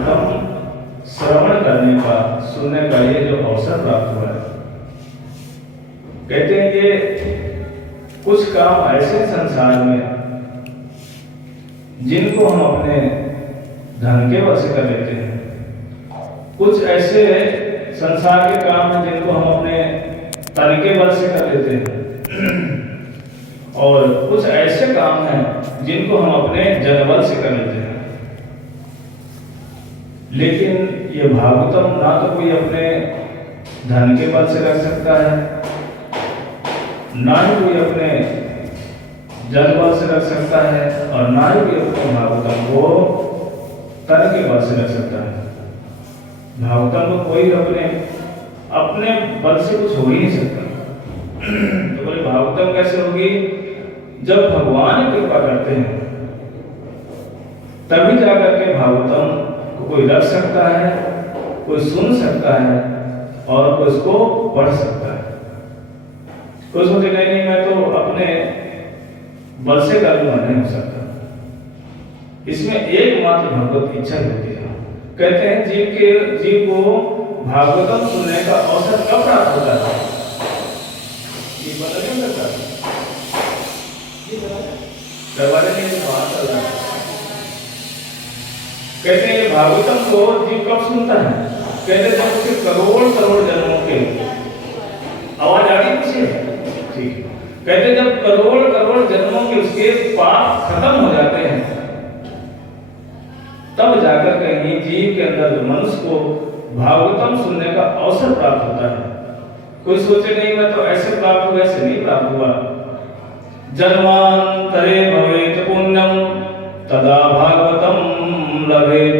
भागवतम श्रवण करने का, सुनने का ये जो अवसर प्राप्त हुआ है, कहते हैं कि कुछ काम ऐसे संसार में जिनको हम अपने धन के वश कर लेते हैं, कुछ ऐसे संसार के काम हैं जिनको हम अपने तन के बल से कर लेते हैं, और कुछ ऐसे काम हैं जिनको हम अपने जनबल से कर लेते हैं। लेकिन ये भागवतम ना तो कोई अपने धन के बल से रख सकता है, ना ही कोई अपने जनबल से रख सकता है, और ना ही कोई अपने भागवतम को तन के बल से रख सकता है। भागवतम को कोई अपने बल से कुछ हो ही नहीं सकता। तो बोले भागवतम कैसे होगी? जब भगवान कृपा करते हैं तभी जाकर के भागवतम को कोई रख सकता है, कोई सुन सकता है, और कोई उसको पढ़ सकता है। कोई सोचे नहीं मैं तो अपने बल से करूंगा, नहीं हो सकता। इसमें एकमात्र भगवत इच्छा होती है। कहते हैं जीव को भागवतम सुनने का अवसर कब प्राप्त होता है? ये पता नहीं लगता, दरबारे में बात चल रहा है। कहते हैं भागवतम को जीव कब सुनता है? कहते जब उसके करोड़ करोड़ जन्मों के, आवाज आ रही पीछे? ठीक है। कहते जब करोड़ करोड़ जन्मों के उसके पाप खत्म हो जाते हैं, तब जाकर कहीं जीव के अंदर मनुष्य को भागवतम सुनने का अवसर प्राप्त होता है। कोई सोचे नहीं मैं तो ऐसे प्राप्त हुआ, ऐसे नहीं प्राप्त हुआ। जन्मांतरे भवेत पुण्यम तदा भागवतम लभेत।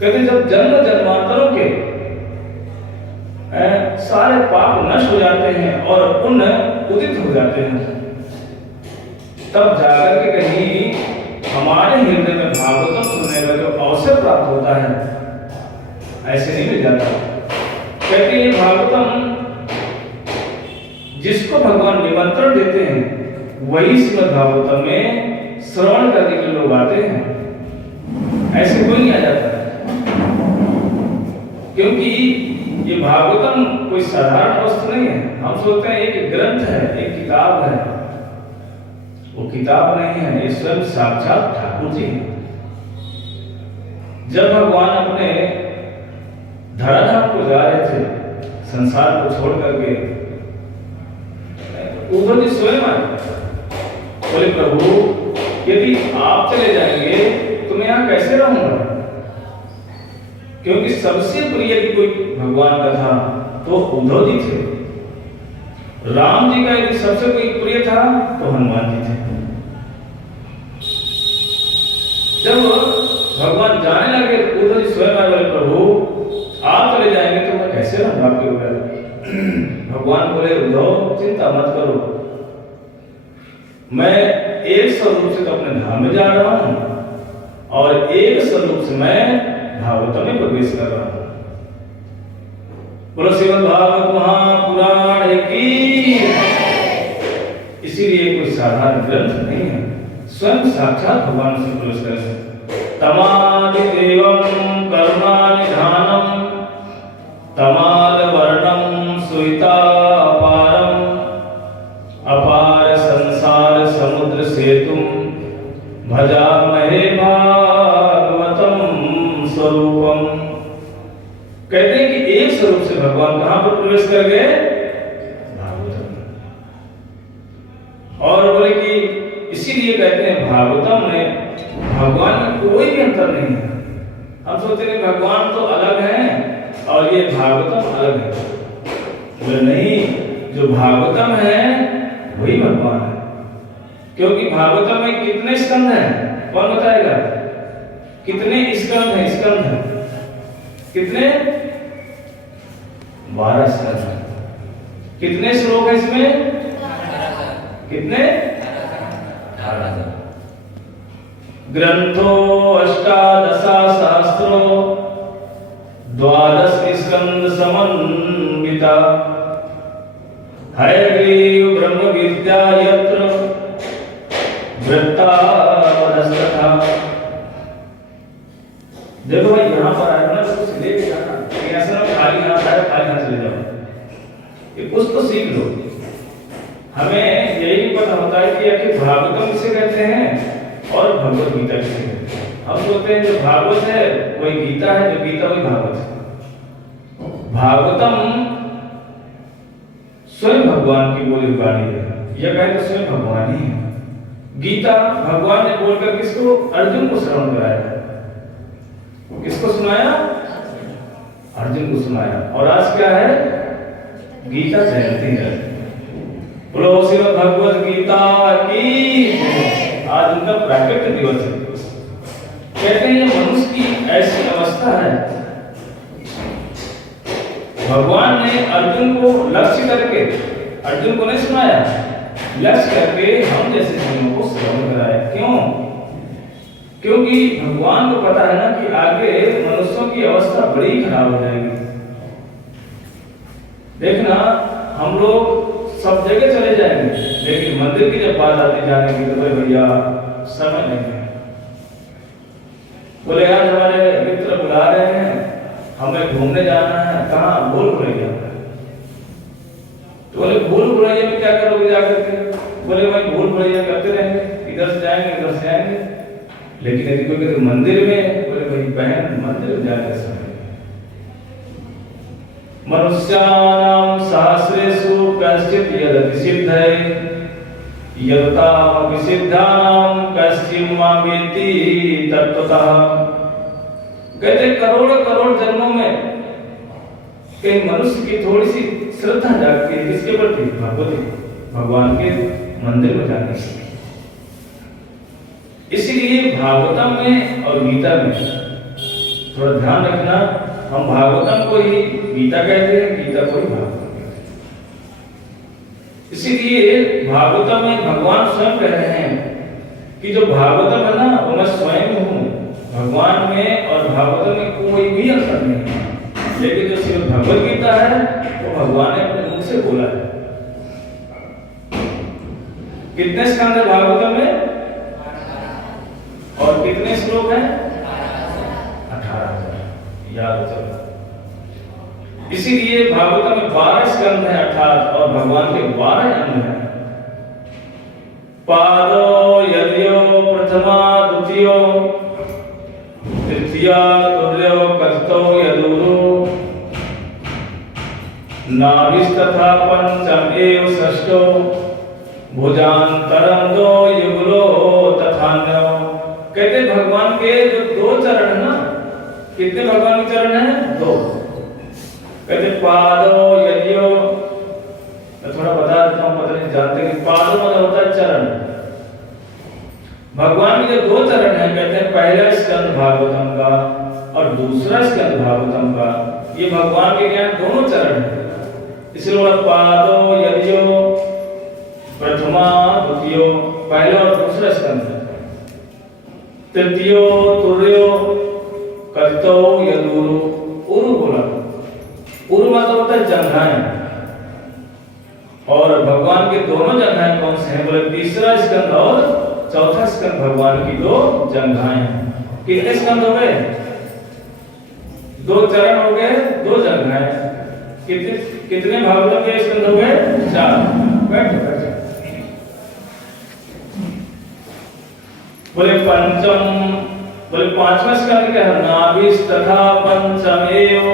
कहते जब जन्म जन्मांतरों के सारे पाप नष्ट हो जाते हैं और पुण्य उदित हो जाते हैं, तब जाकर के कहीं हमारे हृदय में भागवतम सुनने का जो अवसर प्राप्त होता है, ऐसे नहीं मिल जाता। कहते ये भागवतम जिसको भगवान निमंत्रण देते हैं वही श्रीमद् भागवतम में श्रवण करने के लोग आते हैं, ऐसे कोई नहीं आ जाता। क्योंकि ये भागवतम कोई साधारण वस्तु नहीं है। हम सोचते हैं एक ग्रंथ है, एक किताब है, वो किताब नहीं है, ये स्वयं साक्षात ठाकुर जी हैं। जब भगवान अपने धराधाम को जा रहे थे, संसार को छोड़ करके, उद्धव जी स्वयं आए, बोले प्रभु यदि आप चले जाएंगे तो मैं यहाँ कैसे रहूंगा? क्योंकि सबसे प्रिय कोई भगवान का था तो उद्धव जी थे। राम जी का यदि सबसे कोई प्रिय था तो हनुमान जी थे। जब भगवान जाने लगे तो उद्धव जी स्वयं आए, बोले प्रभु आप चले जाएंगे तो मैं कैसे रहूंगा आपके बगैर? भगवान बोले उद्धव चिंता मत करो, मैं एक स्वरूप से तो अपने धाम में जा रहा हूं और एक स्वरूप से मैं भागवत में प्रवेश कर रहा हूं। बोलो श्रीमद् भागवत महापुराण की। इसीलिए कोई साधारण ग्रंथ नहीं है, स्वयं साक्षात भगवान से प्रवेश कर। तमादि देवम करुणा निधानम तमाद वर्णम सुहिता अपारम अपार संसार समुद्र सेतुम भजामहे भागवतम स्वरूपम। कहते हैं कि एक स्वरूप से भगवान कहां पर प्रवेश कर गए? भागवतम। और बोले कि इसीलिए कहते हैं भागवतम में भगवान में कोई भी अंतर नहीं है। हम सोचते हैं भगवान तो अलग है और ये भागवतम अलग है। बोले नहीं, जो भागवतम है वही भगवान है। क्योंकि भागवतम में कितने स्कंध हैं? कौन बताएगा? कितने स्कंध हैं? स्कंध हैं कितने? 12 स्कंध हैं। कितने श्लोक हैं इसमें? कितने? 18। ग्रंथो अष्टादशा शास्त्रो 12 स्कंद समन्विता हयग्रीव ब्रह्म विद्या यत्र वृत्तावदस्तथा। देखो भाई यहाँ पर आया ना तो कुछ लेके जाना, ऐसा ना खाली हाथ आए खाली हाथ चले जाओ, ये कुछ तो सीख लो। हमें यही पता होता है कि आखिर भागवतम किसे कहते हैं और भगवत गीता किसे कहते हैं। हम सोचते हैं जो भागवत है वही गीता है, जो गीता वही भागवत है। भागवतम स्वयं भगवान की बोली वाणी है, यह कहे तो स्वयं भगवान ही है। गीता भगवान ने बोलकर किसको, अर्जुन को श्रवण कराया, किसको सुनाया, अर्जुन को सुनाया। और आज क्या है, गीता जयंती है। बोलो श्रीमद् भगवत गीता की, आज उनका प्राकट्य दिवस है। कहते हैं मनुष्य की ऐसी अवस्था है, भगवान ने अर्जुन को लक्ष्य करके, अर्जुन को नहीं सुनाया, लक्ष्य करके हम जैसे जीवों को श्रवण कराया। क्यों? क्योंकि भगवान को पता है ना कि आगे मनुष्यों की अवस्था बड़ी खराब हो जाएगी। देखना, हम लोग सब जगह चले जाएंगे, लेकिन मंदिर की जब बात आती जाने की तो भाई भैया समय नहीं है। बोले यार हमारे मित्र बुला रहे हैं, हमें घूमने जाना है, कहाँ, भूल भुलैया। तो बोले भूल भुलैया में क्या करोगे जाकर के? बोले भाई भूल भुलैया करते रहेंगे, इधर से जाएंगे उधर से आएंगे। लेकिन यदि कोई कहते मंदिर में, बोले भाई बहन मंदिर में जाने समय मनुष्याणां सहस्रेषु कश्चित् यदति सिद्धये यदतामपि सिद्धानां कश्चित् मामेति तत्त्वतः। कहते करोड़ों करोड़ जन्मों में कहीं मनुष्य की थोड़ी सी श्रद्धा जागती है, किसके प्रति, भगवान के मंदिर में जाने की। इसीलिए भागवतम में और गीता में थोड़ा ध्यान रखना, हम भागवतम को ही गीता कहते हैं, गीता को ही भागवतम कहते हैं। इसीलिए भागवतम में भगवान स्वयं कह रहे हैं कि जो भागवतम है ना वो मैं स्वयं हूँ। भगवान में और भागवतम में कोई भी अंतर नहीं है, लेकिन जो श्रीमद् भगवत गीता है वो भगवान ने अपने मुख से बोला है। कितने स्कंद है भागवतम में और कितने श्लोक हैं? 18,000। याद चलो, इसीलिए भागवतम में 12 स्कंद है अर्थात, और भगवान के 12 अंग हैं। पादो यदियो प्रथमा द्वितीयो तृतीया तुर्यो कथतो यदुरो नाभिस्तथा पंचम एव षष्ठो भुजांतरम दो युगलो तथान्यो। कहते भगवान के जो 2 चरण है ना, कितने भगवान के चरण हैं? 2। कहते पादो यदियो, मैं थोड़ा बता देता हूँ, पता नहीं जानते कि पादो मतलब होता है चरण। भगवान के जो 2 चरण हैं, कहते हैं पहला स्कंद भागवतम का और दूसरा स्कंद भागवतम का, ये भगवान के ज्ञान दोनों चरण हैं। इसलिए पादो यदियो प्रथमा द्वितीयो, पहला और दूसरा स्कंद, तृतीयो तुर्यो कथतो यदुरो। उरु बोला, उरु मतलब होता है जंघाएं, और भगवान के दोनों जंघाएं कौन से हैं? बोले तीसरा स्कंद और चौथा स्कंद भगवान की 2 जंघाएं हैं। कितने स्कंद हो गए? 2 चरण हो गए, 2 जंघाएं। कितने भागवत के स्कंद हो गए? 4। बैठ। बोले पंचम, बोले 5वां स्कंद क्या है? नाभिस तथा पंचमेव।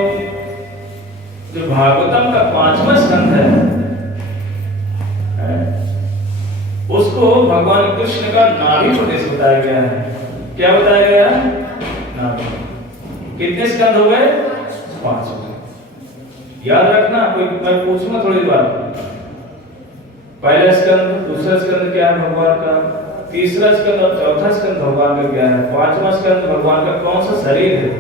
जो भागवतम का 5वां स्कंद है उसको भगवान कृष्ण का नाभि प्रदेश बताया गया है। क्या बताया गया है? नाभि। कितने स्कंद हो गए? 5। याद रखना, कोई मैं पूछूंगा थोड़ी बार, पहला स्कंद, दूसरा स्कंद क्या है भगवान का, तीसरा स्कंद और चौथा स्कंद भगवान का क्या है, 5वां स्कंद भगवान का कौन सा शरीर है,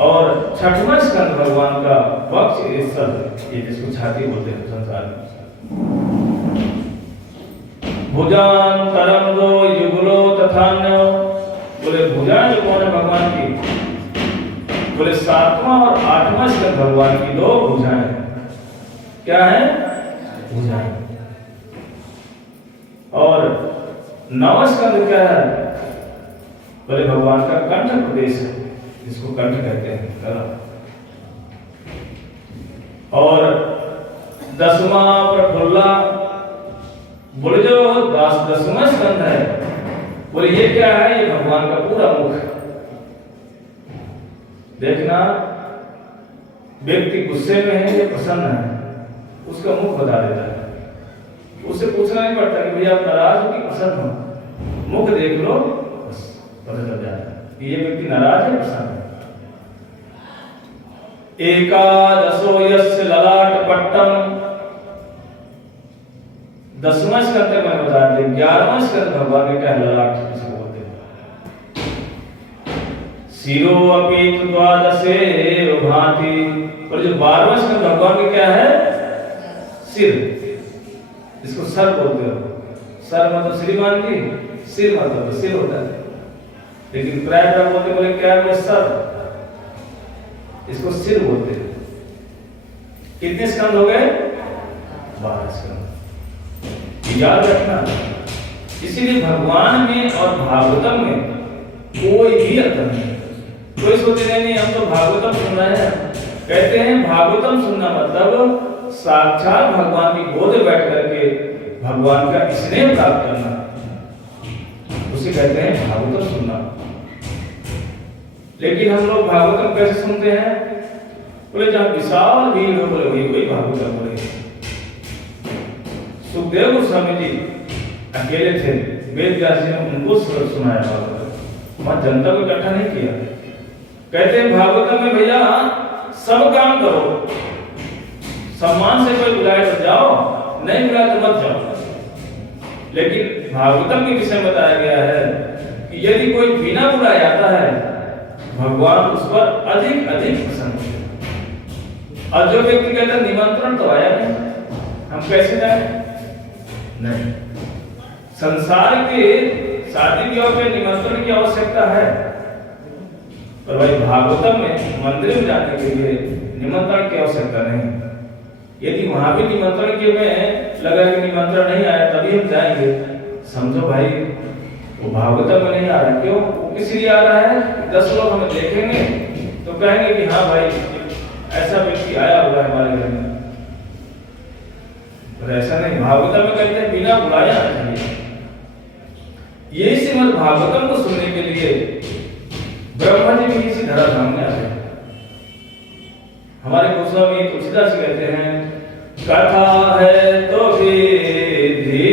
और 6वां स्कंद भगवान का वक्ष स्थल, ये जिसको छाती बोलते हैं संसार में। भुजांतरम दो युगलो तथान्य। बोले भुजाएं जो कौन है भगवान की? बोले 7वां और 8वां स्कंद भगवान की 2 भुजाएं। क्या है? भुजाएं। और 9वां स्कंद क्या है? बोले भगवान का कंठ प्रदेश है, जिसको कंठ कहते हैं गला। और 10वां प्रफुल्ला, बोले जो 10वां स्कंध है, बोले ये क्या है? ये भगवान का पूरा मुख। देखना व्यक्ति गुस्से में है या प्रसन्न है, उसका मुख बता देता है। उससे पूछना नहीं पड़ता कि भैया आप नाराज हो कि प्रसन्न हो, मुख देख लो बस पता चल जाता है कि ये व्यक्ति नाराज है प्रसन्न है। एकादशो यस्य ललाट पट्टम, 10वां स्कंध में बता दिया। 11वां स्कंध भगवान के क्या ललाट इसको बोलते हैं। शिरो अपि द्वादशे भांति, और जो 12वां स्कंध भगवान के क्या है? सिर, इसको सर बोलते हो। सर मतलब श्रीमान जी, सिर मतलब तो सिर होता है, लेकिन प्राय बोलते बोले क्या है? सर, इसको सिर बोलते हैं। कितने स्कंद हो गए? 12 स्कंद, याद रखना। इसीलिए भगवान में और भागवतम में कोई भी अंतर नहीं। कोई सोचे नहीं हम तो भागवतम सुन रहे हैं। कहते हैं भागवतम सुनना मतलब साक्षात भगवान की गोद में बैठ करके भगवान का स्नेह प्राप्त करना, उसे कहते हैं भागवतम सुनना। लेकिन हम लोग भागवतम कैसे सुनते हैं? बोले जहां विशाल भीड़ हो, बोले वही भागवतम बोले। सुखदेव गोस्वामी जी अकेले थे, वेद व्यास जी ने उनको सुनाया भागवतम, वहां जनता को इकट्ठा नहीं किया। कहते हैं भागवतम में भैया सब काम करो, सम्मान से कोई बुलाए तो जाओ, नहीं बुलाए तो मत जाओ। लेकिन भागवतम के विषय में बताया गया है कि यदि कोई बिना बुलाए आता है, भगवान उस पर अधिक अधिक प्रसन्न होते हैं। और जो व्यक्ति कहता है निमंत्रण तो आया नहीं, हम कैसे जाए? नहीं, संसार के शादी विवाह में निमंत्रण की आवश्यकता है, पर भाई भागवतम में मंदिर में जाने के लिए निमंत्रण की आवश्यकता नहीं। यदि वहां भी निमंत्रण के में लगा कि निमंत्रण नहीं आया तभी हम जाएंगे, समझो भाई वो भागवतम में नहीं आ रहा। क्यों? वो किस लिए आ रहा है? 10 लोग हमें देखेंगे तो कहेंगे कि हाँ भाई ऐसा व्यक्ति आया हुआ है हमारे घर में। पर ऐसा नहीं, भागवतम में कहते हैं बिना बुलाए आना चाहिए। ये श्रीमद् भागवतम को सुनने के लिए ब्रह्मा जी भी इसी धराधाम में आते हैं। हमारे गोस्वामी तुलसीदास कहते हैं कथा है तो विधि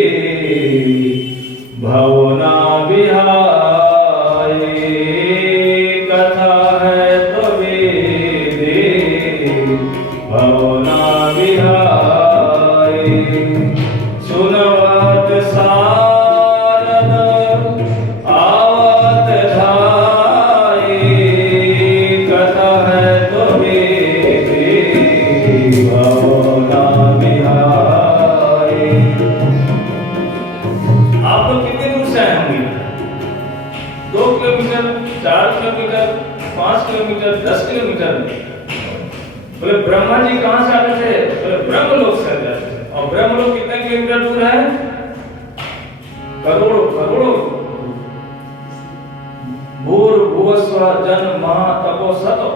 भवना विहाय, कथा है तो विधि भवना विहाय, सुनवत सारद आवत धाय, कथा है तो विधि भवना विहाय। आप लोग कितने दूर से आए होंगे? 2 किलोमीटर, 4 किलोमीटर, 5 किलोमीटर, 10 किलोमीटर। बोले ब्रह्मा जी कहां से आते थे? बोले ब्रह्मलोक से आते थे। और ब्रह्मलोक कितने किलोमीटर दूर है? करोड़ों करोड़ों। भूर भुवस्व जन महा तपो सतो,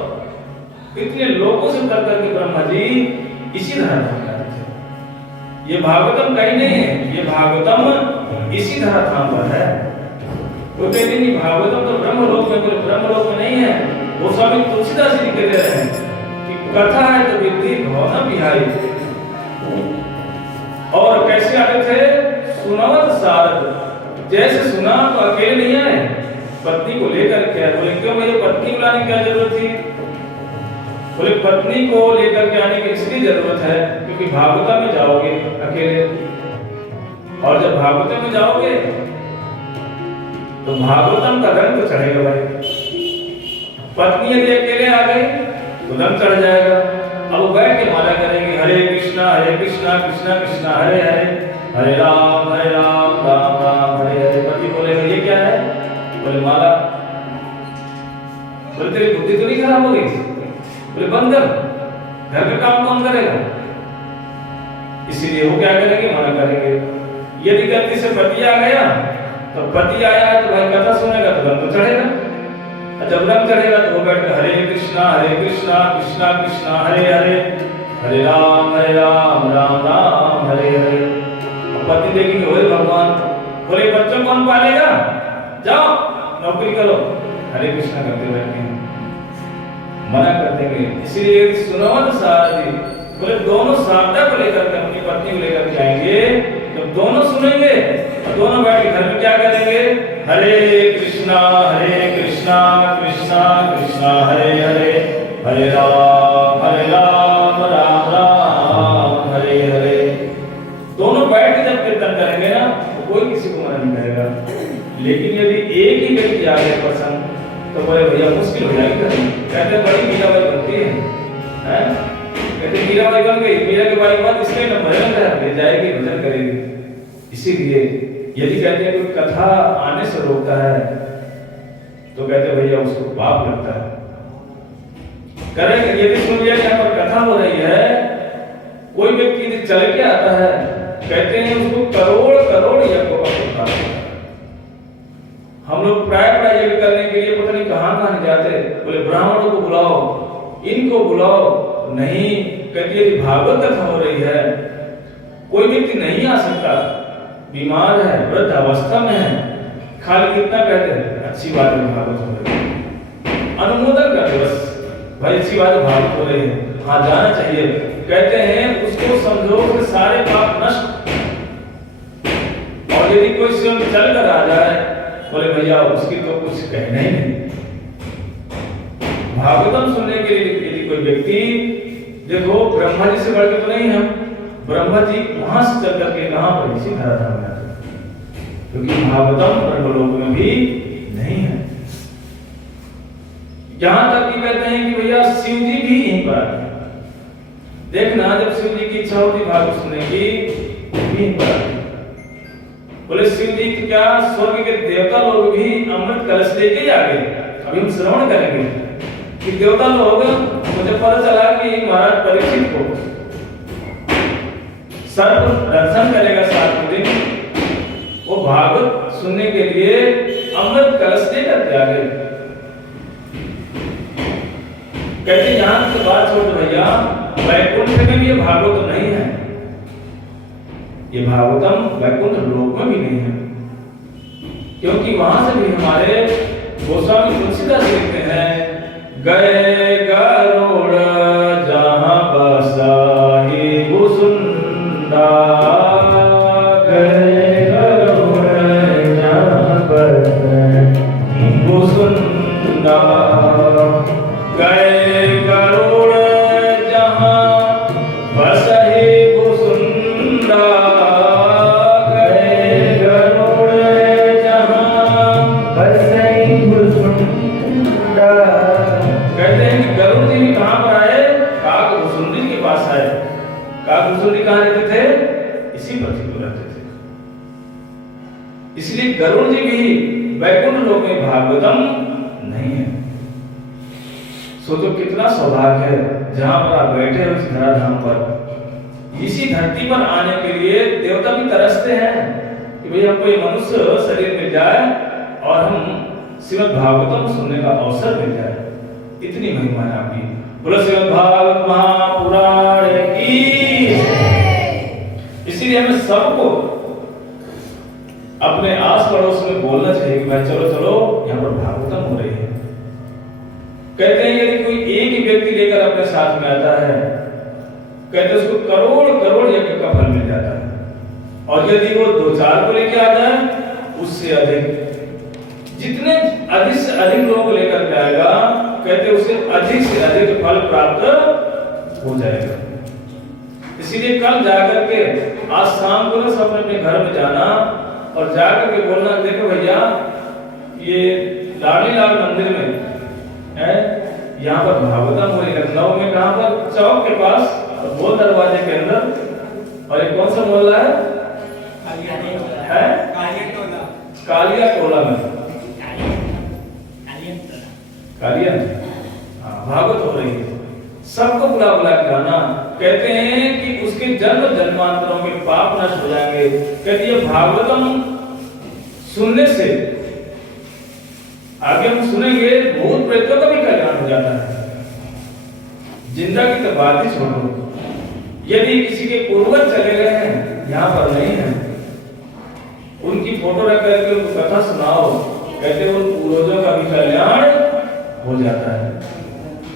इतने लोगों से कर करके ब्रह्मा जी इसी धराधाम में आते थे। ये भागवतम कहीं नहीं है, ये भागवतम इसी धराधाम पर है। वो कहते नहीं भागवतम तो ब्रह्मलोक में, बोले ब्रह्मलोक में नहीं है। वो स्वामी तुलसीदास जी कहते रहे हैं कि कथा है तो विधि भवना विहाय। और कैसे आते थे? सुनवत सारद, जैसे सुना तो अकेले नहीं आए, पत्नी को लेकर के आए। बोले क्यों भैया पत्नी बुलाने की क्या जरूरत थी? बोले पत्नी को लेकर के आने की इसलिए जरूरत है क्योंकि भागवतम में जाओगे अकेले, और जब भागवतम में जाओगे तो भागवतम का रंग तो चढ़ेगा भाई। पत्नी यदि अकेले आ गई तो रंग चढ़ जाएगा। अब वो बैठ के माला करेंगे हरे कृष्णा कृष्णा कृष्णा हरे हरे, हरे राम राम राम हरे हरे। पति बोलेगा ये क्या है? बोले माला। बोले तेरी बुद्धि तो नहीं खराब हो गई? बोले बंद कर, घर का काम कौन करेगा? इसीलिए वो क्या करेंगे? मना करेंगे। यदि गलती से पति आ गया तो पति आया तो भाई कथा सुनेगा तो रंग तो चढ़ेगा, और जब रंग चढ़ेगा तो वो बैठ हरे कृष्णा कृष्णा कृष्णा हरे हरे, हरे राम राम राम हरे हरे। पति देखेंगे ओए भगवान, बोले बच्चों कौन पालेगा, जाओ नौकरी करो, हरे कृष्णा करते बैठे हैं, मना कर देंगे। इसलिए यदि सुनवत सारथी बोले दोनों सारदा को लेकर के अपनी पत्नी को लेकर के आएंगे, जब दोनों सुनेंगे और दोनों बैठ के घर में क्या करेंगे, हरे कृष्णा कृष्णा कृष्णा हरे हरे, हरे राम राम राम हरे हरे। दोनों बैठ के जब कीर्तन करेंगे ना तो कोई किसी को मना नहीं करेगा। लेकिन यदि एक ही व्यक्ति आ गए पसंद तो बोले भैया मुश्किल हो जाएगी। कहते बड़ी मीराबाई बनती है, कहते मीराबाई बन गई, मीरा के बाई बात इसलिए न भजन ले जाएगी, भजन करेगी। इसीलिए यदि कहते हैं कोई कथा आने से रोकता है तो कहते भैया उसको पाप लगता है। करेंगे यदि सुन लिया यहाँ पर कथा हो रही है, कोई व्यक्ति यदि चल के आता है, कहते हैं उसको करोड़ करोड़ यज्ञों का फल है। हम लोग प्राय यज्ञ करने के लिए पता नहीं कहां जाते, बोले ब्राह्मणों को बुलाओ, इनको बुलाओ, नहीं कहती यदि भागवत कथा हो रही है, कोई व्यक्ति नहीं आ सकता, बीमार है, वृद्ध अवस्था में है, खाली इतना कहते हैं अच्छी बात है भागवत हो रही है, अनुमोदन करते बस भाई अच्छी बात है भागवत हो रही है, हाँ जाना चाहिए। कहते हैं उसको समझो कि सारे पाप नष्ट। और यदि कोई स्वयं चल कर आ जाए, बोले भैया उसकी तो कुछ कहना ही नहीं। भागवतम सुनने के लिए यदि कोई व्यक्ति, देखो ब्रह्मा जी से बढ़ के तो नहीं हम, ब्रह्मा जी वहां से चल करके कहां पर इसी धराधाम में आते, क्योंकि भागवतम ब्रह्मलोक में भी नहीं है। यहां तक कि कहते हैं कि भैया शिव जी भी यहीं पर आते हैं। देखना जब शिव जी की इच्छा होती भागवत सुनने की, यहीं पर आते हैं। बोले शिव जी तो क्या स्वर्ग के देवता लोग भी अमृत कलश लेके आ गए। अभी हम श्रवण करेंगे कि देवता लोग, मुझे पता चला कि महाराज परीक्षित को सर्व दर्शन करेगा 7 दिन, वो भागवत सुनने के लिए अमृत कलश लेकर के आ गए। कहते यहां की बात छोड़ भैया, वैकुंठ में भी ये भागवत नहीं है, ये भागवतम वैकुंठ लोक में भी नहीं है, क्योंकि वहां से भी हमारे गोस्वामी तुलसीदास लिखते हैं, गए गरुड़ जहां बसाही भुसुंडा, गए गरुड़ जहां बसाही भुसुंडा, गए गरुड़ जहां बसाही भुसुंडा, गए गरुड़ जहां बसाही भुसुंडा। कहते हैं कि गरुड़ जी भी कहां पर आए, काकभुसुंडी के पास आए। काकभुसुंडी कहां रहते थे, इसी पृथ्वी पर रहते थे। इसलिए गरुड़ जी भी वैकुंठ लोक में भागवतम नहीं है। सोचो कितना सौभाग्य है जहां पर आप बैठे हो इस धराधाम पर। इसी धरती पर आने के लिए देवता भी तरसते हैं कि भाई हमको ये मनुष्य शरीर मिल जाए और हम श्रीमद् भागवतम सुनने का अवसर मिल जाए। इतनी महिमा है आपकी। बोलो श्रीमद् भागवत महापुराण की। इसीलिए हमें सबको अपने आस पड़ोस में बोलना चाहिए कि भाई चलो चलो यहाँ पर भागवतम हो रही है। कहते हैं यदि कोई एक ही व्यक्ति लेकर अपने साथ में आता है, कहते उसको करोड़ करोड़ यज्ञ का फल मिल जाता है। और यदि वो 2-4 को लेके आ जाए, उससे अधिक, जितने अधिक से अधिक लोगों को लेकर के आएगा, कहते उसे अधिक से अधिक फल प्राप्त हो जाएगा। इसीलिए कल जाकर के, आज शाम को ना सब अपने घर में जाना और जाकर के बोलना, देखो भैया ये लाडलीलाल मंदिर में है, यहाँ पर भागवतम हो रही है। लखनऊ में कहाँ पर, चौक के पास वो दरवाजे के अंदर। और ये कौन सा मोहल्ला है, कालिया टोला में, कालिया भागवत हो रही है। सबको बुला बुला के आना। कहते हैं कि उसके जन्म जन्मांतरों के पाप नष्ट हो जाएंगे। कहते ये भागवतम सुनने से आगे हम सुनेंगे भूत प्रेतों का भी कल्याण हो जाता है। जिंदा की तो बात ही छोड़ो, यदि किसी के पूर्वज चले गए हैं, यहाँ पर नहीं है, उनकी फोटो रख करके उनको कथा सुनाओ, कहते उन पूर्वजों का भी कल्याण हो जाता है।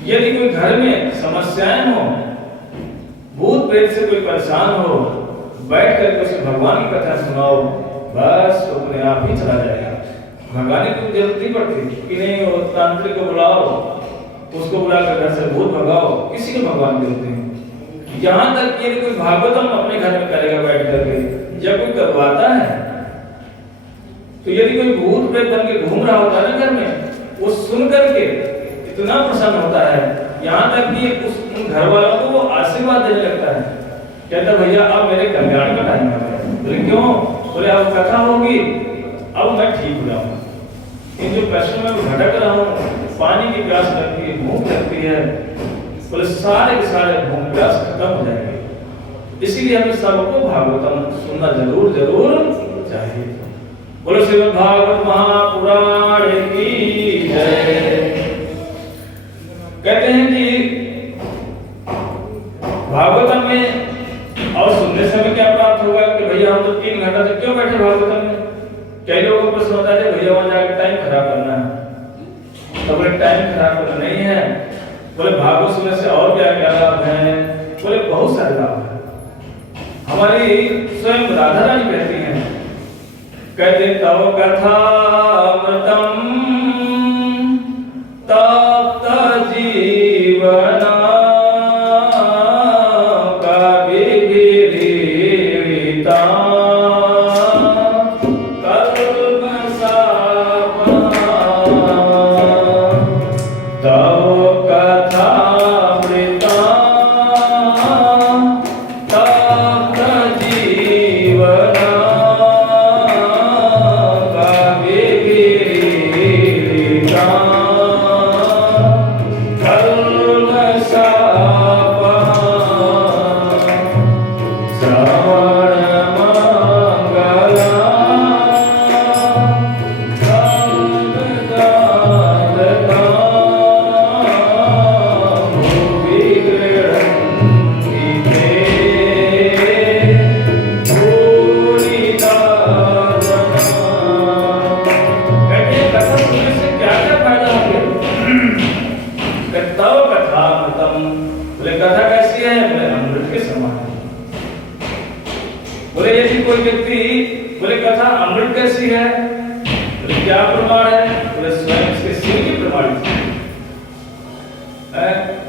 यदि कोई घर में समस्याएं हो, भूत प्रेत से कोई परेशान हो, बैठ करके उसे भगवान की कथा सुनाओ, बस तो अपने आप ही चला जाएगा। भगाने की जरूरत नहीं पड़ती कि नहीं वो तांत्रिक को बुलाओ, उसको बुला कर घर से भूत भगाओ, किसी को भगवान की जरूरत नहीं। यहाँ तक कि कोई भागवतम अपने घर में करेगा बैठ करके, जब कोई करवाता है तो यदि कोई भूत प्रेत बन के घूम रहा होता है ना घर में, वो सुन करके इतना प्रसन्न होता है, यहाँ तक कि उन घर वालों को वो आशीर्वाद देने लगता है, कहता भैया अब मेरे कल्याण का टाइम आ गया। बोले क्यों? बोले अब कथा होगी, अब मैं ठीक हो जाऊंगा। इन जो प्रश्नों में भटक रहा हूँ, पानी की प्यास लगती है, भूख लगती है, बोले सारे के सारे भूख प्यास खत्म हो जाएंगे। इसीलिए हमें सबको भागवतम सुनना जरूर जरूर चाहिए। बोलो श्रीमद् भागवत महापुराण की जय। कहते हैं कि भागवतम में और सुनने से हमें क्या प्राप्त होगा कि भैया हम तो 3 घंटा तक क्यों बैठे भागवतम में? कई लोगों को प्रश्न होता है भैया वहां जाकर टाइम खराब करना है, तो बोले टाइम खराब करना नहीं है। बोले भागवत सुनने से और क्या क्या लाभ है? बोले बहुत सारे लाभ है। हमारी स्वयं राधा रानी कहती हैं, कहते तव कथामृतम तप्त जीवना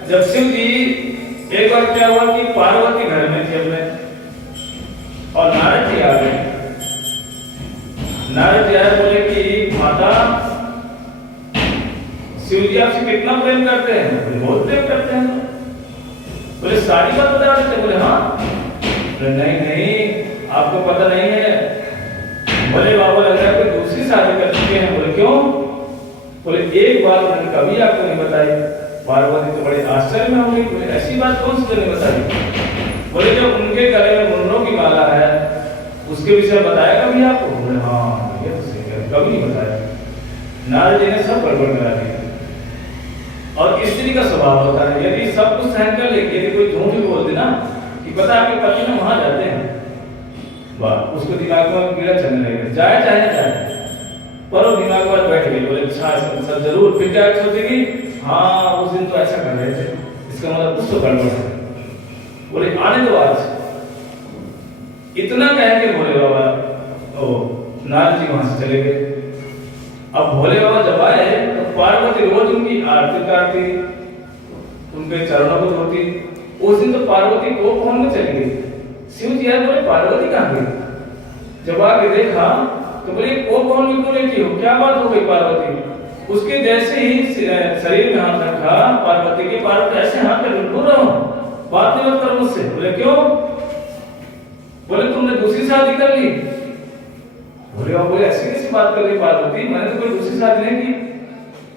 जब शिव जी एक बार क्या हुआ कि पार्वती घर में थी अपने, और नारद जी आ गए। नारद जी आए, बोले कि माता शिव जी आपसे कितना प्रेम करते हैं? बोले बहुत प्रेम करते हैं। बोले सारी बात बता देते? बोले हाँ। बोले नहीं नहीं आपको पता नहीं है। बोले बाबा लग रहा है कोई दूसरी शादी कर चुके हैं। बोले क्यों? बोले एक बात मैंने कभी आपको नहीं बताई। पार्वती तो बड़े आश्चर्य में होगी, बोले ऐसी बात कौन सी नहीं बताई? बोले जब उनके गले में मुन्नों की माला है उसके विषय बताया कभी आपको? बोले हाँ ये तो सही है, कभी नहीं बताया। नारद जी ने सब गड़बड़ करा दिया। और स्त्री का स्वभाव होता है, यदि सब कुछ सहन कर ले, यदि कोई झूठ भी बोल देना कि पता आपके पति में वहां जाते हैं, वाह उसको दिमाग में कीड़ा चलने लगेगा, जाए चाहे ना जाए, पर वो दिमाग पर बैठ गई। बोले अच्छा ऐसा जरूर। फिर क्या सोचेगी? हाँ उस दिन तो ऐसा कर रहे थे, इसका मतलब कुछ तो गड़बड़ है। बोले आने दो आज। इतना कह के भोले बाबा ओ नारद जी वहां से चले गए। अब भोले बाबा जब आए तो पार्वती रोज उनकी आरती करती, उनके चरणों को धोती। उस दिन तो पार्वती को कौन में चली गई। शिव जी आए, बोले पार्वती कहाँ गई? जब आके देखा तो बोले वो कौन में क्यों लेटी हो, क्या बात हो गई पार्वती? उसके जैसे ही शरीर में हाथ रखा पार्वती के, पार्वती ऐसे हाथ में दूर रहो, बात नहीं मत करो मुझसे। बोले क्यों? बोले तुमने दूसरी शादी कर ली। बोले बोले ऐसी कैसी बात कर रही पार्वती, मैंने तो कोई दूसरी शादी नहीं की।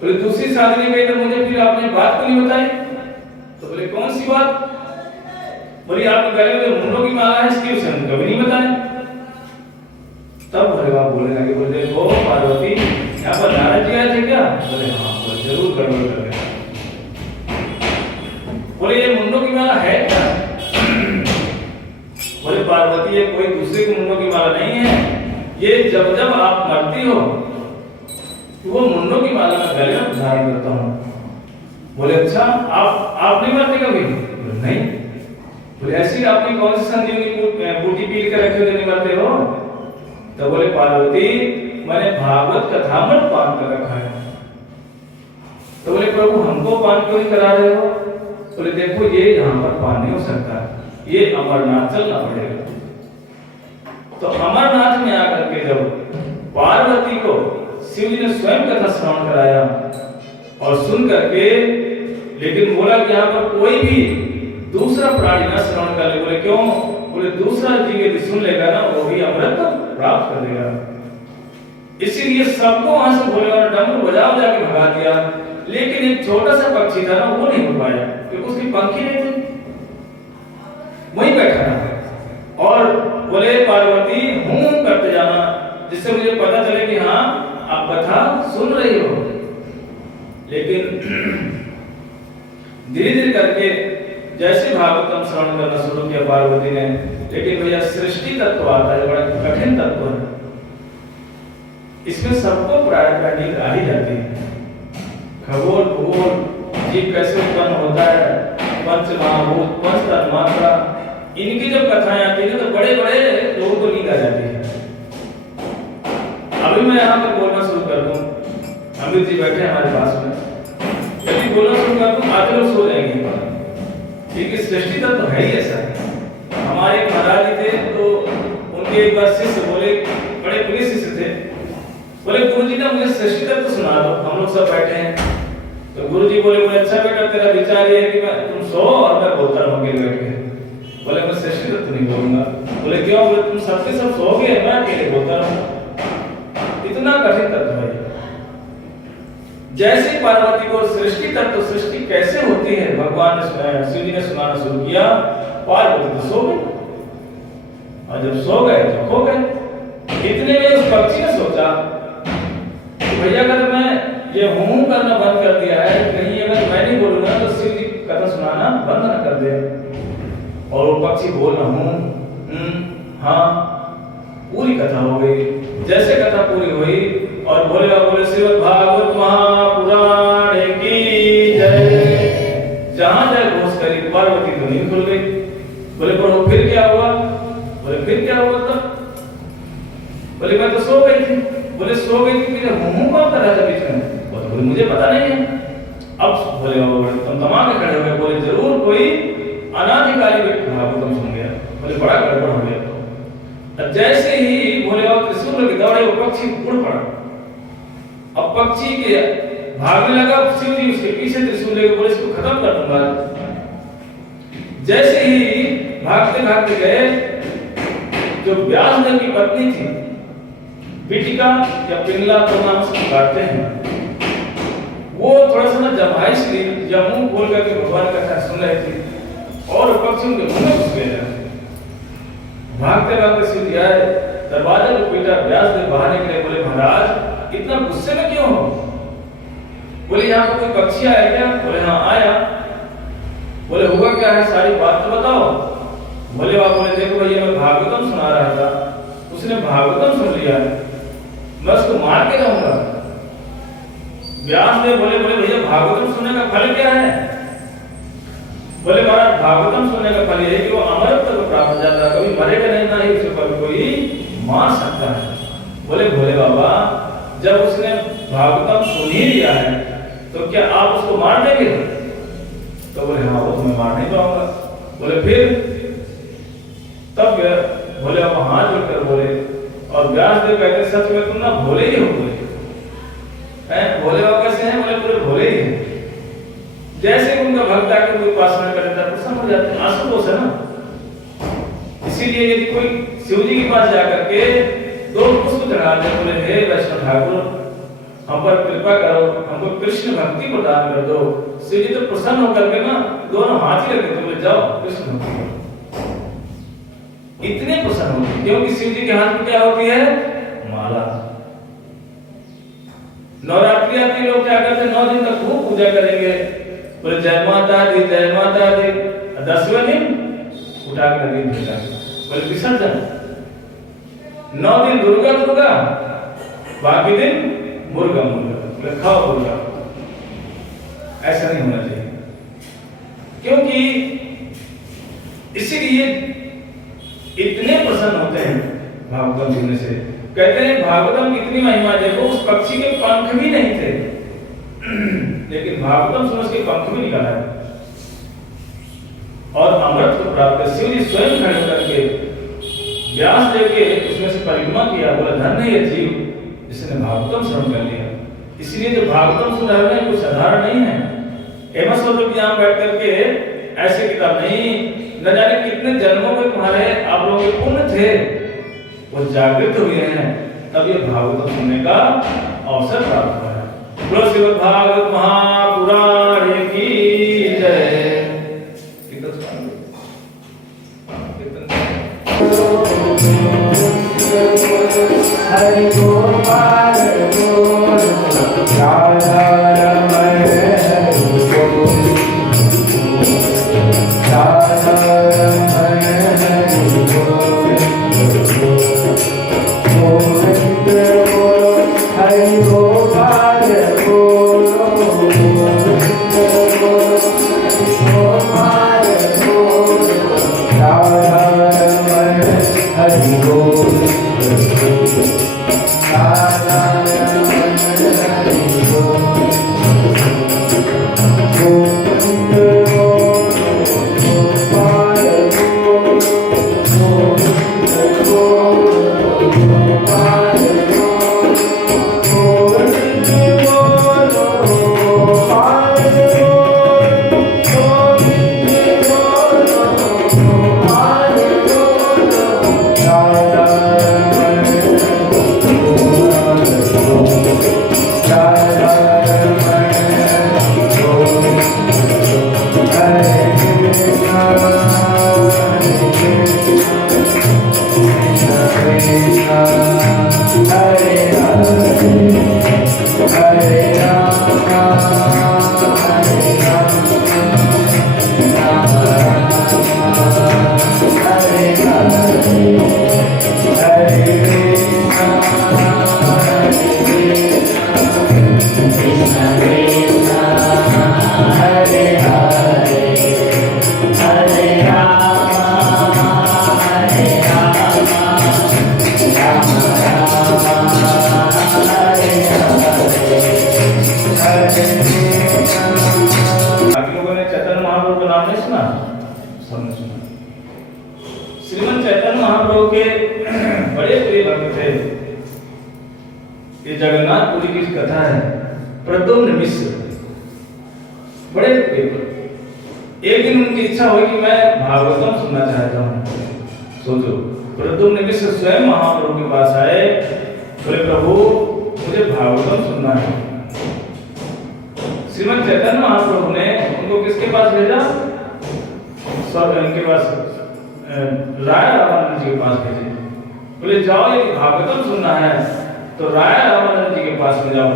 बोले दूसरी शादी नहीं की तो मुझे फिर आपने बात क्यों नहीं बताई? तो बोले कौन सी बात? बोले आपके गले में मुन्नों की माला है, इसकी उसे कभी नहीं बताया। तब भोले बाबा बोलने लगे, बोले देखो पार्वती, यहाँ पर नारद जी आए थे क्या? बोले हाँ। बोले जरूर गड़बड़ कर गया। बोले ये मुंडों की माला है क्या? बोले पार्वती ये कोई दूसरे के मुंडों की माला नहीं है, ये जब जब आप मरती हो तो वो मुंडों की माला मैं गले में धारण करता हूँ। बोले अच्छा, आप नहीं मरते कभी? बोले नहीं। बोले ऐसी आपने कौन सी संजीवनी बूटी पी कर रखे हो नहीं मरते हो? तो बोले पार्वती मैंने भागवत कथामृत पान कर रखा है। तो बोले प्रभु हमको पान क्यों नहीं करा रहे हो? बोले देखो ये यहाँ पर पान नहीं हो सकता, ये अमरनाथ चलना पड़ेगा। तो अमरनाथ में आकर के जब पार्वती को शिव जी ने स्वयं कथा श्रवण कराया और सुन करके, लेकिन बोला कि यहाँ पर कोई भी दूसरा प्राणी ना श्रवण कर ले। बोले क्यों? बोले दूसरा जी यदि सुन लेगा ना वो भी अमृत प्राप्त कर लेगा। इसीलिए सबको वहां से भोले बाबा ने डमरू बजा बजा के भगा दिया, लेकिन एक छोटा सा पक्षी था ना वो नहीं हो पाया क्योंकि उसकी पंखी नहीं थी, वहीं बैठा था। और बोले पार्वती हूं करते जाना जिससे मुझे पता चले कि हाँ आप कथा सुन रही हो। लेकिन धीरे धीरे करके जैसे भागवतम श्रवण करना शुरू किया पार्वती ने, लेकिन भैया सृष्टि तत्व आता है, बड़ा कठिन तत्व है, इसमें सबको प्राय नींद आ ही जाती है। खगोल भूगोल जीव कैसे उत्पन्न होता है, पंच महाभूत, पंच तन्मात्रा, इनकी जब कथाएं आती है तो बड़े बड़े लोगों को नींद आ जाती है। अभी मैं यहाँ पर बोलना शुरू कर दूं, अमित जी बैठे हमारे पास में, यदि बोलना शुरू कर दूं आधे लोग सो जाएंगे, क्योंकि सृष्टि तत्व है ही ऐसा। हमारे महाराज जी थे तो उनके एक बार शिष्य बोले, बड़े प्रिय शिष्य थे, बोले गुरुजी ना मुझे सृष्टि तत्व सुना दो। हम लोग सब बैठे हैं तो गुरुजी बोले अच्छा बेटा तेरा विचार ये है कि मैं तुम सो और मैं बोलता रहूं अकेले बैठ के। बोले मैं सृष्टि तत्व नहीं बोलूंगा। बोले क्यों? बोले तुम सबके सब सोओगे, मैं अकेले बोलता रहूंगा। इतना कठिन तत्व है। जैसे पार्वती को सृष्टि तत्व, सृष्टि कैसे होती है भगवान ने शिव जी ने सुनाना शुरू किया, पार्वती तो सो गई, और जब सो गए तो खो गए। इतने में उस पक्षी ने सोचा भैया अगर मैं ये हूं करना बंद कर दिया है, कहीं अगर मैं नहीं बोलूंगा तो शिव जी कथा सुनाना बंद ना कर दे। और वो पक्षी बोल रहा हूं हाँ, पूरी कथा हो गई। जैसे कथा पूरी हुई और भोले बाबा बोले श्रीमद् भागवत महापुराण की जय, जहां जय घोष करी पार्वती तो नींद खुल गई। बोले प्रभु फिर क्या हुआ? बोले फिर क्या हुआ तब? बोले मैं तो सो गई थी। बोले सो गई थी, मुझे हूं कौन कर रहा था बीच में? बोले मुझे पता नहीं है। अब बोले बाबा तमाम के खड़े हो गए, बोले जरूर कोई अनाधिकारी व्यक्ति भागवतम सुन गया। बोले बड़ा गड़बड़ हो गया। तो जैसे ही भोले बाबा त्रिशूल लेके दौड़े वो पक्षी उड़ पड़ा। अब पक्षी के भागने लगा, शिव जी उसके पीछे त्रिशूल लेके बोले इसको खत्म कर दूंगा। जैसे ही भागते भागते गए, जो व्यासदेव की पत्नी थी बिटिका या पिंगला तो नाम से पुकारते हैं, वो थोड़ा सा ना जमाइश ली या मुंह खोल करके भगवान का कथा सुन रही थी और पक्षी उनके मुंह में घुस गया। भागते भागते शिव जी आए, दरवाजे को पीटा, व्यासदेव बाहर निकले। बोले महाराज इतना गुस्से में क्यों हो? बोले यहाँ पर कोई पक्षी आया क्या? बोले हाँ आया। बोले हुआ क्या है, सारी बात तो बताओ। बोले बाबा बोले देखो भैया मैं भागवतम सुना रहा था, उसने भागवतम सुन लिया, मैं उसको मार के रहूंगा। व्यासदेव बोले भैया भागवतम सुनने का फल क्या है? बोले महाराज भागवतम सुनने का फल ये है कि वो अमरत्व को प्राप्त हो जाता है, कभी मरेगा नहीं, ना ही उसे कभी कोई मार सकता है। बोले भोले बाबा जब उसने भागवतम सुन ही लिया है तो क्या आप उसको मार देंगे? तो बोले हाँ वो तुम्हें मार नहीं पाऊंगा। बोले फिर? तब भोले बाबा हाथ जोड़कर बोले, और व्यासदेव कहते सच में तुम ना भोले ही हो। भोले बाबा कैसे हैं? बोले पूरे भोले ही हैं। जैसे उनका भक्त आकर कोई उपासना करता है प्रसन्न हो जाते हैं, आशुतोष है ना। इसीलिए यदि कोई शिव जी के पास जाकर के दो पुष्प चढ़ा दे, बोले हे वैष्णव ठाकुर हम पर कृपा करो, हमको कृष्ण भक्ति प्रदान कर दो, शिव जी तो प्रसन्न होकर के ना दोनों हाथ ही रख देते, बोले जाओ कृष्ण भक्ति करो। इतने प्रसन्न होते क्योंकि शिव जी के हाथ में क्या होती है? माला। नवरात्रि आती, लोग क्या करते हैं, 9 दिन तक खूब पूजा करेंगे, बोले जय माता दी जय माता दी। 10वें दिन उठा के नदी में फेंका, बोले विसर्जन। 9 दिन दुर्गा दुर्गा, बाकी दिन मुर्गा मुर्गा, बोले खाओ मुर्गा। ऐसा नहीं होना चाहिए, क्योंकि इसीलिए इतने प्रसन्न होते हैं भागवतम सुनने से। कहते हैं भागवतम की इतनी महिमा, देखो उस पक्षी के पंख भी नहीं थे लेकिन भागवतम सुन उसके पंख भी निकाला है और अमृत को प्राप्त। शिव जी स्वयं खड़े करके व्यास देव के उसमें से परिक्रमा किया, बोला धन्य है ये जीव जिसने भागवतम श्रवण कर लिया। इसलिए जो भागवतम सुन रहे हैं कुछ साधारण नहीं है। एवं सोचो कि यहाँ बैठ करके ऐसे किताब नहीं, न जाने कितने जन्मों में तुम्हारे आप लोगों के पुण्य थे, वो जागृत हुए हैं, तब ये भागवत सुनने का अवसर प्राप्त हुआ है। बोलो श्रीमद् भागवत महापुराण की जय। हरि गोपाल श्रीमद् चैतन्य महाप्रभु के बड़े प्रिय भक्त थे। ये जगन्नाथपुरी की कथा है। प्रद्युम्न मिश्र बड़े प्रिय भक्त। एक दिन उनकी इच्छा हुई कि मैं भागवतम सुनना चाहता हूँ। सोचो, प्रद्युम्न मिश्र स्वयं महाप्रभु के पास आए, बोले प्रभु मुझे भागवतम सुनना है। श्रीमद् चैतन्य महाप्रभु ने उनको किसके पास भेजा? इनके पास राय रामानंद जी के पास भेजे। बोले जाओ ये भागवतम सुनना है तो राय रामानंद जी के पास में जाओ।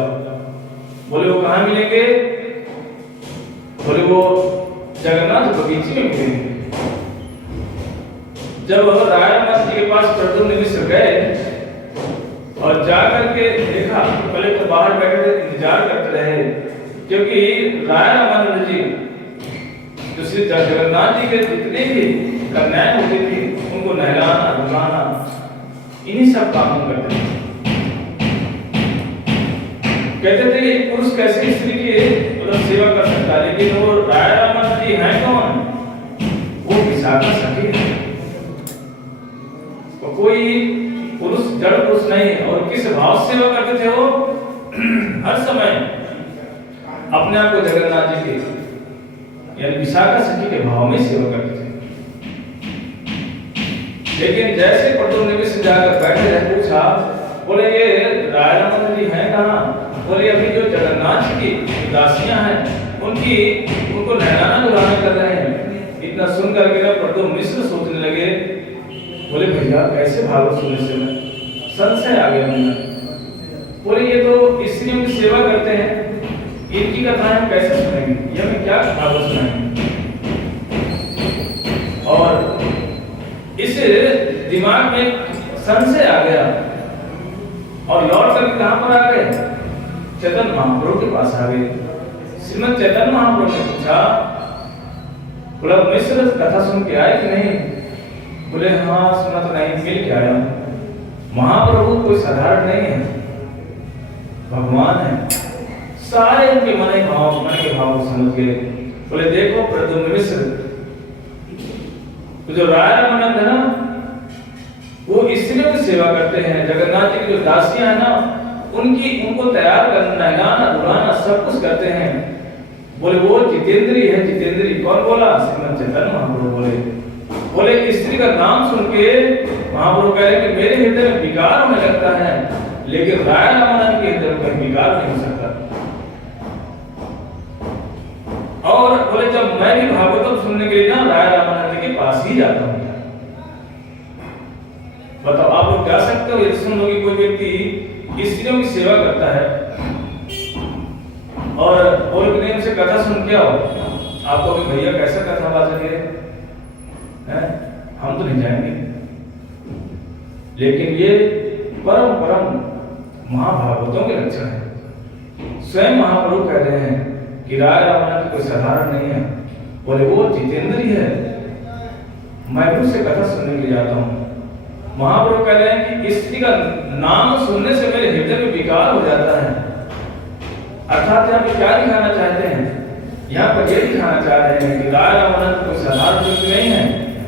बोले वो कहाँ मिलेंगे? बोले वो जगन्नाथ बगीचे में मिलेंगे। जब राय रामानंद जी के पास प्रद्युम्न मिश्र गए और जाकर के देखा, पहले तो बाहर बैठे थे, इंतजार करते रहे, क्योंकि राय रामानंद जी जो श्री जगन्नाथ जी के जितने भी कन्याएं होती थी उनको नहलाना धुलाना इन्हीं सब कामों करते थे। कहते थे एक पुरुष कैसे स्त्री की मतलब सेवा कर सकता है, लेकिन वो राय रामानंद जी हैं कौन? वो विशाखा सखी है। वो कोई पुरुष जड़ पुरुष नहीं, और किस भाव से सेवा करते थे वो? हर समय अपने आप को जगन्नाथ जी के यानी विशाखा सखी के भाव में सेवा करते थे। लेकिन जैसे प्रद्युम्न मिश्र जाकर बैठे रहे, पूछा, बोले ये राय रामानंद जी हैं कहाँ? बोले अभी जो जगन्नाथ जी की दासियां हैं उनको नहलाना धुलाना कर रहे हैं। इतना सुन करके प्रद्युम्न मिश्र सोचने लगे, बोले भैया कैसे भागवत सुनने से मैं संशय आ गया उनमें। बोले ये तो स्त्रियों की सेवा करते हैं, इनकी कथाएं हम कैसे सुनेंगे, ये हमें क्या कथा सुनाएंगे। और इस दिमाग में संशय आ गया और लौट कर कहां पर आ गए, चैतन्य महाप्रभु के पास आ गए। श्रीमद चैतन्य महाप्रभु ने पूछा, बोला मिश्र कथा सुन के आए कि नहीं? बोले हाँ सुना तो नहीं, मिल के आया। महाप्रभु कोई साधारण नहीं है, भगवान है। सारे उनके मन के भाव को समझ गए। बोले देखो प्रद्युम्न मिश्र, तो जो राय रामानंद है ना, वो स्त्रियों की सेवा करते हैं। जगन्नाथ जी की जो दासियां है ना, उनको तैयार करना, नहलाना धुलाना सब कुछ करते हैं। बोले वो जितेंद्री है, जितेंद्री। कौन बोला? श्रीमद चैतन्य महाप्रभु बोले कि स्त्री का नाम सुन के महाप्रभु कह रहे कि मेरे हृदय में विकार होने लगता है, लेकिन राय रामानंद के हृदय में विकार नहीं हो सकता। और बोले जब मैं भी भागवतम सुनने के लिए ना राय रामानंद के पास ही जाता हूँ। बताओ आप लोग जा सकते हो यदि सुन लो कि कोई व्यक्ति स्त्रियों की सेवा करता है और बोल के से कथा सुन के आओ, आपको भी भैया कैसा कथावाचक है, हम तो नहीं जाएंगे। लेकिन ये परम परम महाभागवतों के लक्षण है। स्वयं महाप्रभु कह रहे हैं कि राय रामानंद कोई साधारण नहीं है। बोले वो जितेंद्री है, मैं भी उससे कथा सुनने के लिए जाता हूँ। महाप्रभु कह रहे हैं कि स्त्री का नाम सुनने से मेरे हृदय में विकार हो जाता है। अर्थात यहाँ पे क्या दिखाना चाहते हैं? यहाँ पर ये दिखाना चाह रहे हैं कि राय रामानंद कोई साधारण व्यक्ति नहीं है,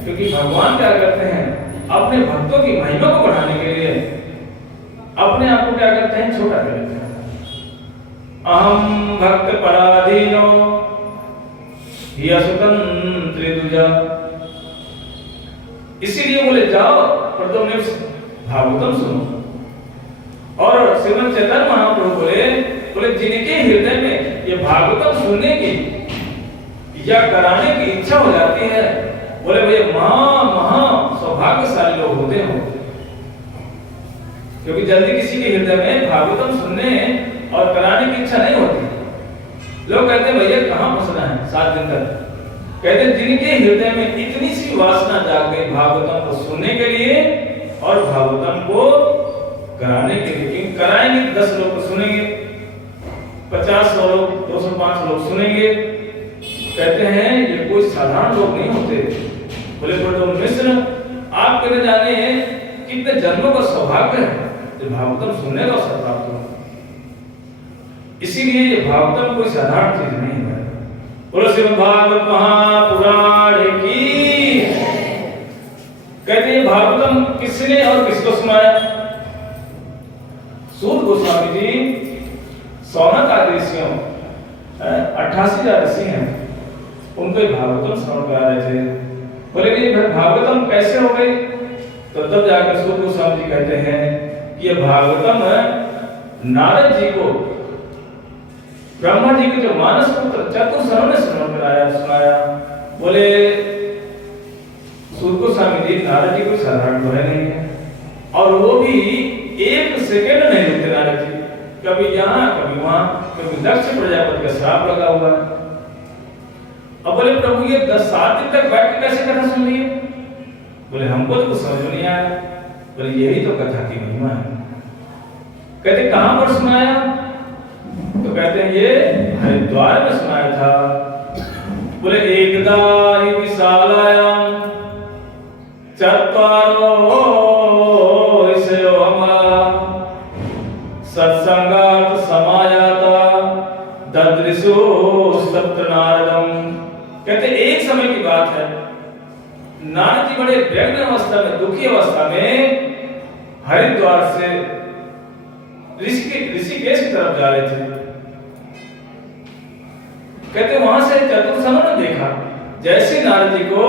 क्योंकि भगवान क्या करते हैं, अपने भक्तों की महिमा को बढ़ाने के लिए अपने आप को क्या करते हैं, छोटा कर लेते हैं। अहम भक्त पराधीनो स्वतंत्र दूजा। इसीलिए बोले जाओ प्रद्युम्न भागवतम सुनो। और श्रीमद चैतन्य महाप्रभु बोले जिनके हृदय में ये भागवतम सुनने की या कराने की इच्छा हो जाती है, बोले भैया महा सौभाग्यशाली लोग होते हो। क्योंकि जल्दी किसी के हृदय में भागवतम सुनने और कराने की इच्छा नहीं होती। लोग कहते हैं भैया कहाँ फंसना है 7 दिन तक। कहते हैं जिनके हृदय में इतनी सी वासना जाग गई भागवतम को सुनने के लिए और भागवतम को कराने के लिए, कराएंगे 10 लोग को सुनेंगे, 50-100 लोग 200-500 लोग सुनेंगे। कहते हैं ये कोई साधारण लोग नहीं होते। बोले प्रद्युम्न मिश्र आपके न जाने कितने जन्मों का सौभाग्य है जो भागवतम सुनने का अवसर प्राप्त हो। इसीलिए ये भागवतम कोई साधारण चीज नहीं है। बोलो श्रीमद् भागवत महापुराण की। कहते हैं भागवतम किसने और किसको सुनाया? सूत गोस्वामी जी सौनक आदि ऋषियों 88,000 ऋषि हैं, उनको भागवतम श्रवण करा रहे थे। बोले कि भागवतम कैसे हो गई? तो तब जाकर सूत गोस्वामी जी कहते हैं कि ये भागवतम नारद जी को ब्रह्मा जी के जो मानस पुत्र चतुर्सनों ने सुनाया। बोले सूत गोस्वामी जी नारद जी कोई साधारण तो है नहीं है, और वो भी 1 सेकंड नहीं रुकते नारद जी, कभी यहाँ कभी वहां, क्योंकि दक्ष प्रजापति का श्राप लगा हुआ है। अब बोले प्रभु ये 7 दिन तक बैठ के कैसे कथा सुन ली? बोले हमको तो कुछ समझ नहीं आया। बोले यही तो कथा की महिमा है। कहते कहां पर सुनाया? तो कहते हैं ये हरिद्वार में सुनाया था। बोले एकदा ही विशालायाम चत्वारो ऋषयो हमारा सत्संगात समायाता ददृशो सप्त नारदम। कहते एक समय की बात है, नारद जी बड़े व्यग्र अवस्था में, दुखी अवस्था में हरिद्वार से ऋषिकेश की तरफ जा रहे थे। कहते वहां से चतुर्सनों ने देखा। जैसे नारद जी को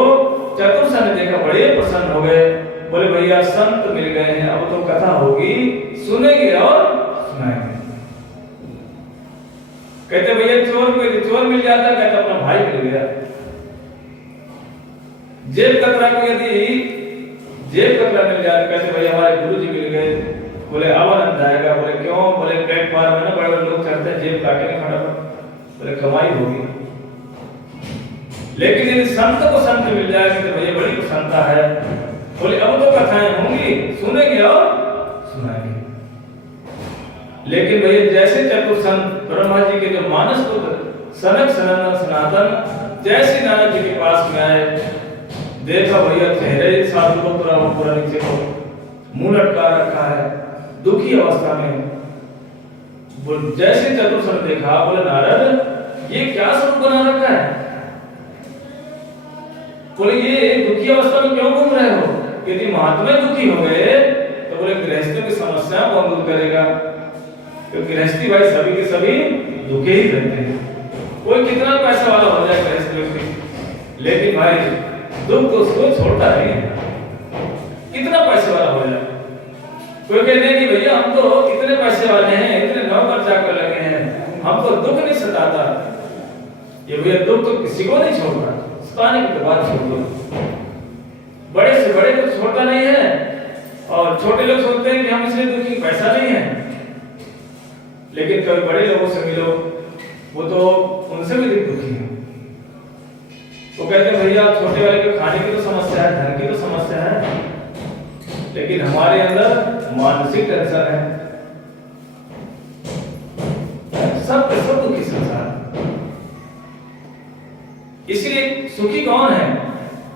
चतुर्सन ने देखा बड़े प्रसन्न हो गए। बोले भैया संत मिल गए हैं, अब तो कथा होगी, सुनेंगे और सुनाएंगे। कहते भैया चोर मिल जाता, कहते अपना भाई मिल गया। जेब कतरा को यदि जेब कतरा मिल जाए, कहते भैया हमारे गुरु जी मिल गए। बोले अब आनंद आएगा। बोले क्यों? बोले प्लेटफॉर्म में ना बड़े बड़े लोग चढ़ते हैं, जेब काटेंगे फटाफट, बोले कमाई होगी। लेकिन यदि संत को संत मिल जाएगी तो भैया बड़ी प्रसन्नता है। बोले अब तो कथाएं होंगी, सुनेंगे और सुनाएंगे। लेकिन भैया जैसे चतुर संत ब्रह्मा जी के जो मानस पुत्र सनक सनंदन सनातन जैसे नारद जी के पास में आए, देखा भैया चेहरे साधु को पूरा नीचे को मुंह लटका रखा है, दुखी अवस्था में। जैसे चतुर संत देखा, बोले नारद ये क्या स्वरूप बना रखा है? बोले ये दुखी अवस्था में क्यों घूम रहे हो? यदि महात्मा दुखी हो गए तो बोले गृहस्थियों की समस्या कौन दूर करेगा? क्योंकि गृहस्थी भाई सभी के सभी दुखे ही रहते हैं। कोई कितना पैसा वाला हो जाए गृहस्थ व्यक्ति, लेकिन भाई दुख तो उसको छोड़ता नहीं है, कितना पैसे वाला हो जाए। कोई कहते हैं कि भैया हम तो इतने पैसे वाले हैं, इतने नौकर चाकर लगे हैं, हमको दुख नहीं सताता। ये भैया दुख तो किसी को नहीं छोड़ता, सताने की तो बात छोड़ दो। बड़े से बड़े को छोड़ता नहीं है, और छोटे लोग सोचते हैं कि हम इसलिए दुखी पैसा नहीं है। लेकिन कभी बड़े लोगों से मिलो, वो तो उनसे भी दुखी है। वो कहते हैं भैया छोटे वाले को खाने की तो समस्या है, धन की तो समस्या है, लेकिन हमारे अंदर मानसिक टेंशन है। सब के सब दुखी संसार। इसलिए सुखी कौन है?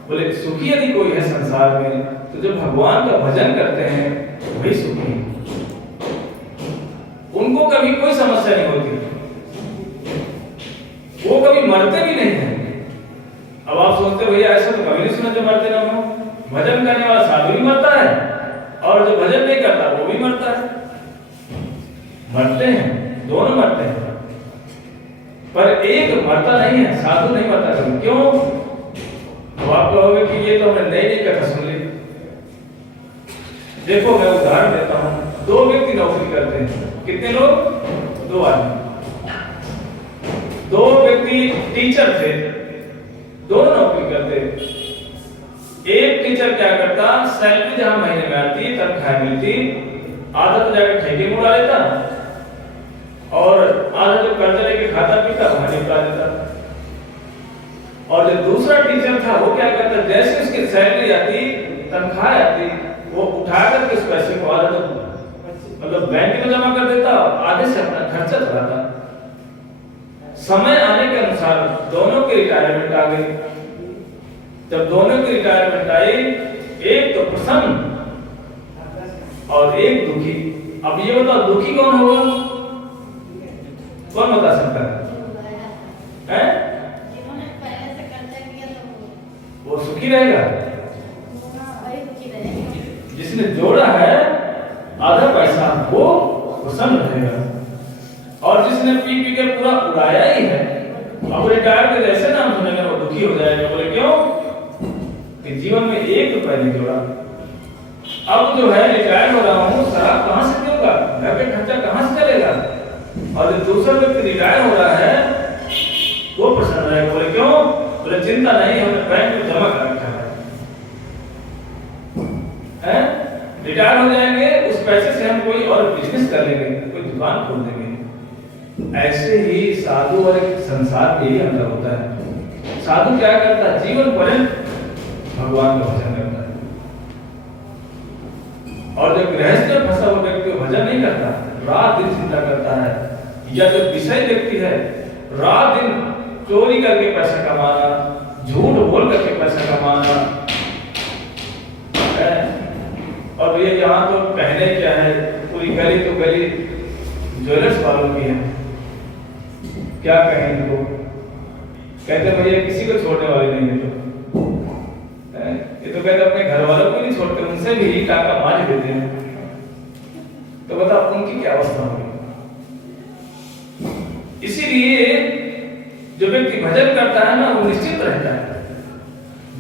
बोले सुखी यदि कोई है संसार में तो जो भगवान का भजन करते हैं वही सुखी है। उनको कभी कोई समस्या नहीं होती, वो कभी मरते भी नहीं है। अब आप सोचते भैया ऐसा तो कभी नहीं सुना जो मरते ना हो। भजन करने वाला साधु भी मरता है, और जो भजन नहीं करता वो भी मरता है। मरते हैं, दोनों मरते हैं, पर एक मरता नहीं है। साधु नहीं मरता कभी। क्यों? तो आप कहोगे कि ये तो हमने नई कथा सुन ली। देखो मैं उदाहरण देता हूं। दो व्यक्ति नौकरी करते हैं। कितने लोग? दो आदमी। दो व्यक्ति टीचर थे, दोनों नौकरी करते। एक टीचर क्या करता, सैलरी जहां महीने में आती, तनख्वाह मिलती, आधा तो जाकर ठेके में उड़ा लेता, और आधा जो कर्ज लेके खाता पीता वहां निपटा देता। और जो दूसरा टीचर था वो क्या करता, जैसे उसकी सैलरी आती, तनख्वाह आती, वो उठा करके उस पैसे को आधा तो मतलब बैंक में जमा कर देता, आधे से अपना खर्चा चलाता। समय आने के अनुसार दोनों की रिटायरमेंट आ गई। जब दोनों की रिटायरमेंट आई, एक तो प्रसन्न और एक दुखी। अब ये बताओ दुखी कौन होगा? कौन बता सकता है? वो सुखी रहेगा। जिसने जोड़ा है आधा पैसा वो प्रसन्न रहेगा, और जिसने पी पी के पूरा उड़ाया ही है, अब रिटायर के जैसे नाम सुनेंगे वो दुखी हो जाएगा। बोले क्यों? कि जीवन में एक रुपया नहीं जोड़ा। अब जो है रिटायर हो रहा हूँ, शराब कहाँ से पीऊंगा, घर पे खर्चा कहाँ से चलेगा? और जो दूसरा व्यक्ति रिटायर हो रहा है वो प्रसन्न रहेगा। बोले क्यों? बोले चिंता नहीं, हमने बैंक में जमा कर रखा है। रिटायर हो जाएंगे, उस पैसे से हम कोई और बिजनेस कर लेंगे, कोई दुकान खोल देंगे। ऐसे ही साधु और एक संसार के ही अंदर होता है। साधु क्या करता है? जीवन पर्यंत भगवान का भजन करता है। और जो गृहस्थ में फंसा हुआ व्यक्ति भजन नहीं करता, रात दिन चिंता करता है। या जो विषय व्यक्ति है, रात दिन चोरी करके पैसा कमाना, झूठ बोल करके पैसा कमाना, और ये यहाँ तो कहने क्या है, पूरी गली तो गली ज्वेलर्स वालों की है। क्या कहें इनको? कहते भैया किसी को छोड़ने वाले नहीं है। ये तो कहते अपने घर वालों को नहीं छोड़ते, उनसे भी टाका मार देते हैं। तो बताओ उनकी क्या अवस्था होगी? इसीलिए जो व्यक्ति भजन करता है ना, वो निश्चित रहता है,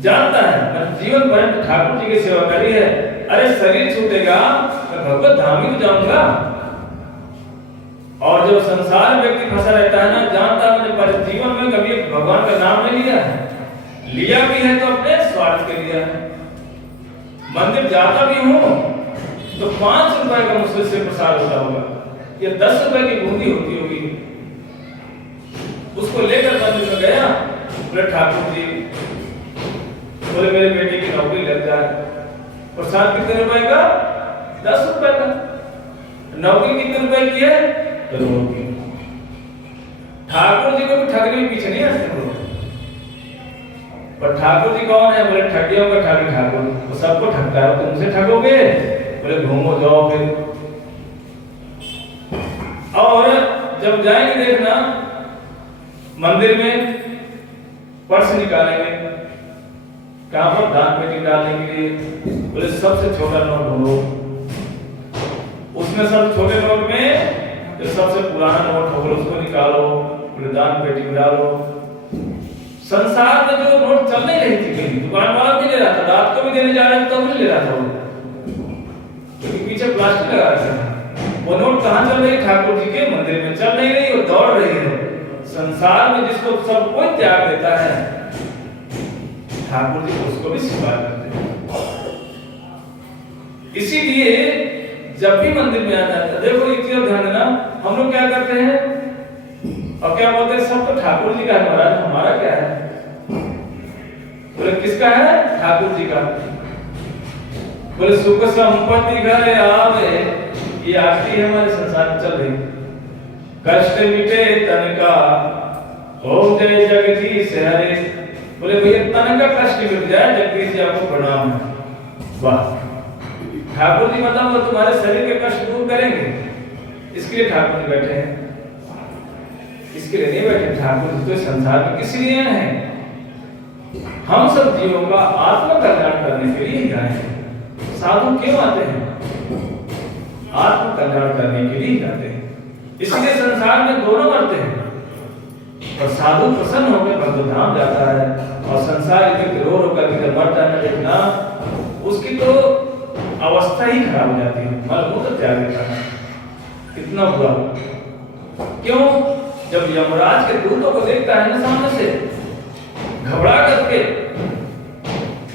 जानता है मैं जीवन पर्यंत ठाकुर जी की सेवा करी है। अरे शरीर छूटेगा मैं भगवत धाम ही जाऊंगा। और जो संसार व्यक्ति फंसा रहता है ना, जानता मैंने पर जीवन में कभी भगवान का नाम नहीं लिया है, लिया भी है तो अपने स्वार्थ के लिए है। मंदिर जाता भी हूँ तो 5 रुपए का मुश्किल से प्रसाद होता होगा, या 10 रुपए की बूंदी होती होगी। उसको लेकर मंदिर में गया, बोले ठाकुर जी, बोले मेरे बेटे की नौकरी लग जाए। प्रसाद कितने रुपए का? 10 रुपए का। नौकरी कितने रुपए की है? करोड़ की। ठाकुर जी को भी ठगने के पीछे नहीं हटते लोग। पर ठाकुर जी कौन है? बोले ठगियों का ठाकुर ठाकुर, वो सबको ठगता है। तुमसे ठगोगे? बोले घूमो जाओ फिर। और जब जाएंगे देखना मंदिर में, पर्स निकालेंगे, कहां पर? दान पेटी डालने के लिए। बोले सबसे छोटा नोट ढूंढो, उसमें सब छोटे नोट में जो सबसे पुराना नोट होगा उसको निकालो, बोले दान पेटी में डालो। संसार में जो नोट चल नहीं रही थी, कहीं दुकान वाला भी ले रहा था, रात को भी देने जा रहा था तो भी ले रहा था वो, क्योंकि पीछे प्लास्टिक लगा रखा था। वो नोट कहां चल रही? ठाकुर जी के मंदिर में चल नहीं रही, वो दौड़ रही है। संसार में जिसको सब कोई त्याग देता है, ठाकुर जी उसको भी स्वीकार करते हैं। इसीलिए जब भी मंदिर में आता है, देखो इतना ध्यान देना, हम लोग क्या करते हैं और क्या बोलते हैं? सब तो ठाकुर जी का है महाराज, हमारा क्या है? बोले किसका है? ठाकुर जी का। बोले सुख संपत्ति घरे आवे, ये आखिरी है हमारे संसार में चल रही। कष्ट मिटे तन का, ओम जय जगदीश हरे। बोले भैया तन का कष्ट मिट जाए, जगदीश जी आपको प्रणाम है। वाह, ठाकुर जी मतलब वो तुम्हारे शरीर के कष्ट दूर करेंगे, इसके लिए ठाकुर जी बैठे हैं, इसके लिए नहीं बैठे। ठाकुर जी तो संसार में किस लिए हैं? हम सब जीवों का आत्म कल्याण करने के लिए आए हैं। साधु क्यों आते हैं? आत्म कल्याण करने के लिए आते हैं। इसलिए संसार में दोनों मरते हैं, और साधु प्रसन्न होकर भगवत धाम जाता है, और संसार के रो रो कर मरता है, देखना उसकी तो अवस्था ही खराब हो जाती है, मलमूत्र त्याग देता है। कितना बुरा। क्यों? जब यमराज के दूतों को देखता है ना सामने से, घबरा करके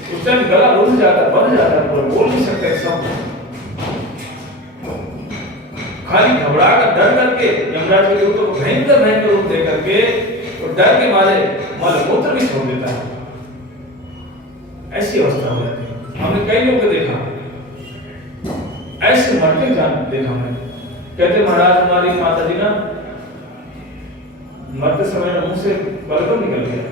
उस टाइम गला रुंध जाता है, बंध जाता है, बोल नहीं सकते सब, खाली घबरा कर डर करके यमराज के दूतों को भयंकर भयंकर रूप दे करके और डर के मारे मलमूत्र भी छोड़ देता है। ऐसी अवस्था हो जाती है। हमने कई लोगों को देखा ऐसे मरते जान देखा हमने। कहते महाराज हमारी माता जी ना मरते समय मुंह से बलगम निकल गया।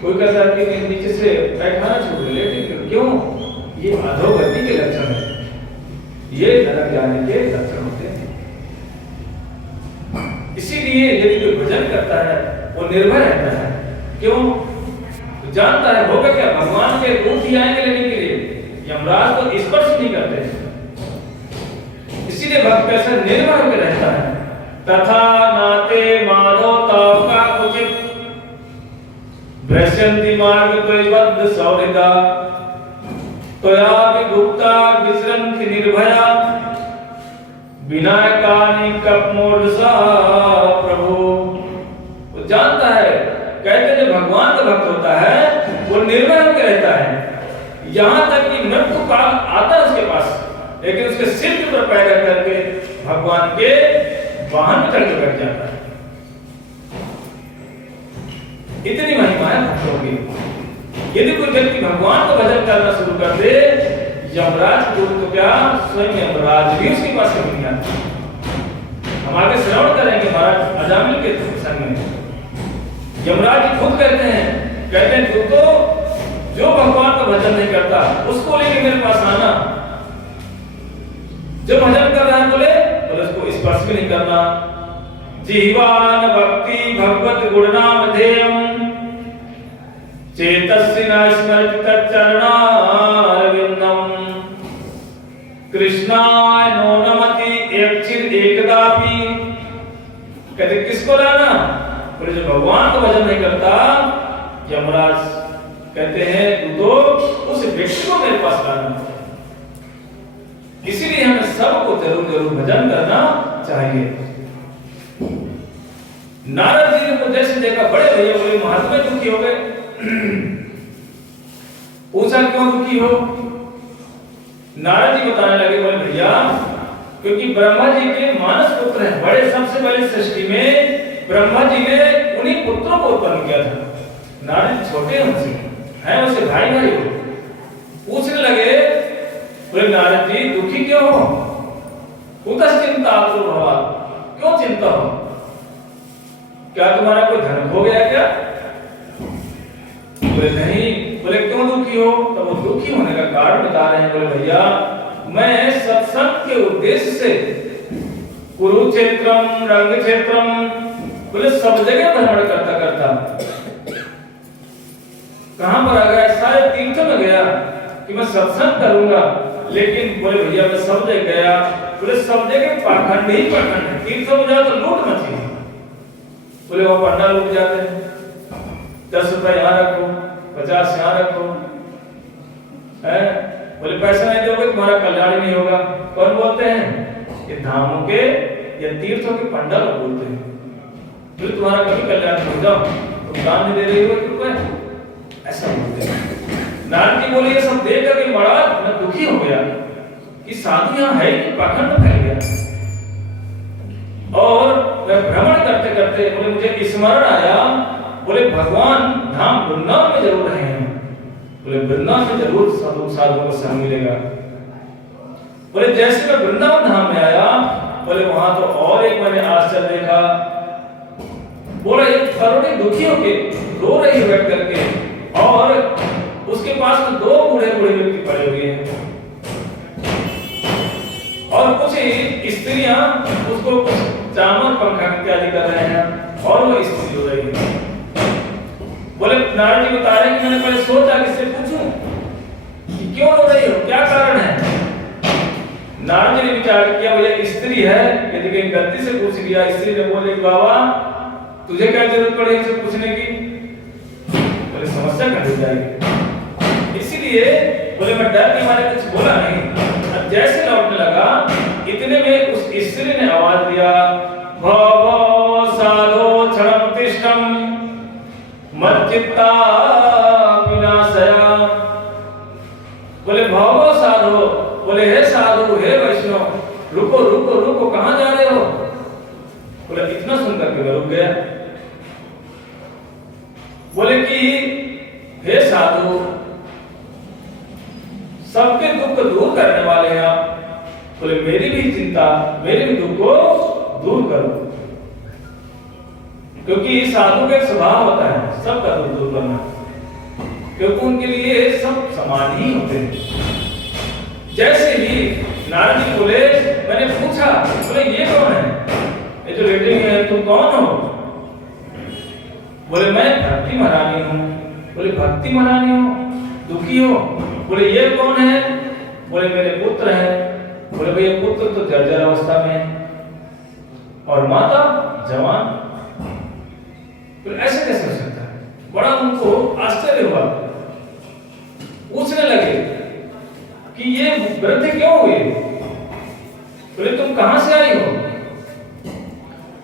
कोई कहता है कि नीचे से पैखाना छूट गया। क्यों? ये अधोगति के लक्षण है, ये नरक जाने के लक्षण होते हैं। इसीलिए यदि कोई भजन करता है वो निर्भय रहता है। क्यों? तो जानता है होगा क्या, भगवान के रूप ही आएंगे लेने के लिए, यमराज तो स्पर्श नहीं करते। इसीलिए भक्त कैसे निर्भय होकर रहता है। तथा नाते माधव ताव का कुचित भ्रष्यन्ति मार्ग त्वयिबद्ध सौहृदा त्वया विगुप्ता विसरन्ति निर्भया विनायकानि कपमूर्धसा प्रभु। वो जानता है, कहते जो भगवान का भक्त होता है वो निर्भय होकर रहता है, यहाँ तक कि मृत्यु काल आता है उसके पास, लेकिन उसके सिर के ऊपर पैर रख करके भगवान के वाहन में चढ़ के बैठ जाता है। इतनी महिमा है भक्तों की। यदि कोई व्यक्ति भगवान को भजन करना शुरू कर दे, यमराज को तो क्या, स्वयं यमराज भी उसके पास कभी नहीं आता। हम आगे श्रवण करेंगे महाराज अजामिल के प्रसंग में। यमराज जी खुद कहते हैं तो जो भगवान का भजन नहीं करता उसको लेके मेरे पास आना। जो भजन कर रहा है बोले उसको स्पर्श भी नहीं करना। जीवान भक्ति भगवत गुणनाम ध्येयम् चेतस्य न स्मरति तच्चरणारविन्दम् कृष्णाय नो नमति एकचिर एकदापि। कहते किसको लाना? बोले जो भगवान का भजन नहीं करता। यमराज कहते हैं तू तो उस व्यक्ति को मेरे पास लाना। इसीलिए हमें सबको जरूर जरूर भजन करना चाहिए। नारद जी ने तो जैसे देखा बड़े भैया बोले महात्मा दुखी हो गए। पूछा क्यों दुखी हो? नारद जी बताने लगे बोले भैया भैया, क्योंकि ब्रह्मा जी के मानस पुत्र हैं, बड़े सबसे पहले सृष्टि में ब्रह्मा जी ने उन्हीं पुत्रों को उत्पन्न किया था। नारद छोटे उनसे हैं, उसे भाई भाई हो। पूछने लगे, बोले नारद जी दुखी क्यों हो? कुतः चिंता आतुर भवा, क्यों चिंता हो? क्या तुम्हारा कोई धन हो गया क्या? बोले नहीं। बोले क्यों दुखी हो? तो वो दुखी होने का कारण बता रहे हैं। बोले भैया, मैं सत्संग के उद्देश्य से कुरुक्षेत्रम, रंगक्षेत्रम, बोले सब जगह भ्रमण करता करता कहां पर आ गया? सारे तीर्थों में गया कि मैं सत्संग करूंगा, लेकिन बोले भैया मैं सब जगह गया। बोले सब जगह पाखंड ही पाखंड है, तीर्थों में जाओ तो लूट मची। बोले वो पंडा लूट जाते हैं, 10 रुपए यहाँ रखो, 50 यहाँ रखो, है? बोले पैसा नहीं दोगे तुम्हारा कल्याण नहीं होगा। कौन बोलते हैं? ये धामों के या तीर्थों के पंडा लोग बोलते हैं। बोले तुम्हारा कभी कल्याण नहीं होगा, तुम दान नहीं दे रही हो रुपए, ऐसा बोलते हैं। नारद जी बोले ये सब देख करके बड़ा मैं दुखी हो गया कि साधु यहाँ है कि पाखंड फैल गया। और मैं भ्रमण करते करते बोले मुझे स्मरण आया, बोले भगवान धाम वृंदावन में जरूर रहे हैं। बोले वृंदावन में जरूर साधुओं को संग मिलेगा। बोले जैसे मैं वृंदावन धाम में आया, बोले वहां तो और एक मैंने आश्चर्य देखा। बोला एक तरुणी दुखी होके रो रही है बैठ करके, और उसके पास में 2 बूढ़े बूढ़े व्यक्ति पड़े हुए हैं, और कुछ स्त्रियां उसको चामर पंखा इत्यादि कर रहे हैं, और वो स्त्री हो रही है। बोले नारद जी बता रहे हैं कि मैंने पहले सोचा कि इससे पूछूं कि क्यों रो रही हो, क्या कारण है। नारद जी ने विचार किया भैया स्त्री है, यदि कहीं गलती से पूछ लिया। स्त्री ने बोले बाबा तुझे क्या जरूरत पड़ी हमसे पूछने की? बोले समस्या कर जाएगी, इसीलिए बोले मैं डर के मारे कुछ बोला नहीं। अब जैसे लौटने लगा, इतने में उस स्त्री ने आवाज दिया, भव साधो क्षणम तिष्ठम मच्चित्ता विनाशया। बोले भव साधो, बोले हे साधु हे वैष्णव, रुको रुको रुको, कहां जा रहे हो? बोले इतना सुनकर के मैं रुक गया। बोले कि हे साधु, सबके दुख को दूर करने वाले हैं आप। बोले मेरी भी चिंता, मेरे भी दुख को दूर करो, क्योंकि साधु का स्वभाव होता है सबका दुख दूर करना, क्योंकि उनके लिए सब समान ही होते हैं। जैसे ही नारद जी बोले, मैंने पूछा, बोले ये कौन है, ये जो लेटे हुए हैं, तुम कौन हो? बोले मैं भक्ति महारानी हूँ। बोले भक्ति महारानी हो, दुखी हो? बोले ये कौन है? बोले मेरे पुत्र हैं। बोले भैया पुत्र तो जर्जर अवस्था में है, और माता जवान। बोले ऐसे कैसे हो सकता है? बड़ा उनको आश्चर्य हुआ। पूछने लगे कि ये वृद्ध क्यों हुए? बोले तुम कहां से आई हो?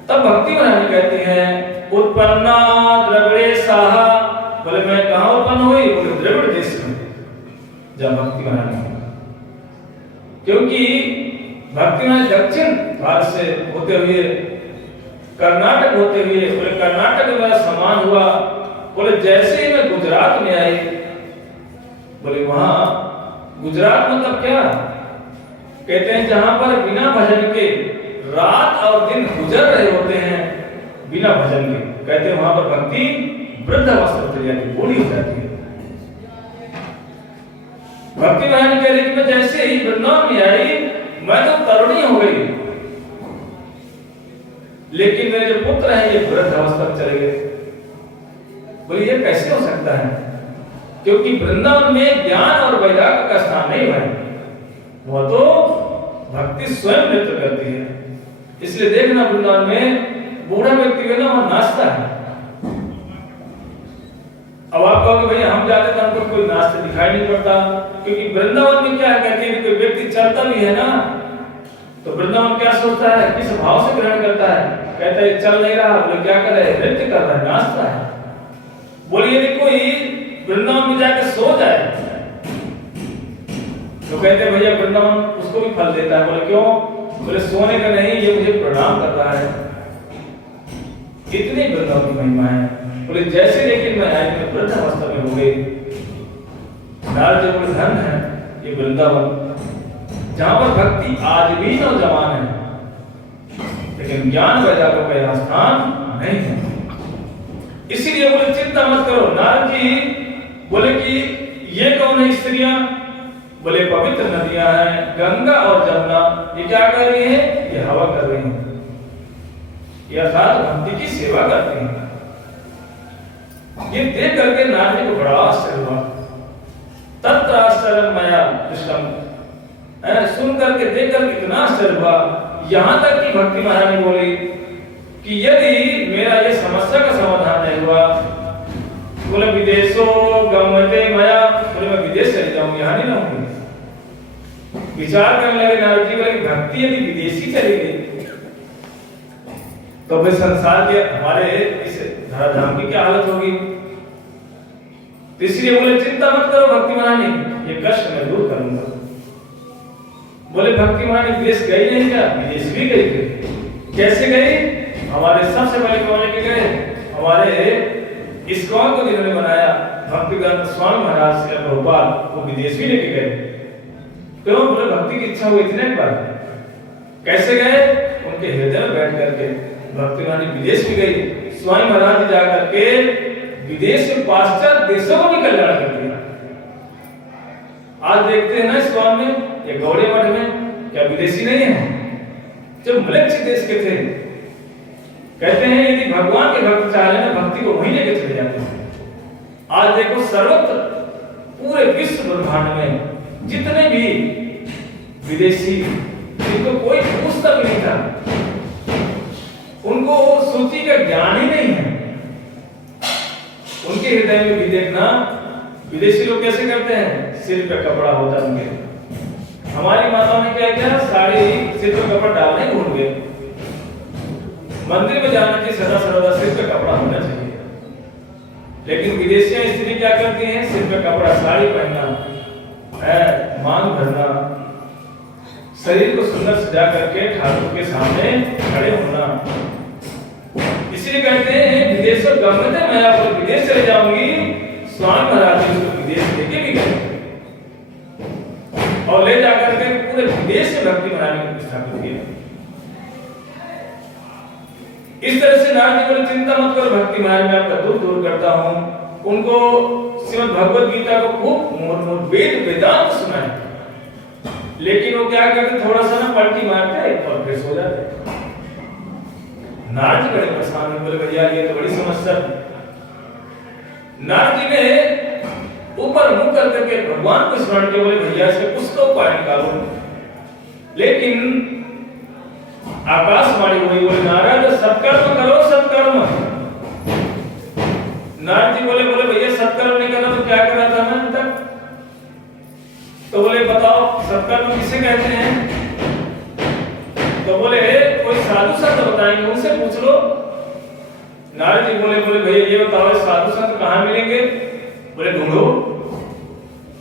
तब भक्ति महारानी कहती हैं उत्पन्ना द्रविड़े साहा। बोले मैं कहां उत्पन्न हुई? बोले द्रविड़ देश में, जब भक्ति महारानी, क्योंकि भक्ति महारानी दक्षिण भारत से होते हुए कर्नाटक होते हुए, बोले कर्नाटक में मेरा सम्मान हुआ। बोले जैसे ही मैं गुजरात में आई, बोले वहां गुजरात मतलब क्या? कहते हैं जहां पर बिना भजन के रात और दिन गुजर रहे होते हैं, बिना भजन के, कहते हैं वहां पर भक्ति वृद्ध अवस्था में चली जाती, बूढ़ी हो जाती है। भक्ति महारानी कह रही कि मैं जैसे ही वृंदावन में आई, मैं तो तरुणी हो गई, लेकिन मेरे जो पुत्र हैं ये वृद्ध अवस्था में चले गए। बोले ये कैसे हो सकता है? क्योंकि वृंदावन में ज्ञान और वैराग्य का स्थान नहीं है, वह तो भक्ति स्वयं नृत्य करती है। इसलिए देखना वृंदावन में बूढ़ा व्यक्ति है ना, वह नाचता है। अब आप कहोगे भैया हम जाते तो हमको कोई नाचते दिखाई नहीं पड़ता, क्योंकि वृंदावन में क्या कहते हैं, कोई व्यक्ति चलता भी है ना, तो वृंदावन क्या सोचता है, किस भाव से ग्रहण करता है? कहता है चल नहीं रहा, बोले क्या कर रहा है? नृत्य कर रहा है, नाचता है। बोले यदि कोई वृंदावन में जाकर सो जाए तो कहते हैं भैया वृंदावन उसको उसको भी फल देता है। बोले क्यों? बोले सोने का नहीं, ये मुझे प्रणाम कर रहा है। इतनी वृंदावन की महिमा है। बोले जैसे लेकिन मैं आई में वृद्ध अवस्था में हो गई। नारद जी बोले धन है ये वृंदावन, जहां पर भक्ति आज भी नौजवान है, लेकिन ज्ञान वैराग्य का यहाँ स्थान नहीं है। इसीलिए बोले चिंता मत करो। नारद जी बोले कि ये कौन है स्त्रियां? बोले पवित्र नदियां हैं, गंगा और जमुना। ये क्या कर रही है? ये हवा कर रही है, ये अर्थात भक्ति की सेवा करती हैं। ये देख करके नारद जी को बड़ा आश्चर्य हुआ। तत्र आश्चर्यं मया दृष्टम्, सुन करके देख कर कितना आश्चर्य हुआ। यहां तक कि भक्ति महारानी बोली कि यदि मेरा ये समस्या का समाधान नहीं हुआ, बोले विदेशो गम्यते मया, बोले मैं विदेश चली जाऊंगी, यहाँ नहीं रहूंगी। विचार करने लगे नारद जी, बोले भक्ति यदि विदेशी चली गई तो फिर संसार के हमारे इस धराधाम की क्या हालत होगी? इसलिए बोले चिंता मत करो भक्ति महारानी, ये कष्ट मैं दूर करूंगा। बोले भक्ति महारानी विदेश गई नहीं क्या? विदेश भी गई थी। कैसे गई? हमारे सबसे पहले कौन लेके गए? हमारे इस्कॉन को जिन्होंने बनाया भक्तिवेदांत स्वामी महाराज से प्रभुपाद, वो विदेश भी लेके गए। क्यों? बोले भक्ति की इच्छा हुई थी ना एक बार। कैसे गए? उनके हृदय में बैठ करके भक्ति महारानी विदेश भी गई। स्वामी महाराज जा करके विदेश में पाश्चात्य देशों को भी कल्याण कर दिया। आज देखते हैं ना इस्कॉन में, ये गौड़े मठ में, क्या विदेशी नहीं है? जो मलेच्छ देश के थे, कहते हैं यदि भगवान के भक्त चाहे ना भक्ति को वहीं लेके चले जाते हैं। आज देखो सर्वत्र पूरे विश्व ब्रह्मांड में जितने भी विदेशी, जिनको कोई पूछता भी नहीं था, उनको सूची का ज्ञान ही नहीं है। उनके हृदय में भी देखना विदेशी लोग कैसे करते हैं, सिर पे कपड़ा होता है उनके। हमारी माताओं ने क्या किया? साड़ी सिर पे कपड़ा डालने भूल गए। मंदिर में जाने की सदा सर्वदा सिर पे कपड़ा होना चाहिए, लेकिन विदेशियां स्त्री क्या करती हैं? सिर पे कपड़ा, साड़ी पहनना है, मांग भरना, शरीर को सुंदर सजा करके ठाकुर के सामने खड़े होना। इसलिए कहते हैं विदेशों गम्यते मया, बोले विदेश चले जाऊंगी। स्वामी महाराज जी उसको विदेश लेके भी गए और ले जाकर के पूरे विदेश में भक्ति महारानी को स्थापित किया। इस तरह से नारद जी बोले चिंता मत करो भक्ति महारानी, मैं आपका दुख दूर करता हूं। उनको श्रीमद् भगवद गीता को खूब वेद वेदांत सुनाए, लेकिन वो क्या करते? थोड़ा सा ना पलटी मारते और फिर सो जाते। नारद जी बड़े परेशान हुए, बोले भैया ये तो बड़ी समस्या है। नारद जी ने ऊपर मुंह करके भगवान को स्मरण किया, बोले भैया इसमें कुछ तो उपाय निकालो। लेकिन आकाशवाणी हुई, बोले नारद सत्कर्म करो, सत्कर्म। नारद जी बोले भैया सत्कर्म नहीं करना तो क्या करना था मैं तक? तो बोले बताओ सत्कर्म किसे कहते हैं? तो बोले कोई साधु संत बताएंगे, उनसे पूछ लो। नारद जी बोले भैया ये बताओ साधु संत कहाँ मिलेंगे? बोले ढूंढो।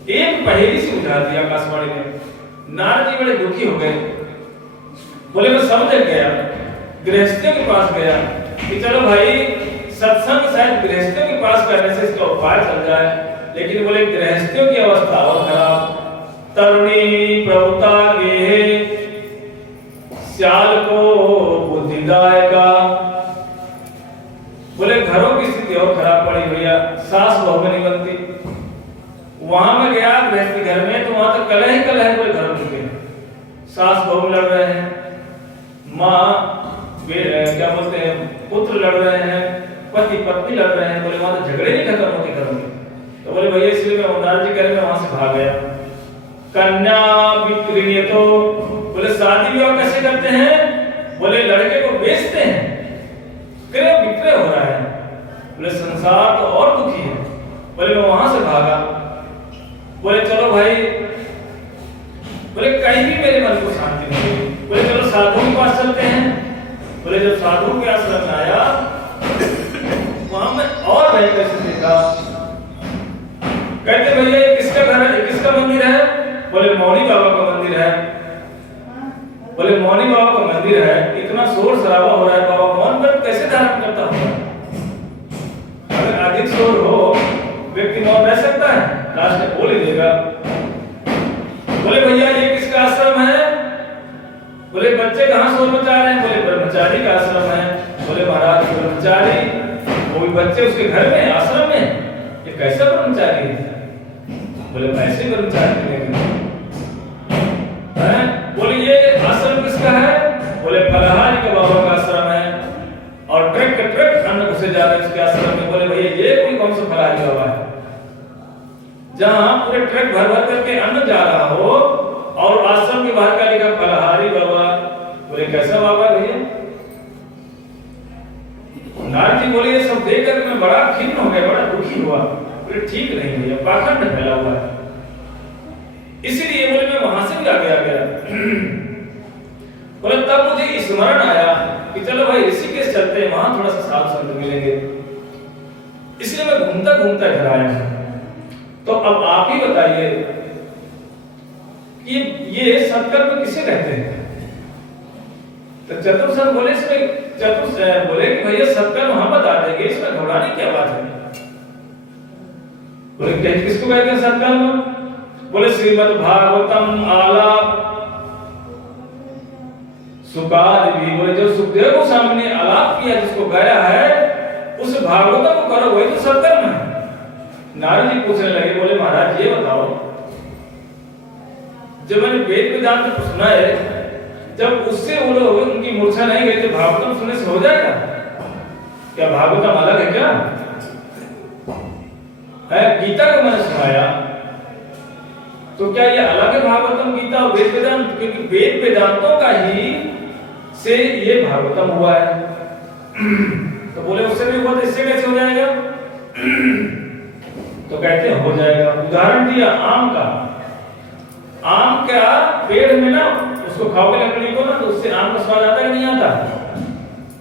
एक पहेली से बुझा दिया आकाशवाणी ने। नारद जी बड़े दुखी हो गए, बोले मैं समझ गया, गृहस्थियों के पास गया कि चलो भाई सत्संग शायद गृहस्थियों के पास करने से इसका उपाय चल जाए, लेकिन बोले गृहस्थियों की अवस्था और खराब। तरुणी प्रभुता के श्याल को बुद्धिदायका, बोले घरों की स्थिति और खराब पड़ी भैया, सास बहू में नहीं बनती। वहां में गया गृहस्थी घर में तो वहां तक कलह ही कलह पूरे घर में, सास बहू लड़ रहे हैं, माँ क्या बोलते हैं पुत्र लड़ रहे हैं, पति पत्नी लड़ रहे हैं। बोले वहां तो झगड़े नहीं खत्म होते घर में। तो बोले भैया इसलिए मैं नारद जी कह रहे मैं वहां से भाग गया। कन्या विक्रीय, तो बोले शादी विवाह कैसे करते हैं? बोले लड़के को बेचते हैं, क्रय विक्रय हो रहा है। बोले संसार तो और दुखी है। बोले मैं वहां से भागा। बोले चलो भाई, बोले कहीं भी मेरे मन को शांति नहीं हुई। बोले चलो साधु के पास चलते हैं। बोले जब साधु के आश्रम में आया वहां में और भयंकर से देखा। कहते भैया किसका घर है, किसका मंदिर है? बोले मौनी बाबा का मंदिर है। उसके घर में, आश्रम में, ये कैसा कर्मचारी है? बोले ऐसे कर्मचारी मिलेंगे। बोले ये आश्रम किसका है? बोले फलाहारी का बाबा का आश्रम है, और ट्रक के ट्रक अन्न घुसे जा रहे इसके आश्रम में। बोले भैया ये कोई कौन सा फलाहारी बाबा है जहां पूरे ट्रक भर भर करके अन्न जा रहा हो और आश्रम के बाहर का लिखा फलाहारी बाबा? बोले कैसा बाबा है भैया? नारद जी बोले ये सब देख कर मैं बड़ा खिन्न हो गया, बड़ा दुखी हुआ। बोले ठीक नहीं भैया, पाखंड फैला हुआ है, इसीलिए बोले मैं वहां से भी आगे आ गया। बोले तब मुझे स्मरण आया कि चलो भाई ऋषिकेश चलते हैं, वहां थोड़ा सा साधु संत मिलेंगे, इसलिए मैं घूमता घूमता इधर आया। तो अब आप ही बताइए कि ये सत्कर्म किसे कहते हैं? तो चतुर्सन बोले इसमें बोले कि भैया सत्कर्म हम बता देंगे, इसमें घबराने की क्या बात है? बोले किसको कहते हैं सत्कर्म? बोले श्रीमद् भागवतम आलाप सुकाद भी। बोले जो सुखदेव को सामने आलाप किया, जिसको गाया है, उस भागवतम को करो, वही तो सत्कर्म है। नारद जी पूछने लगे, बोले महाराज ये बताओ, जब मैंने वेद वेदांत को सुना है, जब उससे वो लोग उनकी मूर्छा नहीं गई तो भागवतम सुनने से हो जाएगा क्या? भागवतम अलग है क्या? है गीता को मैंने सुनाया, तो क्या ये अलग है भागवतम गीता और वेद वेदांत? क्योंकि वेद वेदांतों का ही से ये भागवतम हुआ है। तो बोले उससे भी हुआ तो इससे कैसे हो जाएगा? तो कहते हैं हो जाएगा। उदाहरण दिया आम का। आम का पेड़ में ना, उसको खाओगे लकड़ी को ना, तो उससे आम का स्वाद आता है नहीं आता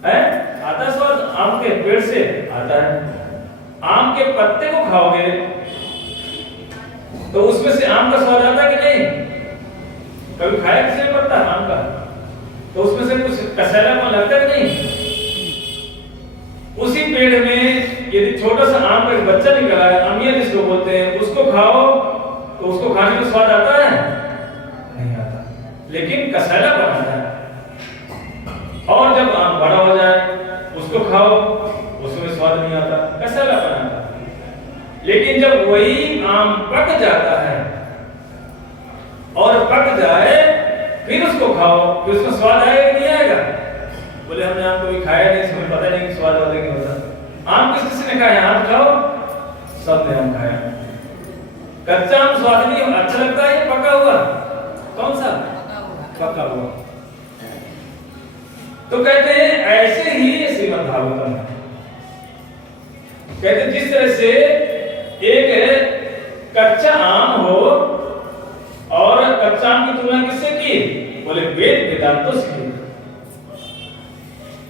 है? आता स्वाद आम के पेड़ से आता है। आम के पत्ते को खाओगे तो उसमें से आम का स्वाद आता है कि नहीं? कभी खाया किसी ने पत्ता आम का? तो उसमें से कुछ कसैलापन लगता है कि नहीं? उसी पेड़ में यदि छोटा सा आम का एक बच्चा निकला है, अमिया जिसको बोलते हैं, उसको खाओ तो उसको खाने का स्वाद आता है? नहीं आता, लेकिन कसैलापन आता है। और जब आम बड़ा हो जाए उसको खाओ, उसमें स्वाद नहीं आता, कसैलापन आता है। लेकिन जब वही आम पक जाता है और पक जाए फिर उसको खाओ, फिर उसका स्वाद आएगा नहीं आएगा? बोले हमने आम कभी खाया नहीं, हमें पता नहीं कि स्वाद होता है कि होता। आम किस किसी ने खाया? आम खाओ, सबने आम खाया। कच्चा आम स्वाद नहीं अच्छा लगता है, पका हुआ कौन सा? पका हुआ। तो कहते हैं ऐसे ही श्रीमद् भागवतम है। कहते जिस तरह से एक कच्चा आम हो, और कच्चा आम की तुलना किससे की? बोले वेद वेदांतों से की।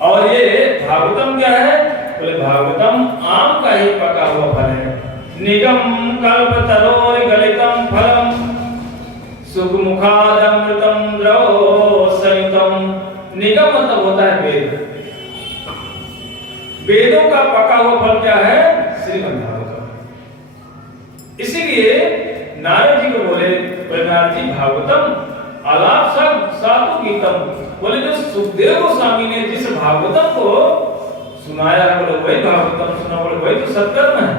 और ये भागवतम क्या है? बोले भागवतम आम का ही पका हुआ फल है। निगम कल्पतरोर गलितम फलम सुखमुखादमृतम द्रव संयुतम। निगम मतलब होता है वेद। वेदों का पका हुआ फल क्या है? श्रीमद् भागवतम। इसीलिए नारद जी को बोले नारद जी भागवतम आलाप सब सातु गीतम। बोले जो सुखदेव गोस्वामी ने जिस भागवतम को सुनाया, बोले वही भागवतम सुना, बोले वही तो सत्कर्म है।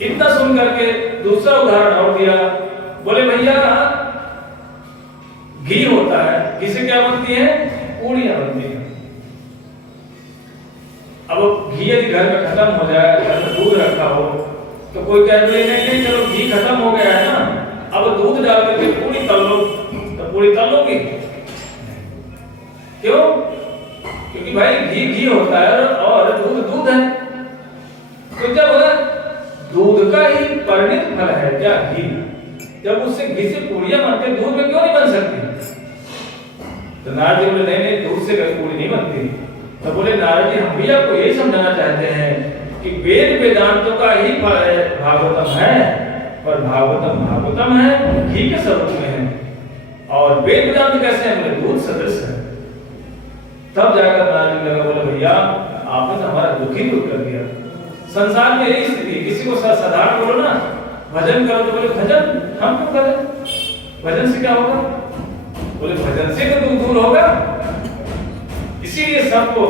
इतना सुन करके दूसरा उदाहरण और दिया। बोले भैया घी होता है, घी से क्या बनती है? पूड़ियां बनती है। अब घी यदि घर में खत्म हो जाए, घर में दूध रखा हो, तो कोई कह दे नहीं चलो घी खत्म हो गया है ना, अब दूध डाल करके पूड़ी तल लो, तो पूड़ी तल लोगे? क्यों? क्योंकि भाई घी घी होता है और दूध दूध है। तो जब दूध का ही परिणित फल है क्या घी, जब उससे घी से पूड़ियां बनती, दूध में क्यों नहीं बन सकती? तो नारद जी बोले नहीं नहीं, दूध से पूड़ी नहीं बनती। तो बोले नारद जी हम भी आपको यही समझाना चाहते हैं कि वेद वेदांतों का ही भागवतम है, पर भागवतम भागवतम है, घी के स्वरूप में है। और वेद वेदांत कैसे है? बोले दूध सदृश है। तब जाकर नारद जी लगा, बोले भैया आपने तो हमारा दुख ही दूर कर दिया। संसार में यही स्थिति, किसी को साधारण बोलो ना भजन करो, तो बोले भजन हम क्यों करें? भजन से क्या होगा? बोले भजन से तो दुख दूर होगा। इसीलिए सबको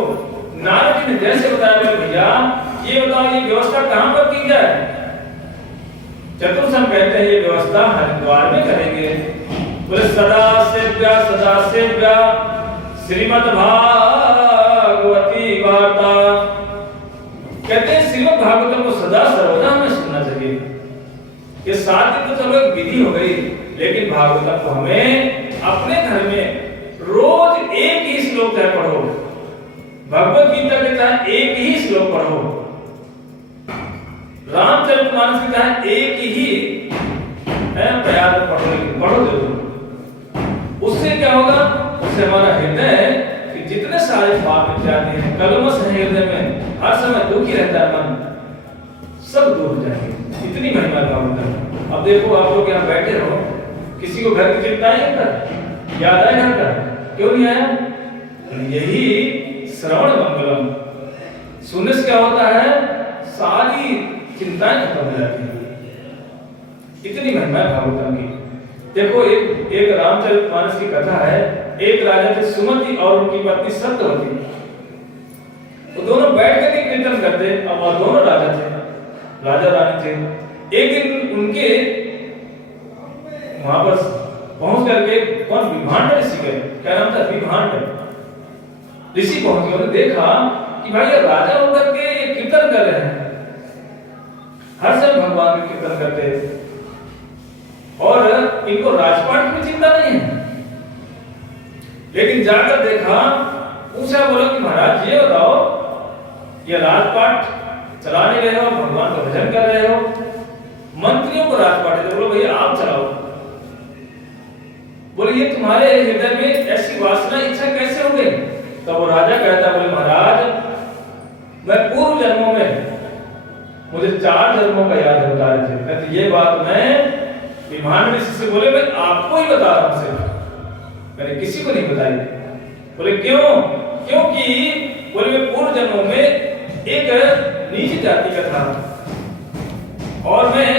नारद जी ने जैसे बताया बोले भैया ये बताओ ये व्यवस्था कहां पर की जाए। चतुर्सम कहते हैं ये व्यवस्था हरिद्वार में करेंगे। बोले सदा सेव्या श्रीमद् भागवती वार्ता। कहते हैं श्रीमद् भागवतम को सदा सर्वदा हमें सुनना चाहिए। ये 7 दिन तो चलो एक विधि हो गई, लेकिन भागवतम को हमें अपने घर में रोज एक ही श्लोक है पढ़ो। भगवत गीता के चाहे एक ही श्लोक पढ़ो, रामचरितमानस की चाहे एक ही प्रयास पढ़ो जरूर। उससे क्या होगा, उससे हमारा हृदय कि जितने सारे पाप इत्यादि हैं, कलमश है हृदय में, हर समय दुखी रहता है मन, सब दूर हो जाएंगे। इतनी महिमा भागवत। अब देखो आप लोग यहाँ बैठे रहो, किसी को घर की चिंता है अंदर, याद आए घर का, क्यों नहीं आया? यही श्रवण मंगलम सुनने से क्या होता है, सारी चिंताएं खत्म हो जाती हैं। इतनी महिमा है भागवतम की। देखो एक रामचरितमानस की कथा है। एक राजा थे सुमति और उनकी पत्नी सत्यवती। वो दोनों बैठ कर कीर्तन करते। अब वो दोनों राजा थे, राजा रानी थे। एक दिन उनके वहां पर पहुंच करके कौन विभांड ऋषि गए, क्या नाम था, विभांड ऋषि पहुंच गए। उन्होंने देखा कि भाई ये राजा होकर के ये कीर्तन कर रहे हैं, हर समय भगवान के कीर्तन करते और इनको राजपाट की चिंता नहीं है। लेकिन जाकर देखा, पूछा, बोला कि महाराज ये बताओ ये राजपाट चला नहीं रहे हो, भगवान का भजन कर रहे हो, मंत्रियों को राजपाट है, बोलो भैया आप चलाओ। बोले ये तुम्हारे हृदय में ऐसी वासना इच्छा कैसे हो गई? तब वो राजा कहता, बोले महाराज मैं पूर्व जन्मों में मुझे 4 जन्मों का याद है बता रहे थे। कहते ये बात मैं विमान ऋषि से बोले मैं आपको ही बता रहा हूं, सिर्फ मैंने किसी को नहीं बताई। बोले क्यों? क्योंकि बोले मैं पूर्व जन्मों में एक नीच जाति का था और मैं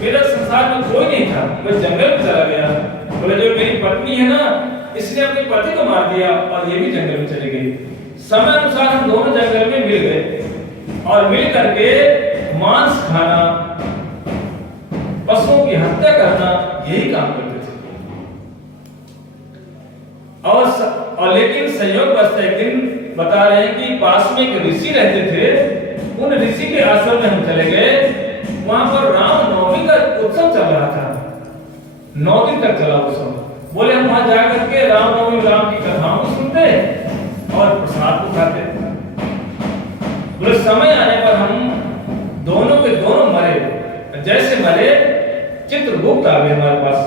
मेरा संसार में कोई नहीं था, मैं जंगल में चला गया। बोले जो मेरी पत्नी है ना, इसने अपने पति को मार दिया और ये भी जंगल में चली गई। समय अनुसार हम दोनों जंगल में मिल गए और मिल करके मांस खाना, पशुओं की हत्या करना, यही काम करते थे। और लेकिन संयोग बस एक दिन बता रहे हैं कि पास में एक ऋषि रहते थे। उन ऋषि के आश्रम में हम चले गए। वहां पर रामनवमी का उत्सव चल रहा था, 9 दिन तक चला उत्सव। बोले हम वहां जाकर के रामनवमी राम की कथाओं को सुनते और प्रसाद को खाते। बोले समय आने पर हम दोनों के दोनों मरे। जैसे मरे चित्रगुप्त आ गए हमारे पास,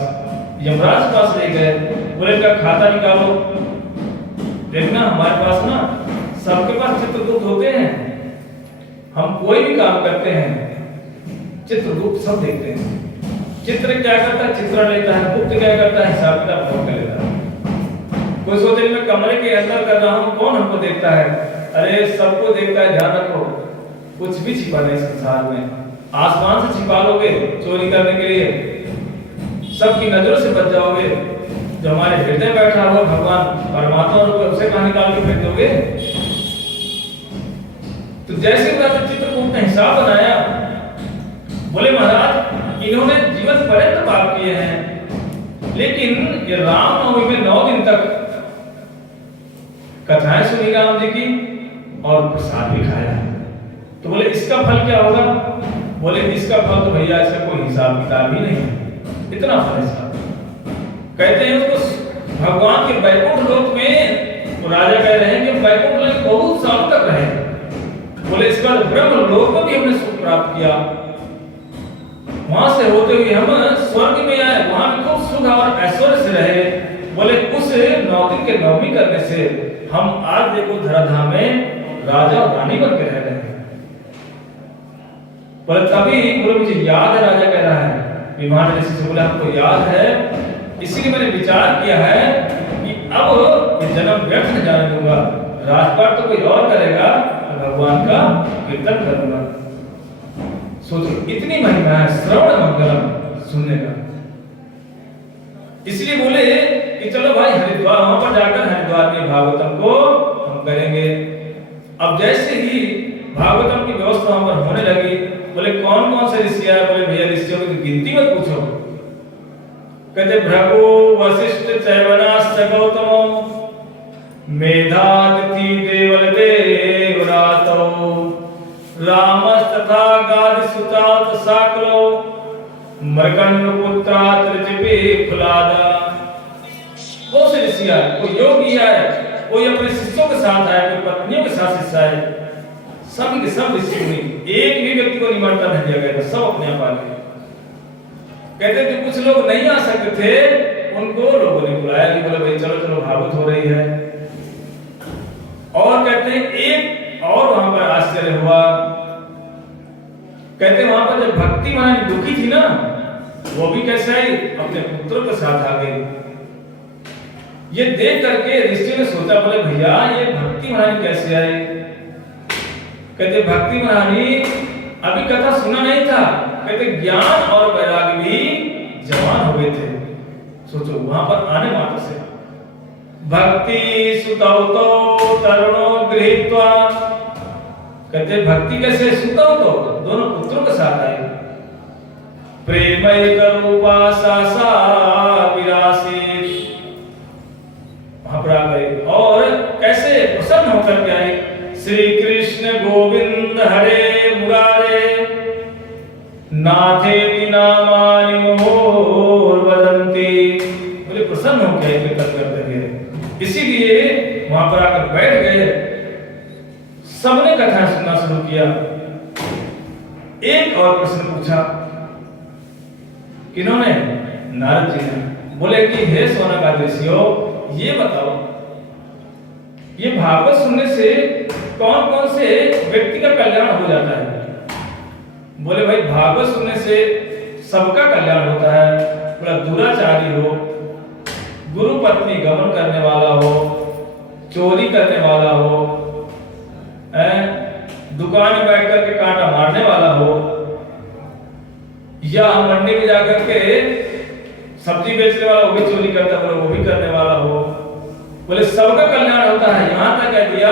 यमराज पास ले गए। बोले का खाता निकालो। देखना हमारे पास ना सबके पास चित्रगुप्त होते हैं, हम कोई भी काम करते हैं चित्रगुप्त सब देखते हैं। चित्र क्या करता है, चित्र लेता है, गुप्त क्या करता है, हिसाब किताब कर लेता है। कोई सोचे मैं कमरे के अंदर कर रहा हूं, कौन हमको देखता है? अरे सबको देखता है, ध्यान रखो। कुछ भी छिपा नहीं संसार में। आसमान से छिपा लोगे चोरी करने के लिए, सबकी नजरों से बच जाओगे। जो हमारे हृदय बैठा हुआ भगवान परमात्मा रूप है, उसे कहां निकाल के फेंक दोगे? तो जैसे चित्रगुप्त ने हिसाब बनाया, बोले महाराज इन्होंने जीवन पर्यंत पाप किए हैं, लेकिन ये रामनवमी में 9 दिन तक कथाएं सुनी राम जी की और प्रसाद भी खाया। तो बोले इसका फल क्या होगा? बोले इसका फल तो भैया इसका कोई हिसाब किताब ही नहीं है, इतना फल इसका। कहते हैं उसको भगवान के वैकुंठ लोक में, वो राजा कह रहे हैं कि वैकुंठ लोक बहुत साल तक रहे। बोले इस बार ब्रह्म लोक में भी हमने सुख प्राप्त किया, वहां से होते हुए हम स्वर्ग में आए, वहां भी खूब सुख और ऐश्वर्य से रहे। बोले उस 9 दिन के नवमी करने से हम आज देखो धराधाम में राजा और रानी बन के रह रहे हैं। पर तभी बोले मुझे याद है, राजा कह रहा है विमान ऋषि से, बोले हमको याद है, इसीलिए मैंने विचार किया है कि अब ये जन्म व्यर्थ न जाने दूंगा, राजपाट तो कोई और करेगा, भगवान का कीर्तन करूंगा। सोचो इतनी महिमा है श्रवण मंगलम सुनने का। इसलिए बोले कि चलो भाई हरिद्वार, वहां पर जाकर हरिद्वार में भागवतम को हम करेंगे। अब जैसे ही भागवतम की व्यवस्था वहां पर होने लगी, बोले कौन कौन से ऋषि आए? बोले भैया ऋषियों की गिनती मत पूछो। कहते भृगु वशिष्ठ चैवनाश्च गौतमो मेधातिथि देवल देवरातो रामस्तथा गादिसुतात साकलो मर्कंड पुत्रा त्रिजपे फुलादा। बहुत से ऋषि आए, कोई योगी आए, कोई अपने शिष्यों के साथ आए, कोई पत्नियों के साथ शिष्य आए, सब के सब ऋषि मुनि, एक भी व्यक्ति को निमंत्रण नहीं दिया गया था, सब अपने आप आ गए। कहते थे कुछ लोग नहीं आ सकते थे, उनको लोगों ने बुलाया कि बोले भाई चलो चलो भागवत हो रही है। और कहते हैं एक और वहां पर आश्चर्य हुआ, कहते वहां पर जब भक्ति महारानी दुखी थी ना, वो भी कैसे आई? अपने पुत्रों के साथ आ गई। ये देख करके ऋषि ने सोचा, बोले भैया ये भक्ति महारानी कैसे आई? कहते भक्ति महारानी अभी कथा सुना नहीं था, कहते ज्ञान और वैराग्य भी जवान हो गए थे। सोचो वहां पर आने मात्र से भक्ति सुतौ तो तरुणो गृहीत्वा, कहते भक्ति कैसे? सुतौ तो दोनों पुत्रों के साथ आए। प्रेमैक रूपा सा विरासी, वहां पर आ गए और कैसे प्रसन्न होकर के आए। श्री कृष्ण गोविंद हरे मुरारे नाथेति नामानि मोर वदन्ति, बोले प्रसन्न हो गए करते हुए। इसीलिए वहां पर आकर बैठ गए, सबने कथा सुनना शुरू किया। एक और प्रश्न पूछा, किन्होंने? नारद जी ने। बोले कि हे शौनक आदि ऋषियों, ये बताओ ये भागवत सुनने से कौन कौन से व्यक्ति का कल्याण हो जाता है? बोले भाई भागवत सुनने से सबका कल्याण होता है। बोला दुराचारी हो, गुरु पत्नी गमन करने वाला हो, चोरी करने वाला हो, दुकान में बैठ करके कांटा मारने वाला हो, या मंडी में जाकर के सब्जी बेचने वाला वो भी चोरी करता है, वो भी करने वाला हो। बोले सबका कल्याण होता है। यहां तक कह दिया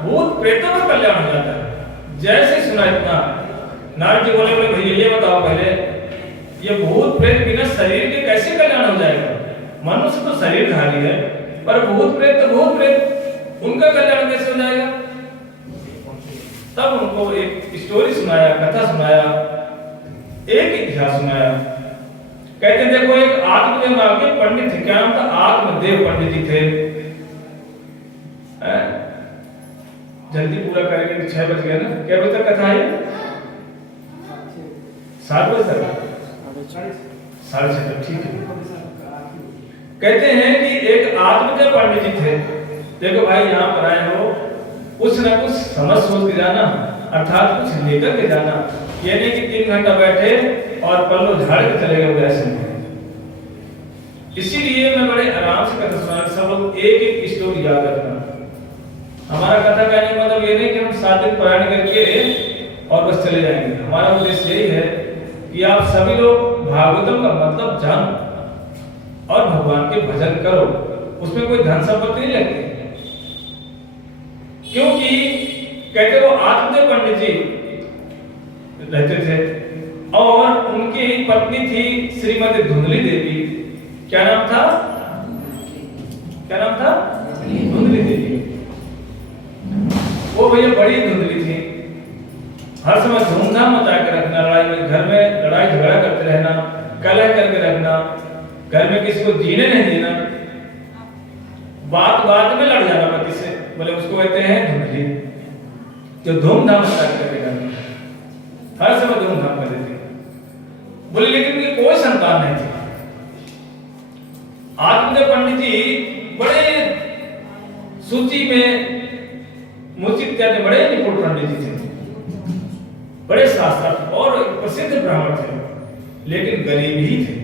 भूत प्रेतों का कल्याण हो जाता है। जैसे सुना इतना, नारद जी बोले बोले भैया ये बताओ पहले, ये भूत प्रेत बिना शरीर के कैसे कल्याण हो जाएगा? मनुष्य तो शरीरधारी है, पर भूत प्रेत तो भूत प्रेत, उनका कल्याण कैसे हो जाएगा? तब उनको एक स्टोरी सुनाया, कथा सुनाया, एक इतिहास सुनाया। कहते देखो एक आत्मदेव नाम के पंडित थे, क्या नाम था? आत्मदेव पंडित जी थे। जल्दी पूरा करेंगे, 6 बज गए ना। क्या बजे तक कथा है? 7 बजे तक, 6:30 तक, ठीक है। कहते हैं कि एक आत्मदेव पंडित जी थे। देखो भाई यहाँ पर आए हो, कुछ ना कुछ समझ सोच के जाना, अर्थात कुछ लेकर के जाना। ये नहीं कि 3 घंटा बैठे और पल्लो झाड़ के चले गए, ऐसे नहीं। इसीलिए मैं बड़े आराम से कथा सुना, सब लोग एक एक स्टोरी याद रखना। हमारा कथा कहने का मतलब ये नहीं कि हम 7 दिन पारायण करके और बस चले जाएंगे। हमारा उद्देश्य यही है कि आप सभी लोग भागवतम का मतलब जानो और भगवान के भजन करो। उसमें कोई धन संपत्ति नहीं लगती, क्योंकि कहते वो आत्मदेव पंडित जी रहते थे और उनकी पत्नी थी श्रीमती धुंधली देवी। क्या नाम था? क्या नाम था? धुंधली देवी। वो भैया बड़ी धुंधली थी, हर समय धूमधाम मचा के रखना, लड़ाई में, घर में लड़ाई झगड़ा करते रहना, कलह करके रखना, घर में किसी को जीने नहीं देना, बात बात में लड़ जाना पति से। बोले उसको कहते हैं धुंधली, जो धूमधाम मचा के रखना, हर समय धूमधाम कर देती। बोले लेकिन उनकी कोई संतान नहीं थी। आत्मदेव पंडित जी बड़े सूची में मुचित थे, बड़े निपुण पंडित जी थे, बड़े शास्त्र और प्रसिद्ध ब्राह्मण थे, लेकिन गरीब ही थे।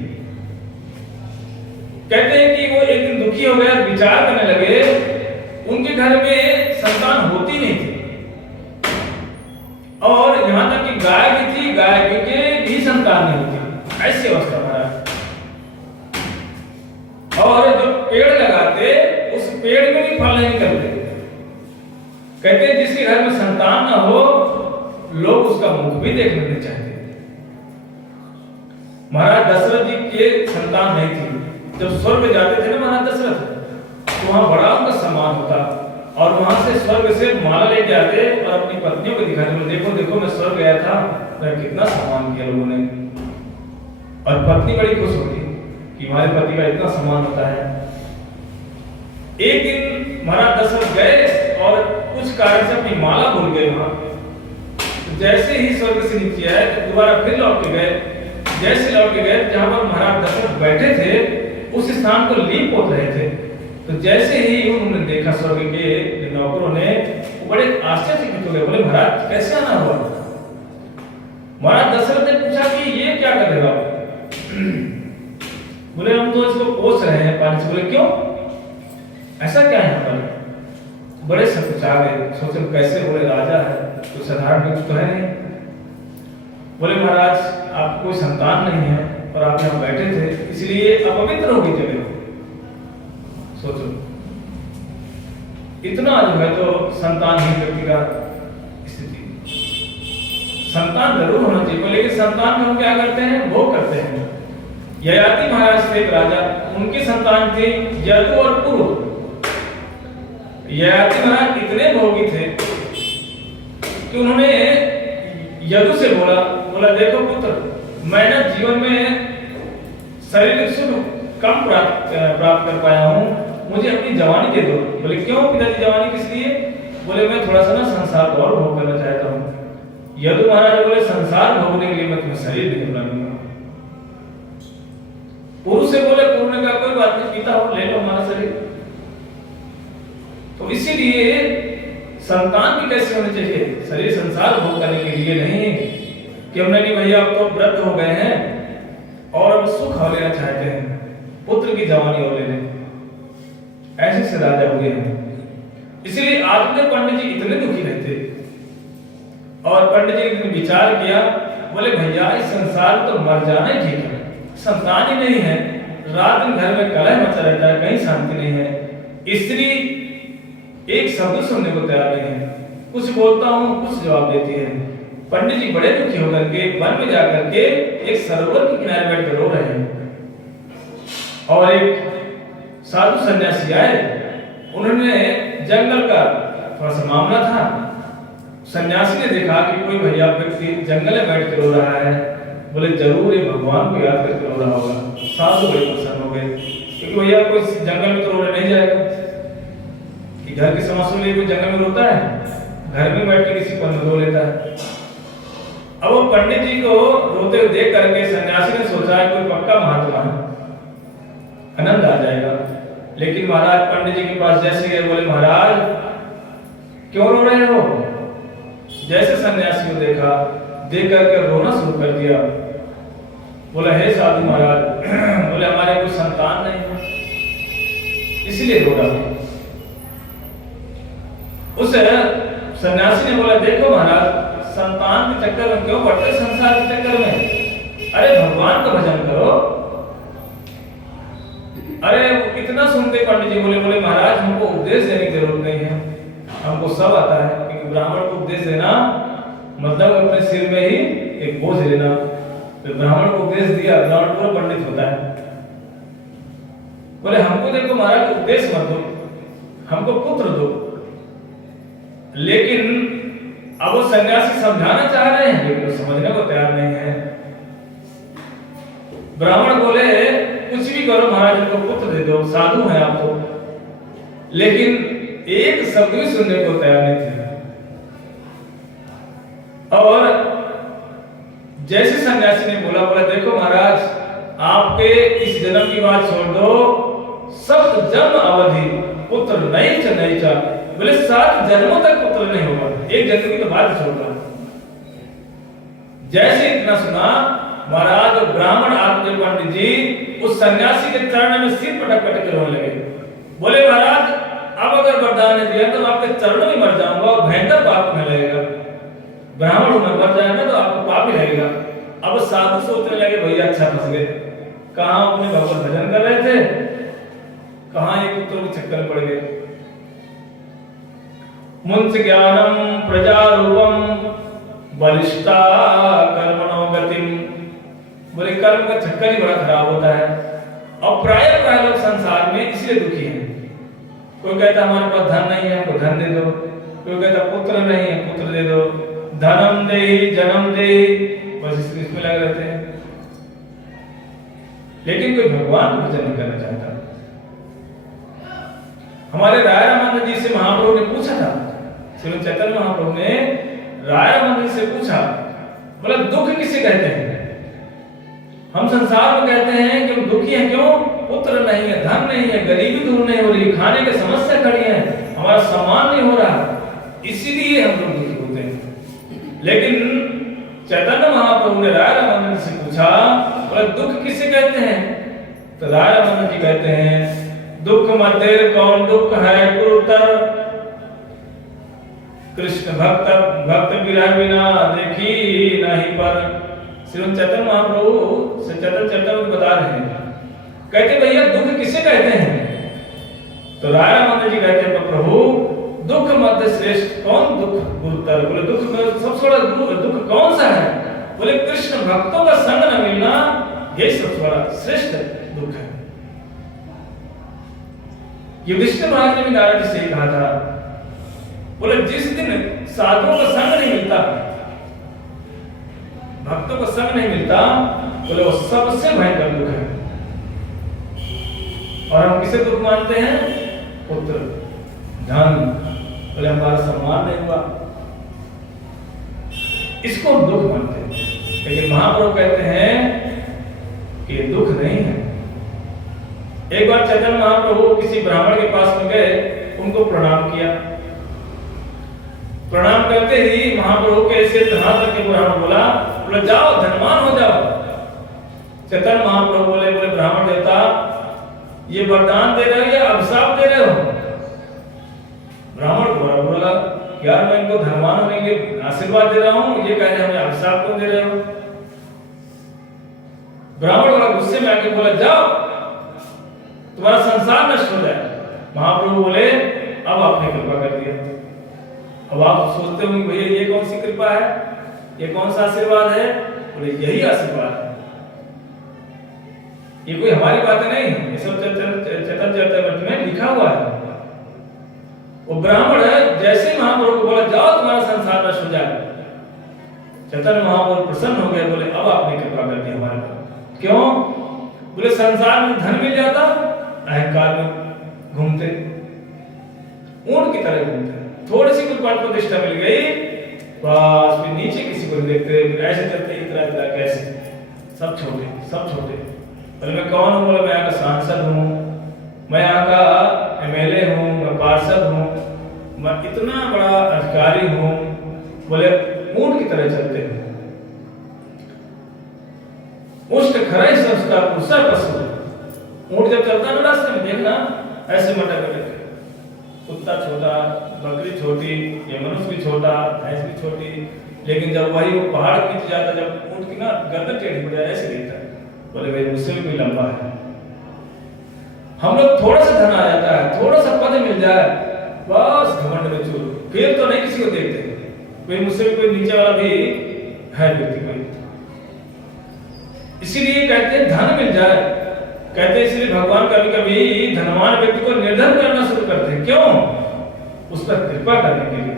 कहते हैं कि वो एक दिन दुखी हो गए, विचार करने लगे, उनके घर में संतान होती नहीं थी और यहां तक कि गाय भी थी, गाय के भी संतान नहीं होती। ऐसी अवस्था हमारा। और जो पेड़ लगाते उस पेड़ में भी फल नहीं निकलते। कहते हैं जिसके घर में संतान ना हो लोग उसका मुख भी देखना नहीं चाहते। महाराज दशरथ जी के संतान नहीं थी। जब स्वर्ग जाते थे ना महाराज दशरथ, तो वहां बड़ा उनका सम्मान होता और वहां से स्वर्ग से माला लेके आते और अपनी पत्नियों को दिखाने में, देखो देखो मैं स्वर्ग गया था, मेरा कितना सम्मान किया लोगों ने। और पत्नी बड़ी खुश होती कि हमारे पति का इतना सम्मान होता है। एक दिन महाराज दशरथ गए और कुछ कारण से अपनी माला भूल गए वहां। तो जैसे ही स्वर्ग से नीचे आए तो दोबारा फिर लौट के गए। जैसे लौट के गए जहां पर महाराज दशरथ बैठे थे उस स्थान को लीप पोत रहे थे। तो जैसे ही उन्होंने देखा स्वर्ग के नौकरों ने, बड़े आश्चर्यचकित हो गए, बोले महाराज कैसे आना हुआ? महाराज दशरथ ने पूछा कि ये क्या कर रहे हो? बोले हम तो इसको पोस रहे हैं पानी से। बोले क्यों, ऐसा क्या है यहाँ पर? बड़े सकुचा गए, सोचे कैसे, बोले राजा है तो साधारण व्यक्ति तो है नहीं। बोले महाराज आपको कोई संतान नहीं है और आप यहाँ बैठे थे इसलिए अपवित्र हो गई जगह। सोचो इतना जो है तो संतानहीन व्यक्ति का स्थिति। संतान जरूर होना चाहिए, लेकिन संतान में हम क्या करते हैं, भोग करते हैं। ययाति महाराज थे एक राजा, उनकी संतान थी यदु और पुरु। ययाति महाराज इतने भोगी थे कि उन्होंने यदु से बोला देखो पुत्र, मैं ना जीवन में शारीरिक सुख कम प्राप्त कर पाया हूँ, मुझे अपनी जवानी दे दो। बोले क्यों पिताजी, जवानी किस लिए? बोले मैं थोड़ा सा ना संसार और भोग करना चाहता हूँ। यदु महाराज बोले संसार भोगने के लिए मैं तुम्हें शरीर नहीं बनाऊंगा। पुरुष से बोले, पुरुष ने कहा कोई बात नहीं, पिता हो ले लो हमारा शरीर। तो इसीलिए संतान भी कैसे होने चाहिए, शरीर संसार भोग करने के लिए नहीं कि हमने नहीं भैया अब तो वृद्ध हो गए हैं और अब सुख हो लेना चाहते हैं, पुत्र की जवानी हो लेने, ऐसे से राजा हो गए हैं। इसलिए आज में पंडित जी इतने दुखी रहते और पंडित जी ने विचार किया, बोले भैया इस संसार में तो मर जाना ही ठीक है, संतान ही नहीं है, रात दिन घर में कलह मचा रहता है, कहीं शांति नहीं है, स्त्री एक शब्द सुनने को तैयार नहीं है, कुछ बोलता हूँ कुछ जवाब देती है। पंडित जी बड़े दुखी होकर के वन में जाकर के एक सरोवर के किनारे बैठकर रो रहे हैं और एक साधु सन्यासी आए। उन्होंने जंगल का थोड़ा सा मामला था, सन्यासी ने देखा कि कोई भैया व्यक्ति जंगल में बैठ कर रो रहा है, बोले जरूर ये भगवान को याद करके रो रहा होगा। साधु बड़े प्रसन्न हो गए क्योंकि भैया कोई जंगल में तो रोने नहीं जाएगा कि घर की समस्या में कोई जंगल में रोता है, घर में बैठ के किसी पर रो लेता है। अब वो पंडित जी को रोते हुए देख करके सन्यासी ने सोचा है कोई पक्का महात्मा है, आनंद आ जाएगा। लेकिन महाराज पंडित जी के पास जैसे गए, बोले महाराज क्यों रो रहे हो? जैसे सन्यासी को देखा, देख करके रोना शुरू कर दिया। बोला हे साधु महाराज, बोले हमारे कोई संतान नहीं है इसलिए रो रहा हूं। उस सन्यासी ने बोला देखो महाराज, संतान के चक्कर में क्यों पड़ते, संसार के चक्कर में, अरे भगवान का भजन करो। अरे इतना सुनते पंडित जी बोले महाराज हमको उपदेश देने की जरूरत नहीं है, हमको सब आता है, क्योंकि ब्राह्मण को उपदेश देना मतलब अपने सिर में ही एक बोझ लेना। तो ब्राह्मण को उपदेश दिया, ब्राह्मण पूरा पंडित होता है। बोले हमको देखो महाराज उपदेश मत दो, हमको पुत्र दो। लेकिन अब वो सन्यासी समझाना चाह रहे हैं लेकिन वो समझने को तैयार नहीं है। ब्राह्मण बोले कुछ भी करो महाराज, हमको पुत्र दे दो, साधु हैं आप तो। लेकिन एक शब्द भी सुनने को तैयार नहीं थे। और जैसे सन्यासी ने बोला देखो महाराज आपके इस जन्म की बात छोड़ दो, सब जन्म अवधि पुत्र नहीं चा, बोले 7 जन्मों तक पुत्र नहीं होगा, एक जन्म की तो बात छोड़ दो। जैसे इतना सुना महाराज ब्राह्मण आत्म पंडित जी उस सन्यासी के चरण में सिर पटक पटक के रोने लगे। बोले महाराज अब अगर वरदान दिया तो आपके चरणों में मर जाऊंगा और भयंकर पाप में लगेगा, ब्राह्मण में मर जाएगा तो आपको पाप ही लगेगा। अब साधु सोचने लगे भैया अच्छा फंस गए, कहां अपने भगवान भजन कर रहे थे, कहां एक पुत्रों के चक्कर में पड़ गए। मुंस ज्ञानम प्रजारूपम बलिष्ठा कर्मणो गतिम। बोले कर्म का चक्कर ही बड़ा खराब होता है। और प्राय लोग संसार में इसलिए दुखी हैं। कोई कहता हमारे पास धन नहीं है, हमको धन दे दो। कोई कहता पुत्र नहीं है, पुत्र दे दो। धनम देहि जन्म देहि, बस इसमें लगे रहते हैं। लेकिन कोई भगवान को भजन नहीं करना चाहता। हमारे राय रामानंद जी से महाप्रभु ने पूछा था, श्री चैतन्य महाप्रभु ने राय रामानंद जी से पूछा, बोला दुख किसे कहते हैं? हम संसार में कहते हैं कि हम दुखी हैं, क्यों? पुत्र नहीं है, धन नहीं है, गरीबी दूर नहीं हो रही, खाने की समस्या खड़ी है, हमारा सम्मान नहीं हो रहा, इसीलिए हम लोग दुखी होते हैं। लेकिन चैतन्य महाप्रभु ने राय रामानंद से पूछा, बोला दुख किसे कहते हैं? तो राय रामानंद जी कहते हैं, दुख मध्य कौन दुख है गुरुतर, कृष्ण भक्त भक्त विरह बिना देखी नहीं पर। श्री चैतन्य महाप्रभु से चैतन्य चरितामृत बता रहे हैं, कहते भैया दुख किसे कहते हैं? तो राय रामानंद जी कहते हैं, प्रभु दुख मध्य श्रेष्ठ कौन दुख गुरुतर? बोले दुख में सबसे बड़ा दुख कौन सा है? बोले कृष्ण भक्तों का संग न मिलना, ये सबसे बड़ा श्रेष्ठ दुख है। युधिष्ठिर महाराज ने भी नारद जी से कहा था, बोले जिस दिन साधुओं का संग नहीं मिलता, भक्तों का संग नहीं मिलता, बोले वो सबसे भयंकर दुख है। और हम किसे दुख मानते हैं? पुत्र, धन, बोले हमारा सम्मान नहीं हुआ, इसको हम दुख मानते हैं। लेकिन महाप्रभु कहते हैं कि दुख नहीं है। एक बार चैतन्य महाप्रभु किसी ब्राह्मण के पास में गए, उनको प्रणाम किया। प्रणाम करते ही महाप्रभु के ऐसे हाथ करके ब्राह्मण बोला, जाओ धनवान हो जाओ। चैतन्य महाप्रभु बोले, ब्राह्मण देवता ये वरदान दे रहे हो या अभिशाप दे रहे हो? ब्राह्मण बोला, यार मैं इनको धनवान होने के आशीर्वाद दे रहा हूं, ये कह रहे हमें अभिशाप क्यों दे रहे हो? ब्राह्मण बड़ा गुस्से में आके बोला, जाओ तुम्हारा संसार नष्ट हो जाए। महाप्रभु बोले, अब आपने कृपा कर दिया। अब आप सोचते होंगे भैया ये कौन सी कृपा है, ये कौन सा आशीर्वाद है? बोले यही आशीर्वाद है, ये कोई हमारी बातें नहीं, ये सब चैतन्य चरितामृत में लिखा हुआ है। वो ब्राह्मण है, जैसे ही महाप्रभु को बोला जाओ तुम्हारा संसार नष्ट हो जाए, चैतन्य महाप्रभु प्रसन्न हो गए। बोले अब आपने कृपा कर दी हमारे पर। क्यों? बोले संसार में धन मिल जाता, अहंकार में घूमते, ऊंट की तरह घूमते, थोड़ी सी कुछ पद प्रतिष्ठा मिल गई, बस फिर नीचे किसी को देखते, ऐसे चलते इतना कैसे, सब छोटे। बोले मैं कौन हूँ? बोले मैं यहाँ का सांसद हूँ, मैं यहाँ का एमएलए हूँ, मैं पार्षद हूँ, मैं इतना बड़ा अधिकारी हूँ। बोले ऊंट की तरह चलते हैं, उष्ट खराई संस्था पुरुषा पशु। ऊंट जब चलता है ना रास्ते में, देखना ऐसे मटक करके, कुत्ता छोटा, बकरी छोटी, ये मनुष्य भी छोटा, भैंस भी छोटी, लेकिन जब वही वो पहाड़ खींच जाता, जब ऊंट की ना गर्दन टेढ़ी पड़ जाए ऐसे दिखता है। बोले भाई मुझसे भी कोई लंबा है। हम लोग थोड़ा सा धन आ जाता है, थोड़ा सा पद मिल जाए, बस घमंड में चूर, फिर तो नहीं किसी को देखते, कोई मुझसे भी कोई नीचे वाला भी है व्यक्ति कोई। इसीलिए कहते हैं धन मिल जाए, कहते हैं इसलिए भगवान कभी कभी धनवान व्यक्ति को निर्धन करना शुरू करते हैं। क्यों? उस पर कृपा करने के लिए।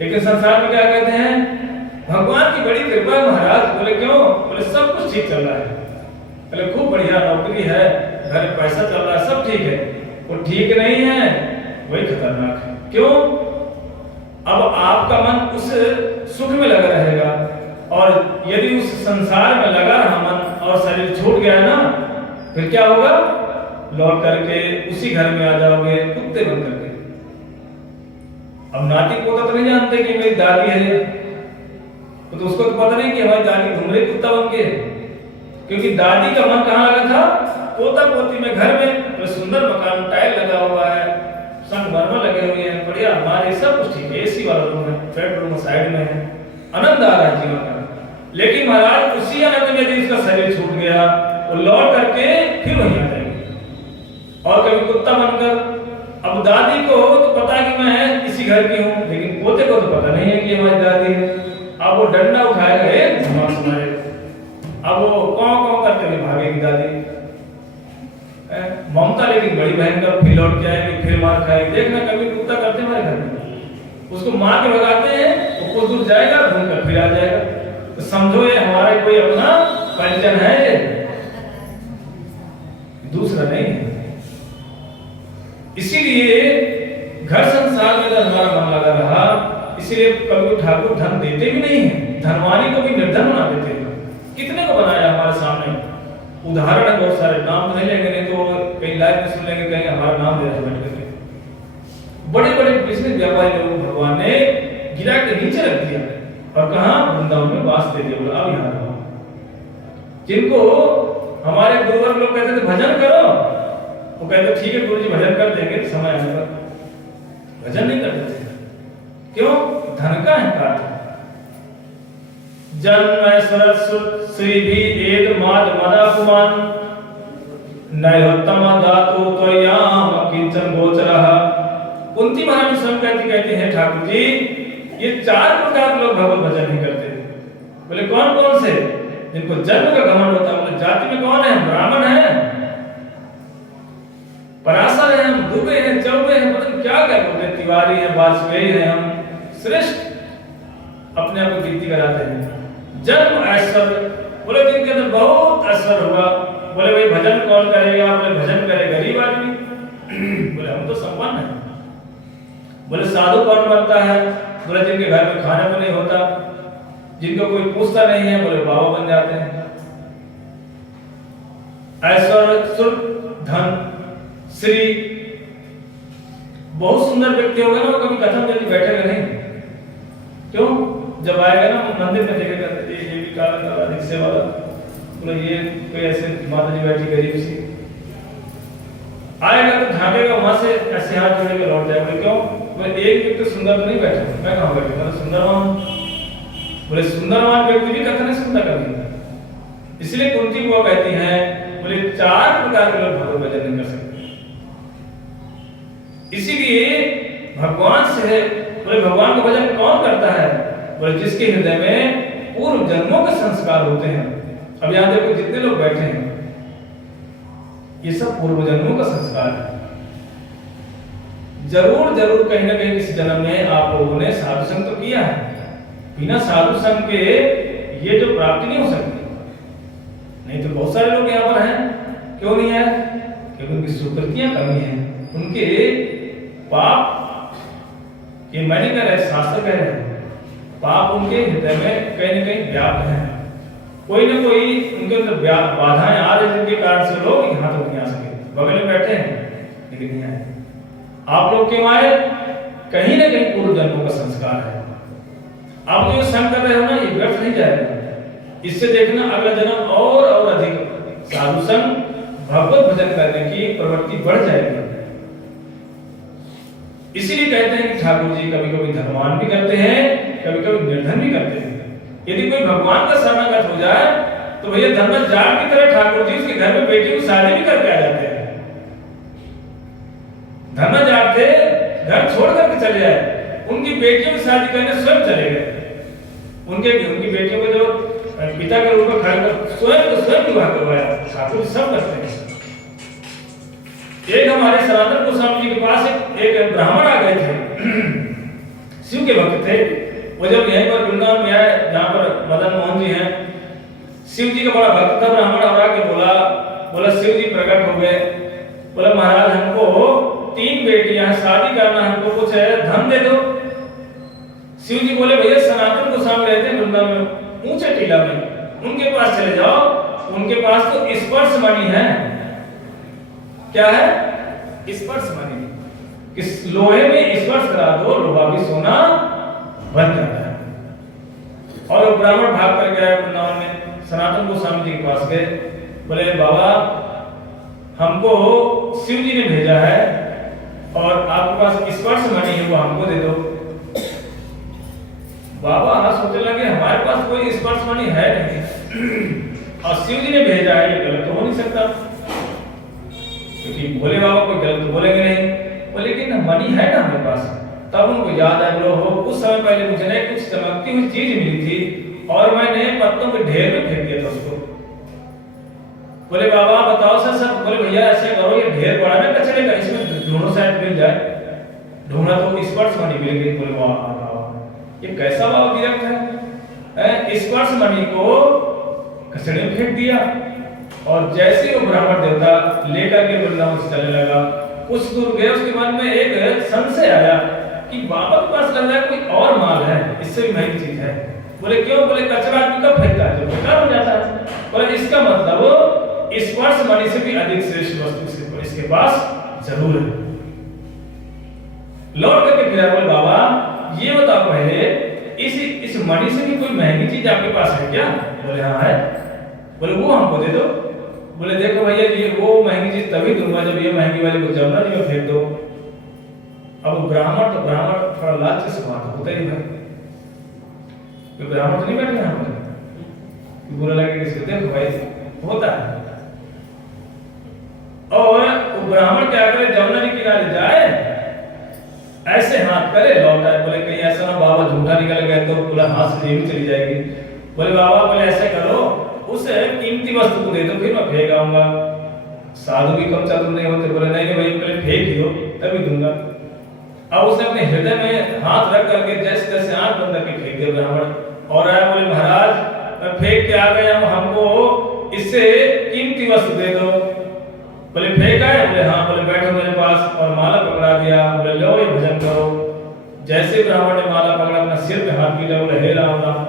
लेकिन संसार में क्या कहते हैं? भगवान की बड़ी कृपा है महाराज। बोले क्यों? बोले सब कुछ ठीक चल रहा है, बोले खूब बढ़िया नौकरी है, घर में पैसा चल रहा है, सब ठीक है। वो ठीक नहीं है, वही खतरनाक है। क्यों? अब आपका मन उस सुख में लगा रहेगा, और यदि उस संसार में लगा रहा मन और शरीर छूट गया ना, फिर क्या होगा? लौट करके उसी घर में आ जाओगे कुत्ते बन करके। अब नाती पोता तो नहीं जानते कि मेरी दादी है, तो उसको तो पता नहीं कि हमारी दादी घूम रही कुत्ता बन के, क्योंकि दादी का मन कहाँ लगा था? पोता पोती में, घर में सुंदर मकान, टाइल लगा हुआ है, संगमरमर लगे हुए हैं, बढ़िया हमारे सब कुछ ठीक है, एसी वाला रूम है, बेडरूम साइड में है, आनंद आ रहा है जीवन का। लेकिन महाराज उसी आनंद में यदि इसका शरीर छूट गया, वो लौट करके फिर वहीं आ जाएगी, और कभी कुत्ता बनकर, अब दादी को तो पता है कि मैं इसी घर की हूँ, लेकिन पोते को तो पता नहीं है कि हमारी दादी है। अब वो डंडा उठाएगा, एक दिमाग से मारेगा। अब वो कौं करते हुए भागेगी दादी। ममता लेकिन बड़ी बहन का फिर लौट के आएगी, फिर मार खाएगी। देखना कभी कुत्ता करते हमारे घर में, उसको मार के भगाते हैं, वो कुछ दूर जाएगा, घूम कर फिर आ जाएगा। तो समझो ये हमारा कोई अपना परिजन है, ये दूसरा नहीं है। इसीलिए घर संसार में अगर हमारा मन लगा रहा, इसीलिए कभी ठाकुर धन देते भी नहीं है, धनवानी को भी निर्धन बना देते हैं। कितने को बनाया हमारे सामने उदाहरण है, बहुत सारे। नाम नहीं लेंगे, नहीं तो कहीं लाइव में सुन लेंगे, कहेंगे हमारा नाम दे रहे बैठ करके। बड़े बड़े बिजनेस व्यापारी लोग भगवान ने गिरा के नीचे रख दिया और कहा वृंदावन में वास दे दिया, बोला अब यहाँ रहो। जिनको हमारे गुरुवर लोग कहते थे भजन करो, वो कहते ठीक है गुरुजी भजन कर देंगे समय आने पर, भजन नहीं करते थे। क्यों? धन का अहंकार था। जन्म ऐश्वर्य श्री भी एद माद मदापमान नयोत्तम दातु त्वयाम किंचन गोचरः। कुंती महारानी स्वयं कहती हैं ठाकुर जी, ये 4 प्रकार के लोग भगवत भजन नहीं करते। बोले कौन कौन से? जिनको जन्म का घमंड होता है। बोले जाति में कौन है? ब्राह्मण है, पराशर है, हम दुबे हैं, चौबे हैं, पता नहीं क्या क्या बोलते, तिवारी है, वाजपेयी है, हम श्रेष्ठ अपने आप को गिनती कराते हैं। जन्म ऐश्वर्य, बोले जिनके अंदर बहुत ऐश्वर्य हुआ, बोले भाई भजन कौन करेगा? बोले भजन करे गरीब आदमी। बोले हम तो संपन्न हैं। बोले साधु कौन बनता है? बोले जिनके घर में खाना भी नहीं होता, जिनको कोई पूछता नहीं है, बोले बाबा बन जाते हैं। ऐश्वर्य, सुख, धन, श्री, बहुत सुंदर व्यक्ति होगा ना, वो कभी कथम जल्दी बैठेगा नहीं। क्यों? जब आएगा ना मंदिर में देखेगा ये भी काला अधिक से वाला, बोले ये कोई ऐसे माता जी बैठी गरीब सी, आएगा तो झांकेगा, वहां से ऐसे हाथ जोड़ेगा लौट जाएगा। क्यों? बोले एक व्यक्ति तो सुंदर नहीं बैठा, मैं कहाँ बैठा? मैं सुंदरवान। बोले सुंदरवान व्यक्ति भी कथन नहीं सुनता कभी। इसलिए कुंती वो कहती हैं, बोले 4 प्रकार के लोग भगवत भजन नहीं कर सकते। इसीलिए भगवान से, बोले भगवान का भजन कौन करता है? बोले जिसके हृदय में पूर्व जन्मों के संस्कार होते हैं। अब यहाँ देखो जितने लोग बैठे हैं, ये सब पूर्व जन्मों का संस्कार है। जरूर जरूर कहीं ना कहीं किसी जन्म में आप लोगों ने साधु संग तो किया है। बिना साधु संग के ये जो प्राप्ति नहीं हो सकती। नहीं तो बहुत सारे लोग यहाँ पर हैं, क्यों नहीं है? क्योंकि उनकी सुकृतियां कमी है, उनके पाप, ये मैंने कह रहे, शास्त्र कह रहे हैं, पाप उनके हृदय में कहीं न कहीं व्याप्त है। कोई ना कोई उनके अंदर बाधाएं आ रही, जिनके कारण से लोग यहाँ तक नहीं आ सके। बगल में बैठे हैं लेकिन नहीं आए। आप लोग क्यों आए? कहीं ना कहीं पूर्व जन्मों का संस्कार है। आप जो संग कर रहे हो ना, ये व्यर्थ नहीं जाएगा। इससे देखना अगला जन्म और अधिक साधु संग, भगवत भजन करने की प्रवृत्ति बढ़ जाएगी। इसीलिए कहते हैं कि ठाकुर जी कभी कभी धनवान भी करते हैं, कभी कभी निर्धन भी करते हैं। यदि कोई भगवान का शरणागत हो जाए तो भैया धर्मराज जाट की तरह ठाकुर जी उसके घर में बेटी को शादी भी करके आ जाते हैं। धर्मराज जाट थे, घर छोड़ करके चले जाए, उनकी बेटियों की शादी करने स्वयं चले गए। उनकी बेटियों को जो पिता के रूप में खड़ा कर स्वयं विवाह करवाया। ठाकुर सब करते हैं। एक हमारे सनातन गोस्वामी जी के पास एक ब्राह्मण आ गए थे, शिव के भक्त थे। वो जब यहीं पर वृंदावन में आए, जहाँ पर मदन मोहन जी हैं, शिव जी का बड़ा भक्त था ब्राह्मण, और आके बोला शिव जी प्रकट हो गए। बोला महाराज हमको 3 बेटियां, शादी करना, हमको कुछ धन दे दो। शिव जी बोले भैया सनातन गोस्वामी रहते हैं वृंदावन में, ऊंचे टीला में, उनके पास चले जाओ, उनके पास तो स्पर्श मणि है। क्या है? स्पर्श मणि। इस लोहे में स्पर्श करा दो, लोहा भी सोना बन जाता है। और वो ब्राह्मण भाग कर गया वृंदावन में, सनातन गोस्वामी जी के पास गए। बोले बाबा हमको शिव जी ने भेजा है और आपके पास स्पर्श मणि है, वो हमको दे दो। बाबा सोचने लगे हमारे पास कोई स्पर्श मणि है नहीं और शिव जी ने भेजा है, ये गलत तो हो नहीं सकता, क्योंकि भोले बाबा कोई गलत तो बोलेंगे नहीं। बोले कि ना मनी है ना हमारे पास। तब उनको याद आया, बोलो हो उस समय पहले मुझे ना कुछ चमकती हुई चीज मिली थी और मैंने पत्तों के ढेर में फेंक दिया था उसको। बोले बाबा बताओ सर सब। बोले भैया ऐसे करो, ये ढेर बड़ा ना कचरे का, इसमें दोनों साइड मिल जाए, ढूंढा तो स्पर्श मणि मिल गई। बोले वाह ये कैसा भाव विरक्त है, स्पर्श मणि को कचरे में फेंक दिया। और जैसे वो ब्राह्मण देवता लेकर के वृंदावन से चलने लगा, कुछ दूर गए उसके बाद में एक संशय आया कि बाबा के पास लग रहा है कोई और माल है, इससे भी महंगी चीज है। बोले क्यों? बोले कचरा आदमी कब फेंकता है, जब बेकार हो जाता है। बोले इसका मतलब स्पर्श मणि से भी अधिक श्रेष्ठ वस्तु इसके पास जरूर है। लौट करके फिर बोले बाबा ये बताओ पहले इस मणि से भी कोई महंगी चीज आपके पास है क्या? बोले हाँ है। बोले वो हमको दे दो। बोले देखो भैया ये वो महंगी चीज तभी दूंगा जब ये महंगी वाली को जमुना जी में फेंक दो। अब ब्राह्मण तो ब्राह्मण थोड़ा लालची से बात होता ही भाई, तो ब्राह्मण तो नहीं बैठे यहाँ पर बुरा लगे किसी को, देखो भाई होता है। और वो ब्राह्मण क्या करे, जमुना जी किनारे जाए, ऐसे हाथ करे लौट आए। बोले कहीं ऐसा ना बाबा झूठा निकल गया तो बोला हाथ से जेब चली जाएगी। बोले बाबा बोले ऐसे करो उस कीमती वस्तु को दे दो फिर मैं फेंक आऊंगा। साधु भी कम चातुर नहीं होते। बोले नहीं भाई पहले फेंक ही दो तभी दूंगा। अब उसने अपने हृदय में हाथ रख करके जैसे जैसे आंख बंद करके फेंक दिया ब्राह्मण। और आया बोले महाराज मैं फेंक के आ गया हूं, हमको इससे कीमती वस्तु दे दो। बोले फेंक आए? बोले हाँ। बोले बैठो मेरे पास, और माला पकड़ा दिया। बोले लो ये भजन करो। जैसे ब्राह्मण ने माला पकड़ा अपना सिर पे हाथ पीटा, बोले हे राम राम,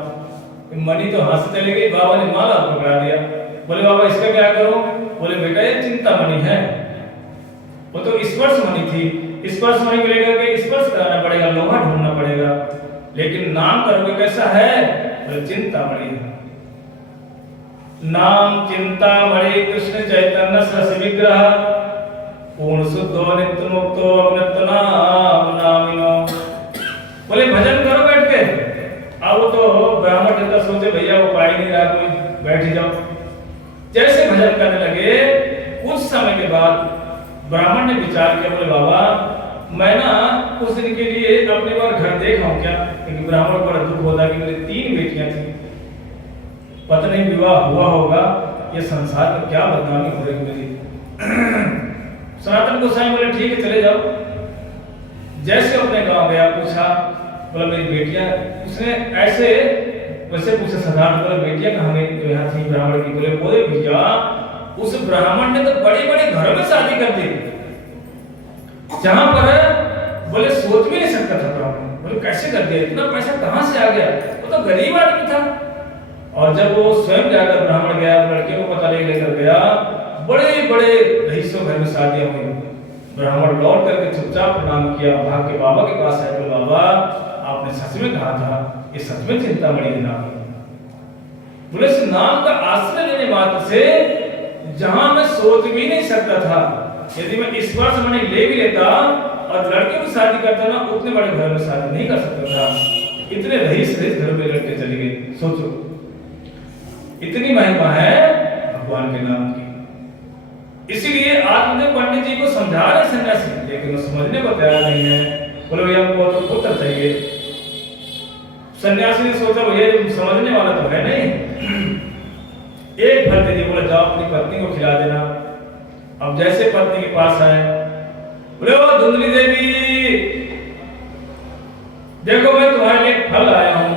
मणि तो हाथ से चली गई। बाबा ने माला पकड़ा दिया। बोले बाबा इसका क्या करूं? बोले बेटा ये चिंता मणि है, वो तो स्पर्श मणि थी, स्पर्श मणि को लेकर के स्पर्श कराना पड़ेगा, लोहा ढूंढना पड़ेगा, लेकिन नाम करोगे कैसा है? बोले चिंता मणि है। नाम चिंता मणि कृष्ण चैतन्य सरस विग्रह पूर्ण शुद्धो नित्य मुक्तो अमृत नाम नामिनो। बोले भजन करो बैठ के। अब तो ब्राह्मण देवता सोचे भैया वो पाई नहीं रहा कोई, बैठ ही जाओ। जैसे भजन करने लगे कुछ समय के बाद ब्राह्मण ने विचार किया, बोले बाबा मैं ना कुछ दिन के लिए अपने बार घर देख आऊं क्या? क्योंकि ब्राह्मण को बड़ा दुख होता कि मेरी 3 बेटियां थी, पत्नी विवाह हुआ होगा, ये संसार में क्या बदनामी हो रही मेरी। सनातन गोसाई बोले ठीक है चले जाओ। जैसे अपने गांव गया पूछा, बोला मेरी बेटियां, उसने ऐसे वैसे पूछा साधारण, बोला बेटियां कहाँ गई जो यहाँ थी ब्राह्मण की? बोले भैया उस ब्राह्मण ने तो बड़े बड़े घरों में शादी कर दी जहां पर बोले सोच भी नहीं सकता था ब्राह्मण। बोले कैसे कर दिया, इतना पैसा कहां से आ गया? वो तो गरीब आदमी था। और जब वो स्वयं जाकर ब्राह्मण गया, लड़के को पता लेकर गया, बड़े बड़े रईसों घर में शादियां हुई। ब्राह्मण लौट करके चुपचाप प्रणाम किया, भाग के बाबा के पास आए। बोले बाबा आपने सच में कहा था, ये सच में चिंतामणि है नाम। बोले इस नाम का आश्रय लेने मात्र से जहां मैं सोच भी नहीं सकता था, यदि मैं स्पर्श मणि ले भी लेता और लड़के की शादी करता ना, उतने बड़े घर में शादी नहीं कर सकता था। इतने रईस घर में लड़के चले गए। सोचो इतनी महिमा है भगवान के नाम की। इसीलिए आत्मदेव पंडित जी को समझा रहे सन्यासी, लेकिन वो समझने को तैयार नहीं है। बोले भैया हमको तो पुत्र चाहिए। सन्यासी ने सोचा भैया समझने वाला तो है नहीं, एक फल दीजिए। बोले जाओ अपनी पत्नी को खिला देना। अब जैसे पत्नी के पास आए, बोले ओ धुंधली देवी देखो मैं तुम्हारे लिए फल लाया हूं।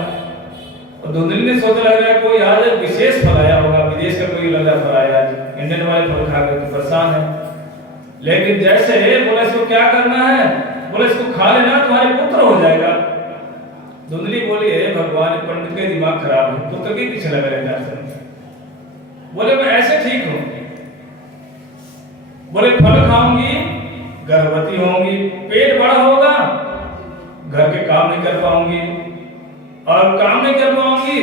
और धुंधली ने सोचा लग रहा है कोई आज विशेष फल आया होगा, विदेश का कोई लग रहा फल आया, आज इंडियन वाले फल खाकर तो परेशान है। लेकिन जैसे बोले इसको क्या करना है? बोले इसको खा लेना तुम्हारे पुत्र हो जाएगा। धुंधली बोली हे भगवान पंडित का दिमाग खराब है, पुत्र के पीछे लगा रहता है। बोले मैं ऐसे ठीक हूं। बोले फल खाऊंगी, गर्भवती होंगी, पेट बड़ा होगा, घर के काम नहीं कर पाऊंगी, और काम नहीं कर पाऊंगी,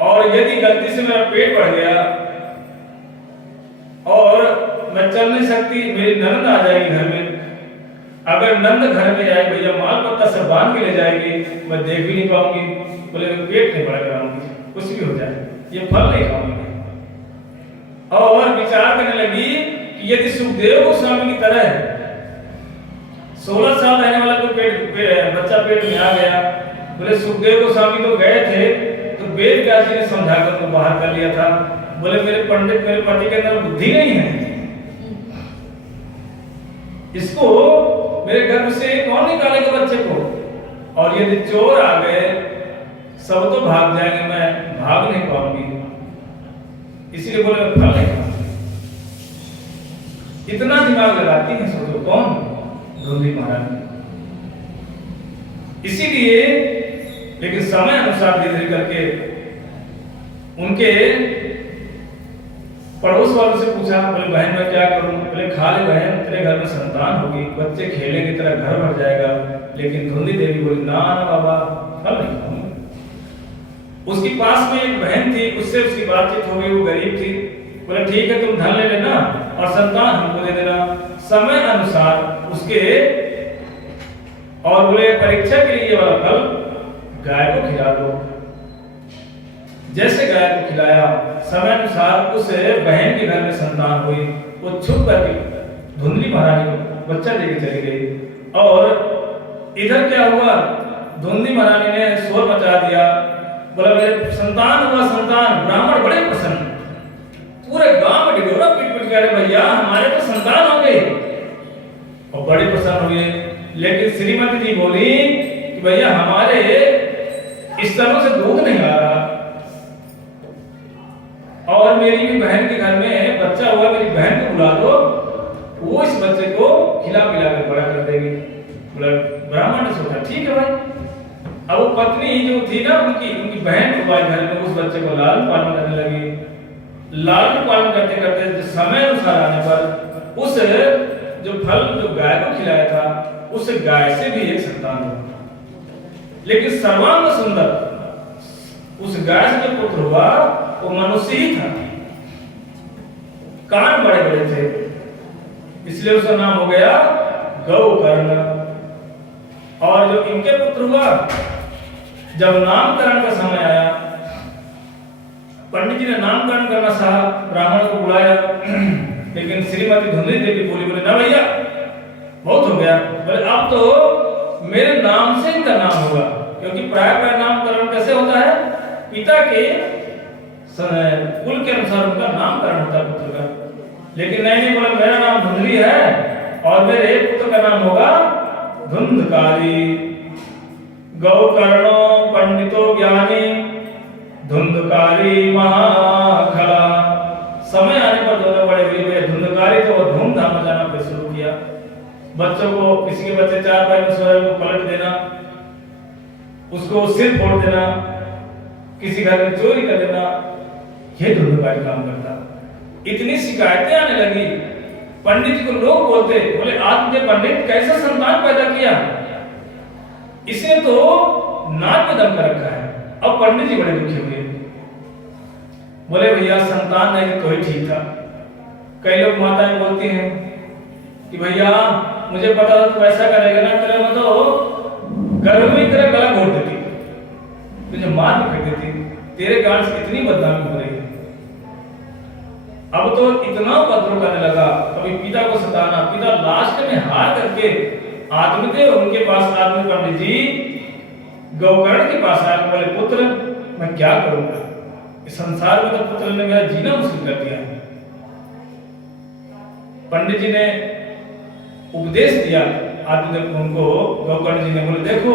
और यदि गलती से मेरा पेट बढ़ गया और मैं चल नहीं सकती, मेरी ननद आ जाएगी घर में। अगर नंद घर में आए भैया माल पत्ता सब बांध के ले जाएगी, मैं देख भी नहीं पाऊंगी। बोले पेट नहीं बड़ा कराऊंगी, कुछ भी हो जाए, ये फल नहीं खाऊंगी। और विचार करने लगी कि यदि सुखदेव गोस्वामी की तरह 16 साल रहने वाला कोई बच्चा पेट में आ गया। बोले सुखदेव गोस्वामी तो गए थे तो वेद व्यास जी ने समझाकर उनको बाहर कर लिया था। बोले मेरे पंडित, मेरे पति के अंदर बुद्धि नहीं है, इसको मेरे गर्भ से कौन निकालेगा बच्चे को, और यदि चोर आ गए सब तो भाग जाएंगे, मैं भाग नहीं पाऊंगी, इसीलिए बोले मैं फल नहीं खाऊंगी। इतना दिमाग लगाती है सोचो कौन, धुंधी महारानी। इसीलिए लेकिन समय अनुसार धीरे धीरे करके उनके पड़ोस वालों से पूछा, बोले बहन मैं क्या करूं, बोले खा ले बहन, तेरे घर में संतान होगी, बच्चे खेलेंगे, तेरा घर भर जाएगा। लेकिन धुंधी देवी बोली ना ना बाबा, फल नहीं खाऊंगी। उसके पास में एक बहन थी, उससे उसकी बातचीत हो गई, वो गरीब थी। बोले ठीक है तुम धन ले लेना और संतान हमको दे देना, समय अनुसार उसके, और बोले परीक्षा के लिए ये वाला फल गाय को खिला दो। जैसे गाय को खिलाया, समय अनुसार उस बहन के घर में संतान हुई। वो छुप करके धुंधली महारानी को बच्चा देके चली गई। और इधर क्या हुआ, धुंधली महारानी ने शोर मचा दिया, बोला मेरे संतान हुआ, संतान। ब्राह्मण बड़े प्रसन्न, पूरे गांव में ढिढोरा पीट पीट कर भैया हमारे तो संतान हो गए, और बड़े प्रसन्न हुए। लेकिन श्रीमती जी बोली कि भैया हमारे स्तनों से दूध नहीं आ रहा, और मेरी भी बहन के घर में बच्चा हुआ, मेरी बहन को बुला दो, वो इस बच्चे को खिला पिला कर बड़ा कर देगी। बोला ब्राह्मण ने सोचा ठीक है भाई। अब वो पत्नी जो थी ना उनकी बहन को घर में उस बच्चे को लालन पालन करने लगी। लालन पालन करते करते समय अनुसार आने पर उस जो फल जो गाय को खिलाया था, उस गाय से भी एक संतान हुआ। लेकिन सर्वांग सुंदर उस गाय से जो पुत्र हुआ वो मनुष्य ही था, कान बड़े बड़े थे, इसलिए उसका नाम हो गया गौकर्ण। और जो इनके पुत्र हुआ, जब नामकरण का समय आया, पंडित जी ने नामकरण करना चाहा, ब्राह्मण को बुलाया, लेकिन श्रीमती धुंधली देवी बोले ना भैया बहुत हो गया, बोले अब तो मेरे नाम से इनका नाम होगा, क्योंकि प्राय नामकरण कैसे होता है, पिता के कुल के अनुसार उनका नामकरण होता है पुत्र का। लेकिन नहीं बोला मेरा नाम धुंधली है और मेरे पुत्र का नाम होगा धुंधकारी। गौकर्णो पंडितो ज्ञानी धुंधकारी महाखला। समय आने पर दोनों बड़े हुए। धुंधकारी तो धूमधाम मचाना फिर शुरू किया, बच्चों को, किसी के बच्चे चार पैर में सोए को पलट देना, उसको सिर फोड़ देना, किसी घर में चोरी कर देना, ये धुंधकारी काम करता। इतनी शिकायतें आने लगी, पंडित जी को लोग बोलते, बोले आपने पंडित कैसा संतान पैदा किया, इसे तो नाक में दम कर रखा है। अब पंडित जी बड़े दुखी हुए, बोले भैया संतान नहीं तो ही ठीक था। कई लोग माताएं बोलती हैं कि भैया मुझे पता था तू ऐसा करेगा ना, तेरे में तो गर्भ में तेरा गला घोट देती, तुझे मार के फेंक देती, तेरे कारण से कितनी बदनामी हो रही है। अब तो इतना उपद्रव करने लगा, कभी पिता को सताना, पिता लास्ट में हार करके आत्मदेव उनके पास, आत्म पंडित जी गौकर्ण के पास आए, बोले पुत्र मैं क्या करूंगा, इस संसार में तो पुत्र ने मेरा जीना मुश्किल कर दिया है। पंडित जी ने उपदेश दिया आत्मदेव को, उनको गौकर्ण जी ने बोले देखो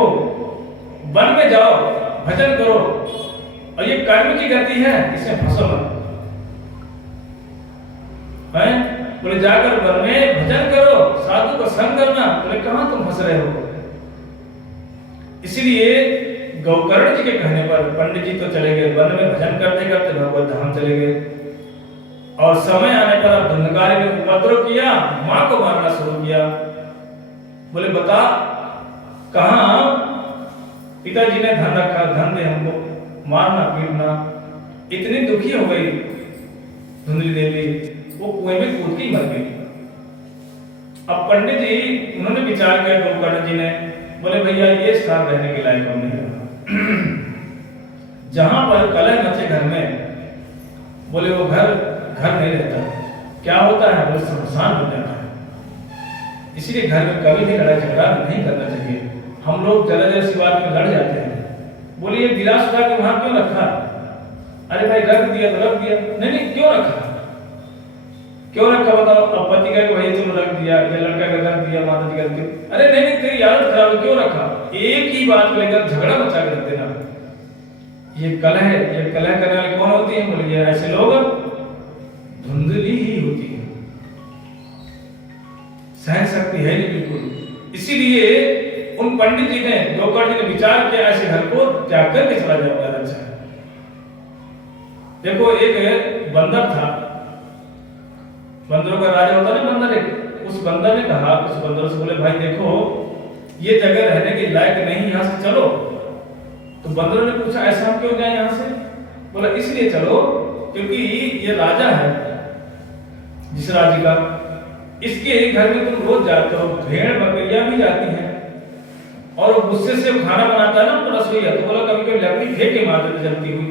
वन में जाओ, भजन करो, और ये कर्म की गति है, इसमें फंसो मत। बोले जाकर वन में भजन करो, साधु का संग करना। बोले कहां तुम फंस रहे हो। इसलिए गौकर्ण जी के कहने पर पंडित जी तो चले गए, वन में भजन करते करते भगवत धाम चले गए। और समय आने पर अब धुंधकारी ने उपद्रव किया, मां को मारना शुरू किया। बोले बता कहां पिताजी ने धन रखा, धन दे हमको, मारना पीटना। इतनी दुखी हो गई धुंधली देवी, वो कुएं में कूद के मर गई। अब पंडित जी उन्होंने विचार किया, गौकर्ण जी ने बोले भैया ये स्थान रहने के लायक नहीं है। जहां पर कलह मचे घर में, बोले वो घर घर नहीं रहता, क्या होता है वो शमशान हो जाता है। इसीलिए घर में कभी भी लड़ाई झगड़ा नहीं करना चाहिए। हम लोग जरा जरा सी बात में लड़ जाते हैं। बोले ये गिलास उठा के वहां क्यों रखा? अरे भाई रख दिया तो रख दिया। नहीं नहीं, क्यों रखा? क्यों रखा बताओ। अब पति कहे भाई तुम रख दिया, या लड़का का रख दिया, माता जी कहते अरे नहीं नहीं तेरी आदत खराब है, क्यों रखा? एक ही बात को लेकर झगड़ा मचा के रख देना। ये कलह है, ये कलह करने वाले कौन होती है? बोले ये ऐसे लोग धुंधली ही होती है, सहन शक्ति है नहीं बिल्कुल। इसीलिए उन पंडित जी ने, गोकर्ण जी ने विचार किया ऐसे घर को त्याग करके चला जाओ, ज्यादा अच्छा है। देखो एक बंदर था, बंदरों का राजा होता है ना बंदर एक। उस बंदर ने कहा उस बंदर से, बोले भाई देखो ये जगह रहने के लायक नहीं, यहाँ से चलो। तो बंदरों ने पूछा ऐसा हम क्यों जाए यहाँ से? बोला इसलिए चलो क्योंकि ये राजा है जिस राज्य का, इसके घर में तुम रोज जाते हो, भेड़ बकरियां भी जाती हैं, और वो गुस्से से खाना बनाता है ना तो रसोईया, तो बोला कभी कभी लकड़ी फेंक के मार देते जलती हुई।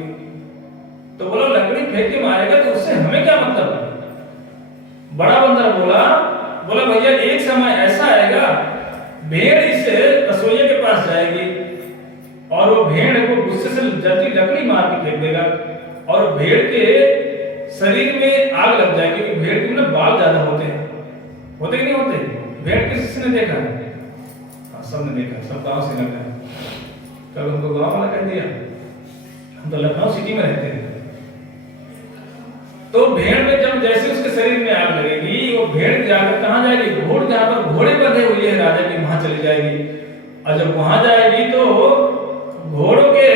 तो बोला लकड़ी फेंक के मारेगा तो उससे हमें क्या मतलब? बड़ा बंदर बोला भैया एक समय ऐसा आएगा भेड़ इस रसोईया के पास जाएगी और वो भेड़ को गुस्से से जलती लकड़ी मार के फेंक देगा, और भेड़ के शरीर में आग लग जाएगी, क्योंकि भेड़ के ना बाल ज्यादा होते कि नहीं होते? भेड़ किसने देखा है? सबने देखा, सब गांव से लगा है। कल हमको गांव वाला कह दिया, हम तो लखनऊ सिटी में रहते हैं। तो भेड़ में जब जैसे उसके शरीर में आग लगेगी, वो भेड़ जाकर कहां जाएगी? घोड़, जहां पर घोड़े बंधे हुए हैं राजा की, वहां चली जाएगी। और जब वहां जाएगी तो घोड़ों के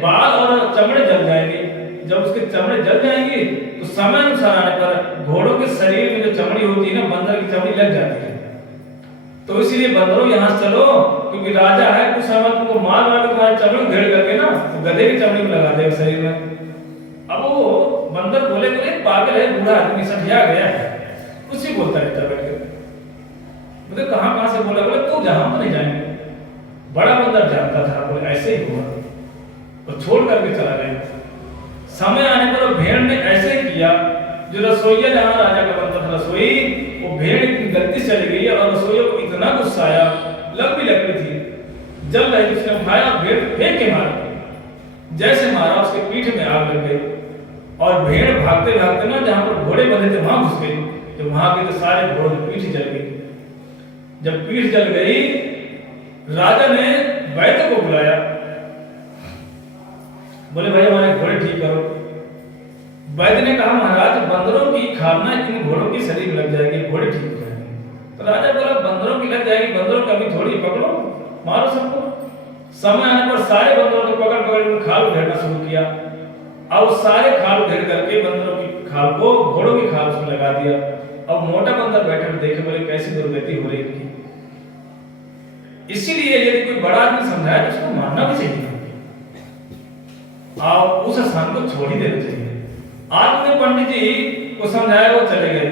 बाल और चमड़े जल जाएंगे। जब उसके चमड़े जल जाएंगी तो समय अनुसार आने पर घोड़ों के शरीर में जो चमड़ी होती है ना, बंदर की चमड़ी लग जाती है। तो इसीलिए बंदरों यहाँ से चलो, क्योंकि राजा है, कुछ समय तुमको मार मार के तुम्हारे चमड़ी घेर करके ना तो गधे की चमड़ी में लगा देगा शरीर में। अब वो बंदर बोले पागल है, बूढ़ा आदमी सठिया गया है, कुछ ही बोलता रहता बैठ कर। बोले कहां से बोला? बोले तू जहां हम नहीं जाएंगे। बड़ा बंदर जानता था, बोले ऐसे ही हुआ, तो छोड़ करके चला गया। समय आने पर वो भेड़ ने ऐसे किया, जो रसोईया जहां राजा का बनता था रसोई, वो भेड़ इतनी गलती से चली गई और रसोईया को इतना गुस्सा आया, लंबी लकड़ी थी जल रही, उसने उठाया भेड़ फेंक के मारा। जैसे मारा उसके पीठ में आग लग गई, और भेड़ भागते भागते ना जहां पर घोड़े बंधे थे वहां घुस गई। जब वहां गई तो सारे घोड़ों की पीठ जल गई। जब पीठ जल गई, राजा ने वैद्य को बुलाया, बोले भाई हमारे घोड़े ठीक करो। वैद्य ने कहा महाराज बंदरों की खाना इन घोड़ों की शरीर में लग जाएगी, घोड़े ठीक हो जाएंगे। तो राजा बोला बंदरों की लग जाएगी, बंदरों की अभी थोड़ी, पकड़ो मारो सबको। समय आने पर सारे बंदरों को पकड़ पकड़ खाल उधेड़ना शुरू किया। अब सारे खाल उधेड़ करके बंदरों की खाल को घोड़ों की खाल उसमें लगा दिया। अब मोटा बंदर बैठे देखे, बोले कैसी दुर्गति हो रही है। इसीलिए यदि कोई बड़ा आदमी समझाए तो उसको मानना भी चाहिए, और उस स्थान को छोड़ ही देना चाहिए। आज ने पंडित जी को समझाया, वो चले गए,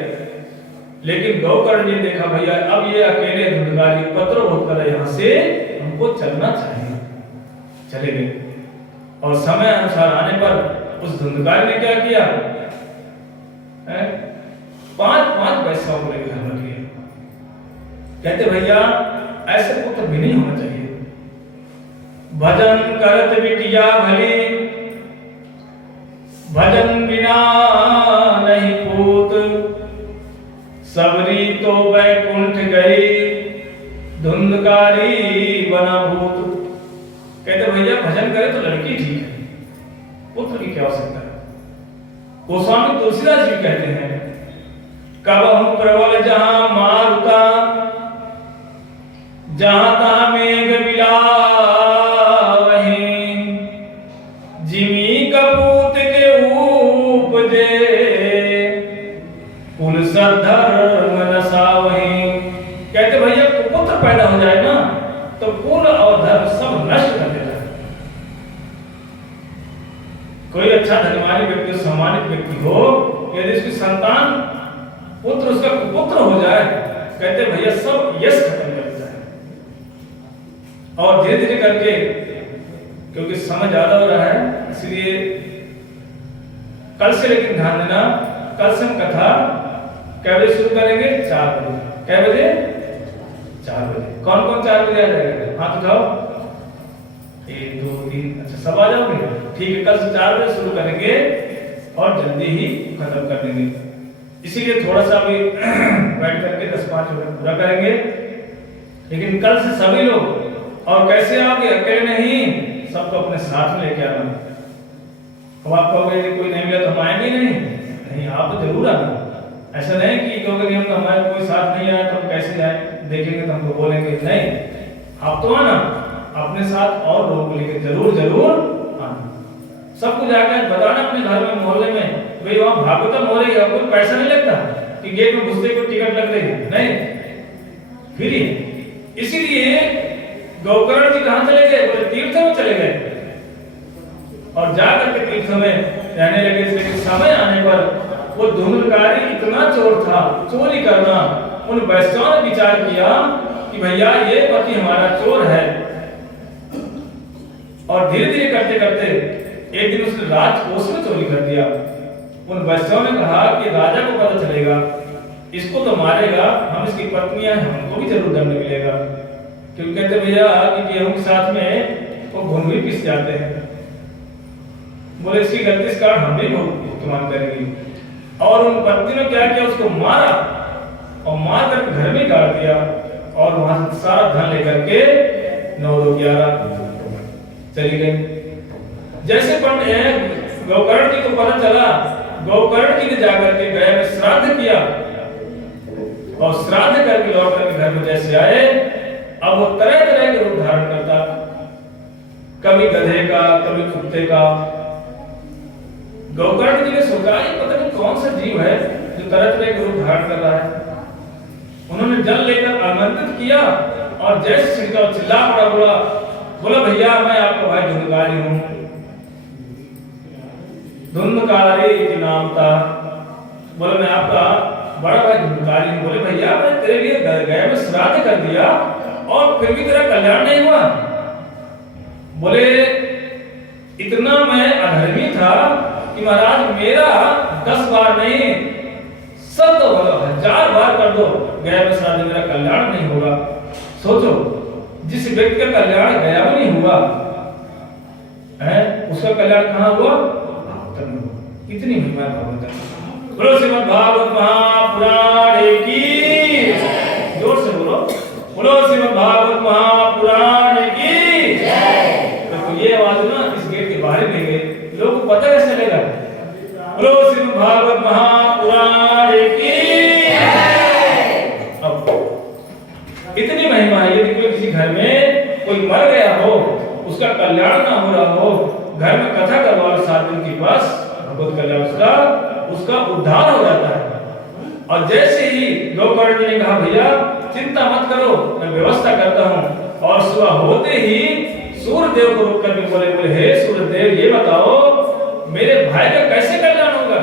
लेकिन गोकर्ण जी ने देखा भैया अब ये अकेले धुंधकारी पत्रों होकर यहाँ से हमको चलना चाहिए, चले गए। और समय अनुसार आने पर उस धुंधकारी ने क्या किया? 5-5 पैसा को लेकर घर में किया। कहते भैया ऐसे पुत्र भी नहीं होना चाहिए। भजन करत बिटिया भली, भजन बिना नहीं पूत, सबरी तो वैकुंठ गई, धुंधकारी बना भूत। कहते भैया भजन करे तो लड़की ठीक है, पुत्र की क्या आवश्यकता है? गोस्वामी तुलसीदास जी कहते हैं, कब हम प्रबल जहां मारुता, जहां तहां मेघ बिला वहीं, जिमी कपूत के उपजे, कुल सद्धर्म नसा वहीं। कहते भैया पुत्र पैदा हो जाए ना तो कुल और धर्म सब नष्ट कर देता है। कोई अच्छा धर्मानी व्यक्ति, सम्मानित व्यक्ति हो, यदि उसकी संतान पुत्र उसका कुपुत्र हो जाए, कहते भैया सब यश खत्म कर देता है। और धीरे धीरे करके, क्योंकि समय ज्यादा हो रहा है इसलिए कल से, लेकिन ध्यान देना कल से हम कथा कै बजे शुरू करेंगे? 4 बजे। कै बजे? 4 बजे। कौन कौन 4 बजे आ जाएगा? हाथ उठाओ। 1 2 3। अच्छा, सब आ जाओगे? ठीक है, कल से 4 बजे शुरू करेंगे और जल्दी ही खत्म कर देंगे। इसीलिए थोड़ा सा अभी बैठ करके 10-5 मिनट पूरा करेंगे, लेकिन कल से सभी लोग। और कैसे आओगे? अकेले नहीं, सबको अपने साथ में लेके आना। अब आप कहोगे कोई नहीं मिला तो हम आएंगे नहीं, आप तो जरूर आना। ऐसा नहीं कि कहोगे हम तो हमारे कोई साथ नहीं आया तो हम कैसे जाए, देखेंगे तो हमको बोलेंगे नहीं, आप तो आना, अपने साथ और लोगों को लेकर जरूर आना। सबको जाकर बताना अपने घर में, मोहल्ले में, भाई वहाँ भागवतम हो रही है, कोई पैसा नहीं लगता कि गेट में घुसते को टिकट लग रही है, नहीं, फ्री। इसीलिए गौकर्ण जी कहाँ चले गए? बोले तीर्थ में चले गए और जाकर के तीर्थ में रहने लगे। लेकिन समय आने पर वो धूम्रकारी इतना चोर था, चोरी करना, उन वैश्यों ने विचार किया कि भैया ये पति हमारा चोर है। और धीरे धीरे करते करते एक दिन उसने राजकोष में चोरी कर दिया। उन वैश्यों ने कहा कि राजा को पता चलेगा, इसको तो मारेगा, हम इसकी पत्नियां, हमको भी जरूर दंड मिलेगा। क्योंकि कहते भैया कि गेहूं के साथ में वो घुन भी पिस जाते हैं। बोले इसकी गलती इस कारण हम भी भुगतान करेंगे। और उन पत्नी ने क्या किया? उसको मारा और मार कर घर में गाड़ दिया और वहां से सारा धन लेकर के 9 2 11 चली गई। जैसे गौकर्ण जी को पता चला, गौकर्ण जी ने जाकर के गया में श्राद्ध किया और श्राद्ध करके लौट करके घर में जैसे आए, अब वो तरह तरह के रूप धारण करता, कभी गधे का, कभी कुत्ते का। गौकर्ण जी ने सोचा ये पता नहीं कौन सा जीव है जो तरह तरह के रूप धारण कर रहा है। उन्होंने जल लेकर आमंत्रित किया और जैसे छिड़का चिल्ला पड़ा, बोला भैया मैं आपका भाई धुंधकारी हूँ, धुंधकारी नाम था। बोले मैं आपका बड़ा भाई धुंधकारी हूँ। बोले भैया मैं तेरे लिए गया में श्राद्ध कर दिया और फिर भी तेरा कल्याण नहीं हुआ। बोले इतना मैं अधर्मी था कि महाराज मेरा 10 बार नहीं 100,000 बार कर दो, गया में श्राद्ध, मेरा कल्याण नहीं होगा। सोचो, जिस व्यक्ति का कल्याण गया में नहीं हुआ है, उसका कल्याण कहाँ हुआ? कितनी महिमा भागवत। बोलो श्रीमद् भागवत महापुराण की, जोर से बोलो, बोलो श्रीमद् भागवत महापुराण की। तो ये आवाज ना इस गेट के बाहर नहीं गई, लोगों को पता कैसे चलेगा? बोलो श्रीमद् भागवत महापुराण की। अब इतनी महिमा है, यदि कोई किसी घर में कोई मर गया हो, उसका कल्याण ना हो रहा हो, घर में कथा करवा लो 7 दिन के पास, भगवत कल्याण उसका उद्धार हो जाता है। और जैसे ही गौकर्ण जी ने कहा भैया चिंता मत करो, मैं व्यवस्था करता हूँ, और सुबह होते ही सूर्यदेव को रोक करके बोले हे सूर्यदेव ये बताओ मेरे भाई का कैसे कल्याण होगा?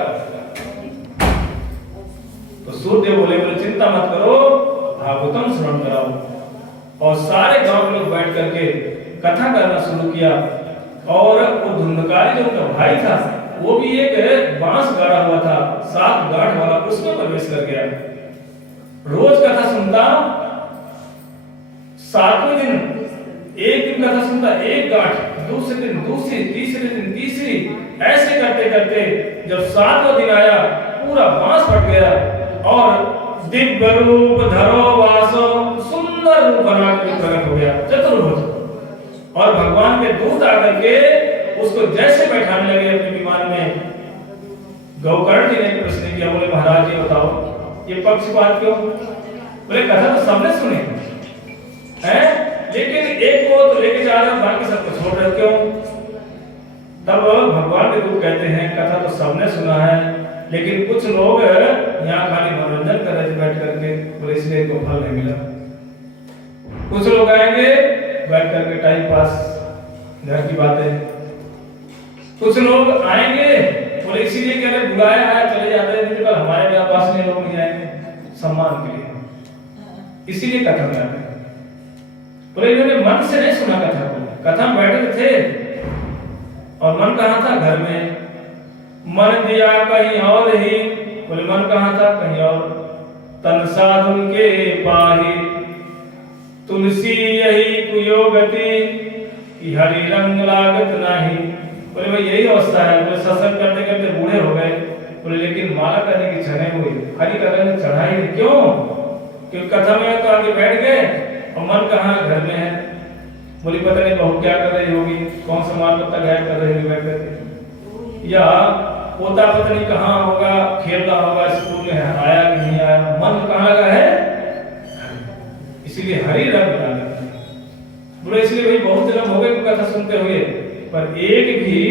तो सूर्यदेव बोले चिंता मत करो, भागवतम श्रवण कराओ। और सारे गांव के लोग बैठ करके कथा करना शुरू किया। और वो धुंधकारी जो उनका भाई था, वो भी एक बांस गाड़ा हुआ था 7 गांठ वाला, उसमें प्रवेश कर गया। रोज कथा सुनता, 7वें दिन एक दिन कथा सुनता 1 गांठ, दूसरे दिन दूसरी, तीसरे दिन तीसरी, ऐसे करते करते जब 7वां दिन आया पूरा बांस फट गया और दिव्य रूप धरो वासो, सुंदर रूप बना के प्रकट हो गया चतुर्भुज। और भगवान के दूत आकर के उसको जैसे बैठाने लगे अपने विमान में। गौकर्ण जी ने प्रश्न किया, बोले महाराज ये बताओ ये पक्षपात क्यों? बोले कथा तो सबने सुनी है, लेकिन एक को तो लेके जा रहे हो, बाकी सबको छोड़ रहे क्यों? तब भगवान के दूत कहते हैं कथा तो सबने सुना है, लेकिन कुछ लोग यहाँ खाली मनोरंजन कर रहे थे बैठ करके, बोले इसलिए इनको फल नहीं मिला। कुछ लोग आएंगे बैठ करके टाइम पास, घर की बातें। कुछ लोग आएंगे बोले इसीलिए कि अगर बुलाया है चले जाते हैं, नहीं तो हमारे यहाँ पास में लोग नहीं आएंगे सम्मान के लिए, इसीलिए कथा में आते हैं। बोले इन्होंने मन से नहीं सुना कथा को, कथा में बैठे थे और मन कहाँ था? घर में। मन दिया कहीं और ही, बोले मन कहाँ था? कहीं और। तन साधुन के पाही, तुलसी यही कुयोगति कि हरि रंग लागत नहीं। बोले भाई यही अवस्था है। बोले सत्संग करते करते बूढ़े हो गए। बोले लेकिन माला करने की इच्छा नहीं हुई, हरि का रंग चढ़ाई नहीं। क्यों? क्योंकि कथा में तो आगे बैठ गए और मन कहाँ घर में है। बोली पता नहीं बहू क्या कर रही होगी, कौन सा माल पत्ता गायब कर रही होगी बैठ करके, या पोता पता नहीं कहाँ होगा, खेल रहा होगा, स्कूल में आया कि नहीं आया, मन कहाँ लगा है, इसीलिए हरि रंग लगा। बोले इसलिए भाई बहुत जन्म हो गए कथा सुनते हुए, पर एक भी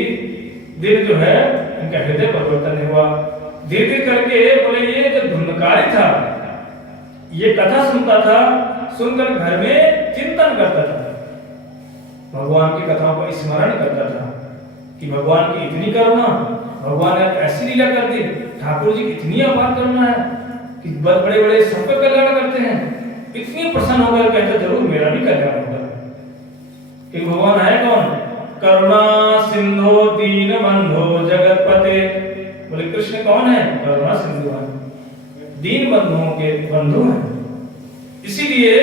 दिन जो है इनका हृदय परिवर्तन नहीं हुआ। धीरे धीरे करके बोले ये जो धुंधकारी था, ये कथा सुनता था, सुनकर घर में चिंतन करता था, भगवान की कथाओं का स्मरण करता था कि भगवान की इतनी करुणा, भगवान ने ऐसी लीला कर दी, ठाकुर जी की इतनी अपार करुणा है कि बड़े बड़े सबका कल्याण करते हैं। इतनी प्रसन्न होकर कहते जरूर मेरा भी कल्याण होगा। कि भगवान है कौन? करुणा सिंधु दीन बंधु जगतपते। बोले कृष्ण कौन है? करुणा सिंधु है, दीन बंधुओं के बंधु हैं। इसीलिए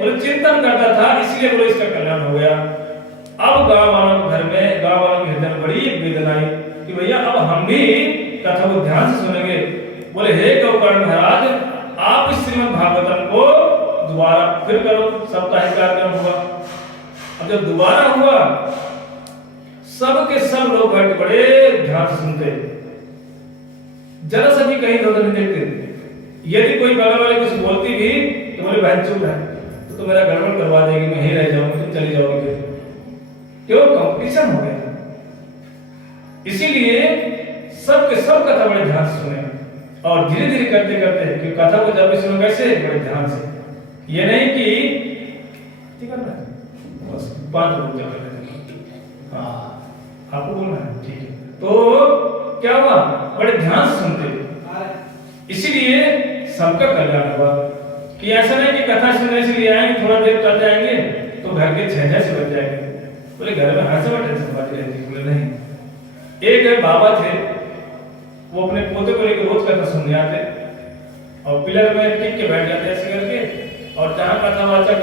बोले चिंतन करता था, इसलिए बोले इसका कल्याण हो गया। अब गांव वालों के घर में, गांव वालों के हृदय में बड़ी वेदना आई कि भैया अब हम भी कथा को ध्यान से सुनेंगे। बोले हे गौकर्ण महाराज, आप इस श्रीमद् भागवतम को दोबारा फिर करो, साप्ताहिक कार्यक्रम हुआ। अब जब दोबारा हुआ, सब के सब लोग बैठ बड़े ध्यान से सुनते, जरा सा भी कहीं इधर नहीं देखते। यदि कोई बगल वाले कुछ बोलती भी तो बोले बहन चुप है, तो मेरा गड़बड़ करवा देगी, मैं ही रह जाऊंगी, तुम चली जाओगी। फिर क्यों? कंपटीशन हो गया। इसीलिए सब के सब कथा बड़े ध्यान से सुने, और धीरे धीरे करते करते कि कथा को जब भी सुनो कैसे बड़े ध्यान से, ये नहीं कि ठीक है ना बस 5 लोग जा रहे थे, हाँ आपको बोलना है ठीक है। तो क्या हुआ? बड़े ध्यान से सुनते, इसीलिए सबका कल्याण हुआ। कि ऐसा नहीं कि कथा सुनने से लिए आएंगे, थोड़ा देर कर जाएंगे तो घर के 6 से बज जाएंगे। बोले घर में हर समय टेंशन बात रहती। बोले नहीं, एक है बाबा थे, वो अपने पोते को लेकर रोज कथा सुनने आते और पिलर में टिक के बैठ जाते ऐसे करके, और जहां कथावाचक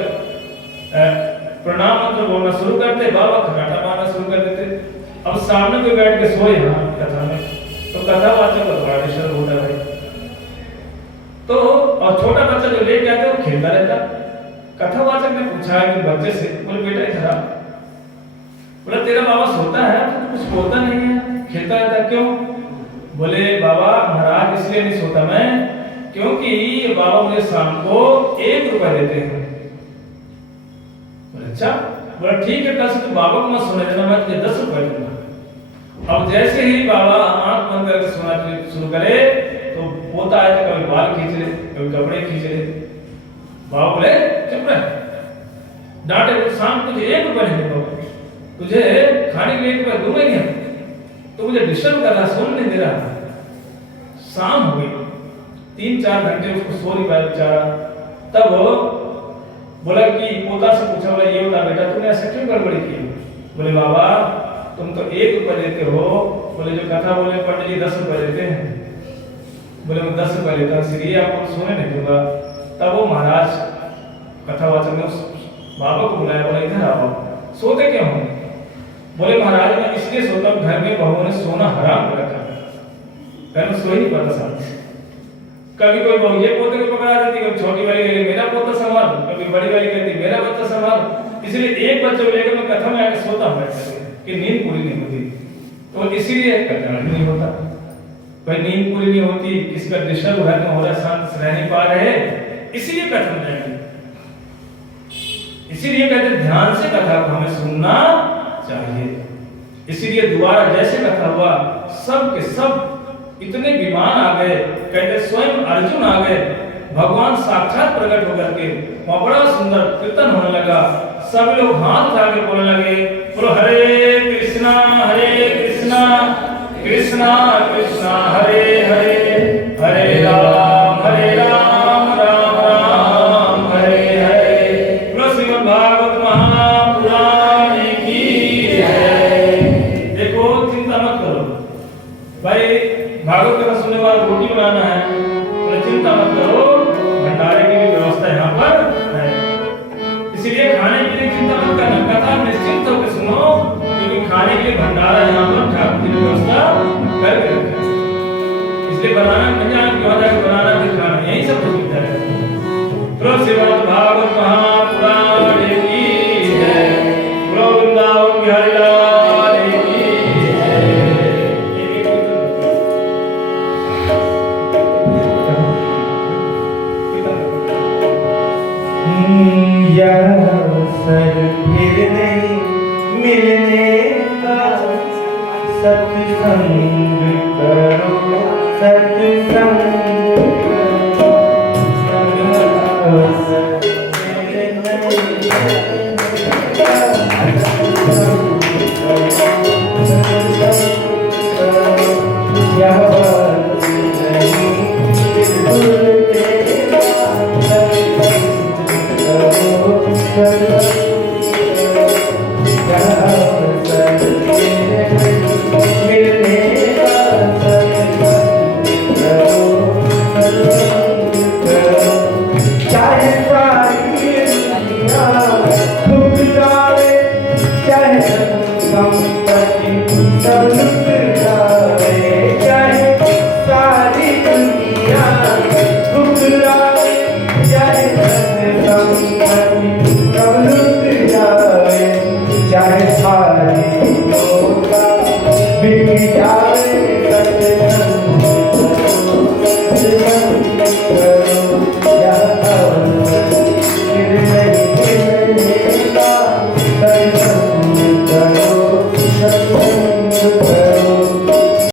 प्रणाम मंत्र बोलना शुरू करते, बाबा खटाटा मारना शुरू कर देते। अब सामने कोई बैठ के सोए हाँ कथा में, तो कथावाचक को बड़ा डिस्टर्ब होता है। तो और छोटा बच्चा जो लेके आते वो खेलता रहता। कथावाचक ने पूछा कि बच्चे से, बोले बेटा इधर आ। बोला तेरा बाबा सोता है तो कुछ बोलता नहीं है, खेलता रहता क्यों? बोले बाबा महाराज इसलिए नहीं सोता मैं, क्योंकि बाबा मुझे शाम को 1 रुपया देते हैं। बोले अच्छा। बोला ठीक है, कल से तू बाबा को मत सोने देना, मैं तुझे 10 रुपया दूंगा। अब जैसे ही बाबा आंख बंद करके सोना शुरू करे तो पोता है तो कभी बाल खींच ले, कभी कपड़े खींच ले। बाबा बोले चुप रह, डांटे, शाम तुझे 1 रुपया नहीं दूंगा, तुझे खाने के लिए 1 रुपया दूंगा नहीं, तो मुझे डिस्टर्ब कर रहा, सोने नहीं दे रहा। शाम हो गई, 3-4 घंटे उसको सो नहीं पाया बेचारा। तब बोला कि पोता से पूछा, बोला ये बता बेटा तूने ऐसा क्यों गड़बड़ी की? बोले बाबा तुम तो 1 रुपया देते हो। बोले जो कथा बोले पंडित जी 10 रुपया देते हैं। बोले मैं 10 रुपया लेता हूँ, इसलिए आपको सोने नहीं दूंगा। तब वो महाराज कथावाचक ने उस बाबा को बुलाया, बोला इधर आओ, सोते क्यों हो? बोले महाराज मैं इसलिए सोता हूँ, घर में बहुओं ने सोना हराम कर रखा है, घर में सो ही नहीं पाता शांति। कभी कोई बहू ये पोते को पकड़ा देती, कभी छोटी वाली कहती मेरा पोता संभाल, कभी बड़ी वाली कहती मेरा बच्चा संभाल। इसलिए एक बच्चे को लेकर मैं कथा में आकर सोता हूँ कि नींद पूरी नहीं होती, तो इसीलिए कल्याण नहीं होता। भाई नींद पूरी नहीं होती, किसी का डिस्टर्ब घर में हो रहा, शांत रह नहीं पा रहे, इसीलिए कथा में जाएंगे। इसीलिए कहते ध्यान से कथा को हमें सुनना चाहिए। इसीलिए दोबारा जैसे कथा हुआ, सब के सब इतने विमान आ गए, कहते स्वयं अर्जुन आ गए, भगवान साक्षात प्रकट होकर के वहां बड़ा सुंदर कीर्तन होने लगा। सब लोग हाथ उठा के बोलने लगे, बोलो हरे कृष्णा कृष्णा कृष्णा हरे हरे, हरे राम राम राम हरे हरे। बोलो श्रीमद् भागवत महापुराण की जय। देखो चिंता मत करो भाई, भागवत कथा सुनने वाला रोटी बनाना है, तो चिंता मत करो, भंडारे की भी व्यवस्था यहाँ पर है। खाने के लिए चिंता मत करना, कथा निश्चिंत होकर सुनो, क्योंकि खाने के लिए भंडारा यहाँ पर ठाकुर जी ने व्यवस्था करके रखा है। इसलिए बनाना न जाए कि वहां जाकर बनाना फिर खाना, यही सब कुछ मिलता है। प्रो श्रीमद् भागवत महापुराण की जय, प्रो वृंदावन बिहारी लाल की जय। अवसर फिर नहीं मिलने का, सत्संग करो सत्संग करो, अवसर फिर नहीं यह बात नहीं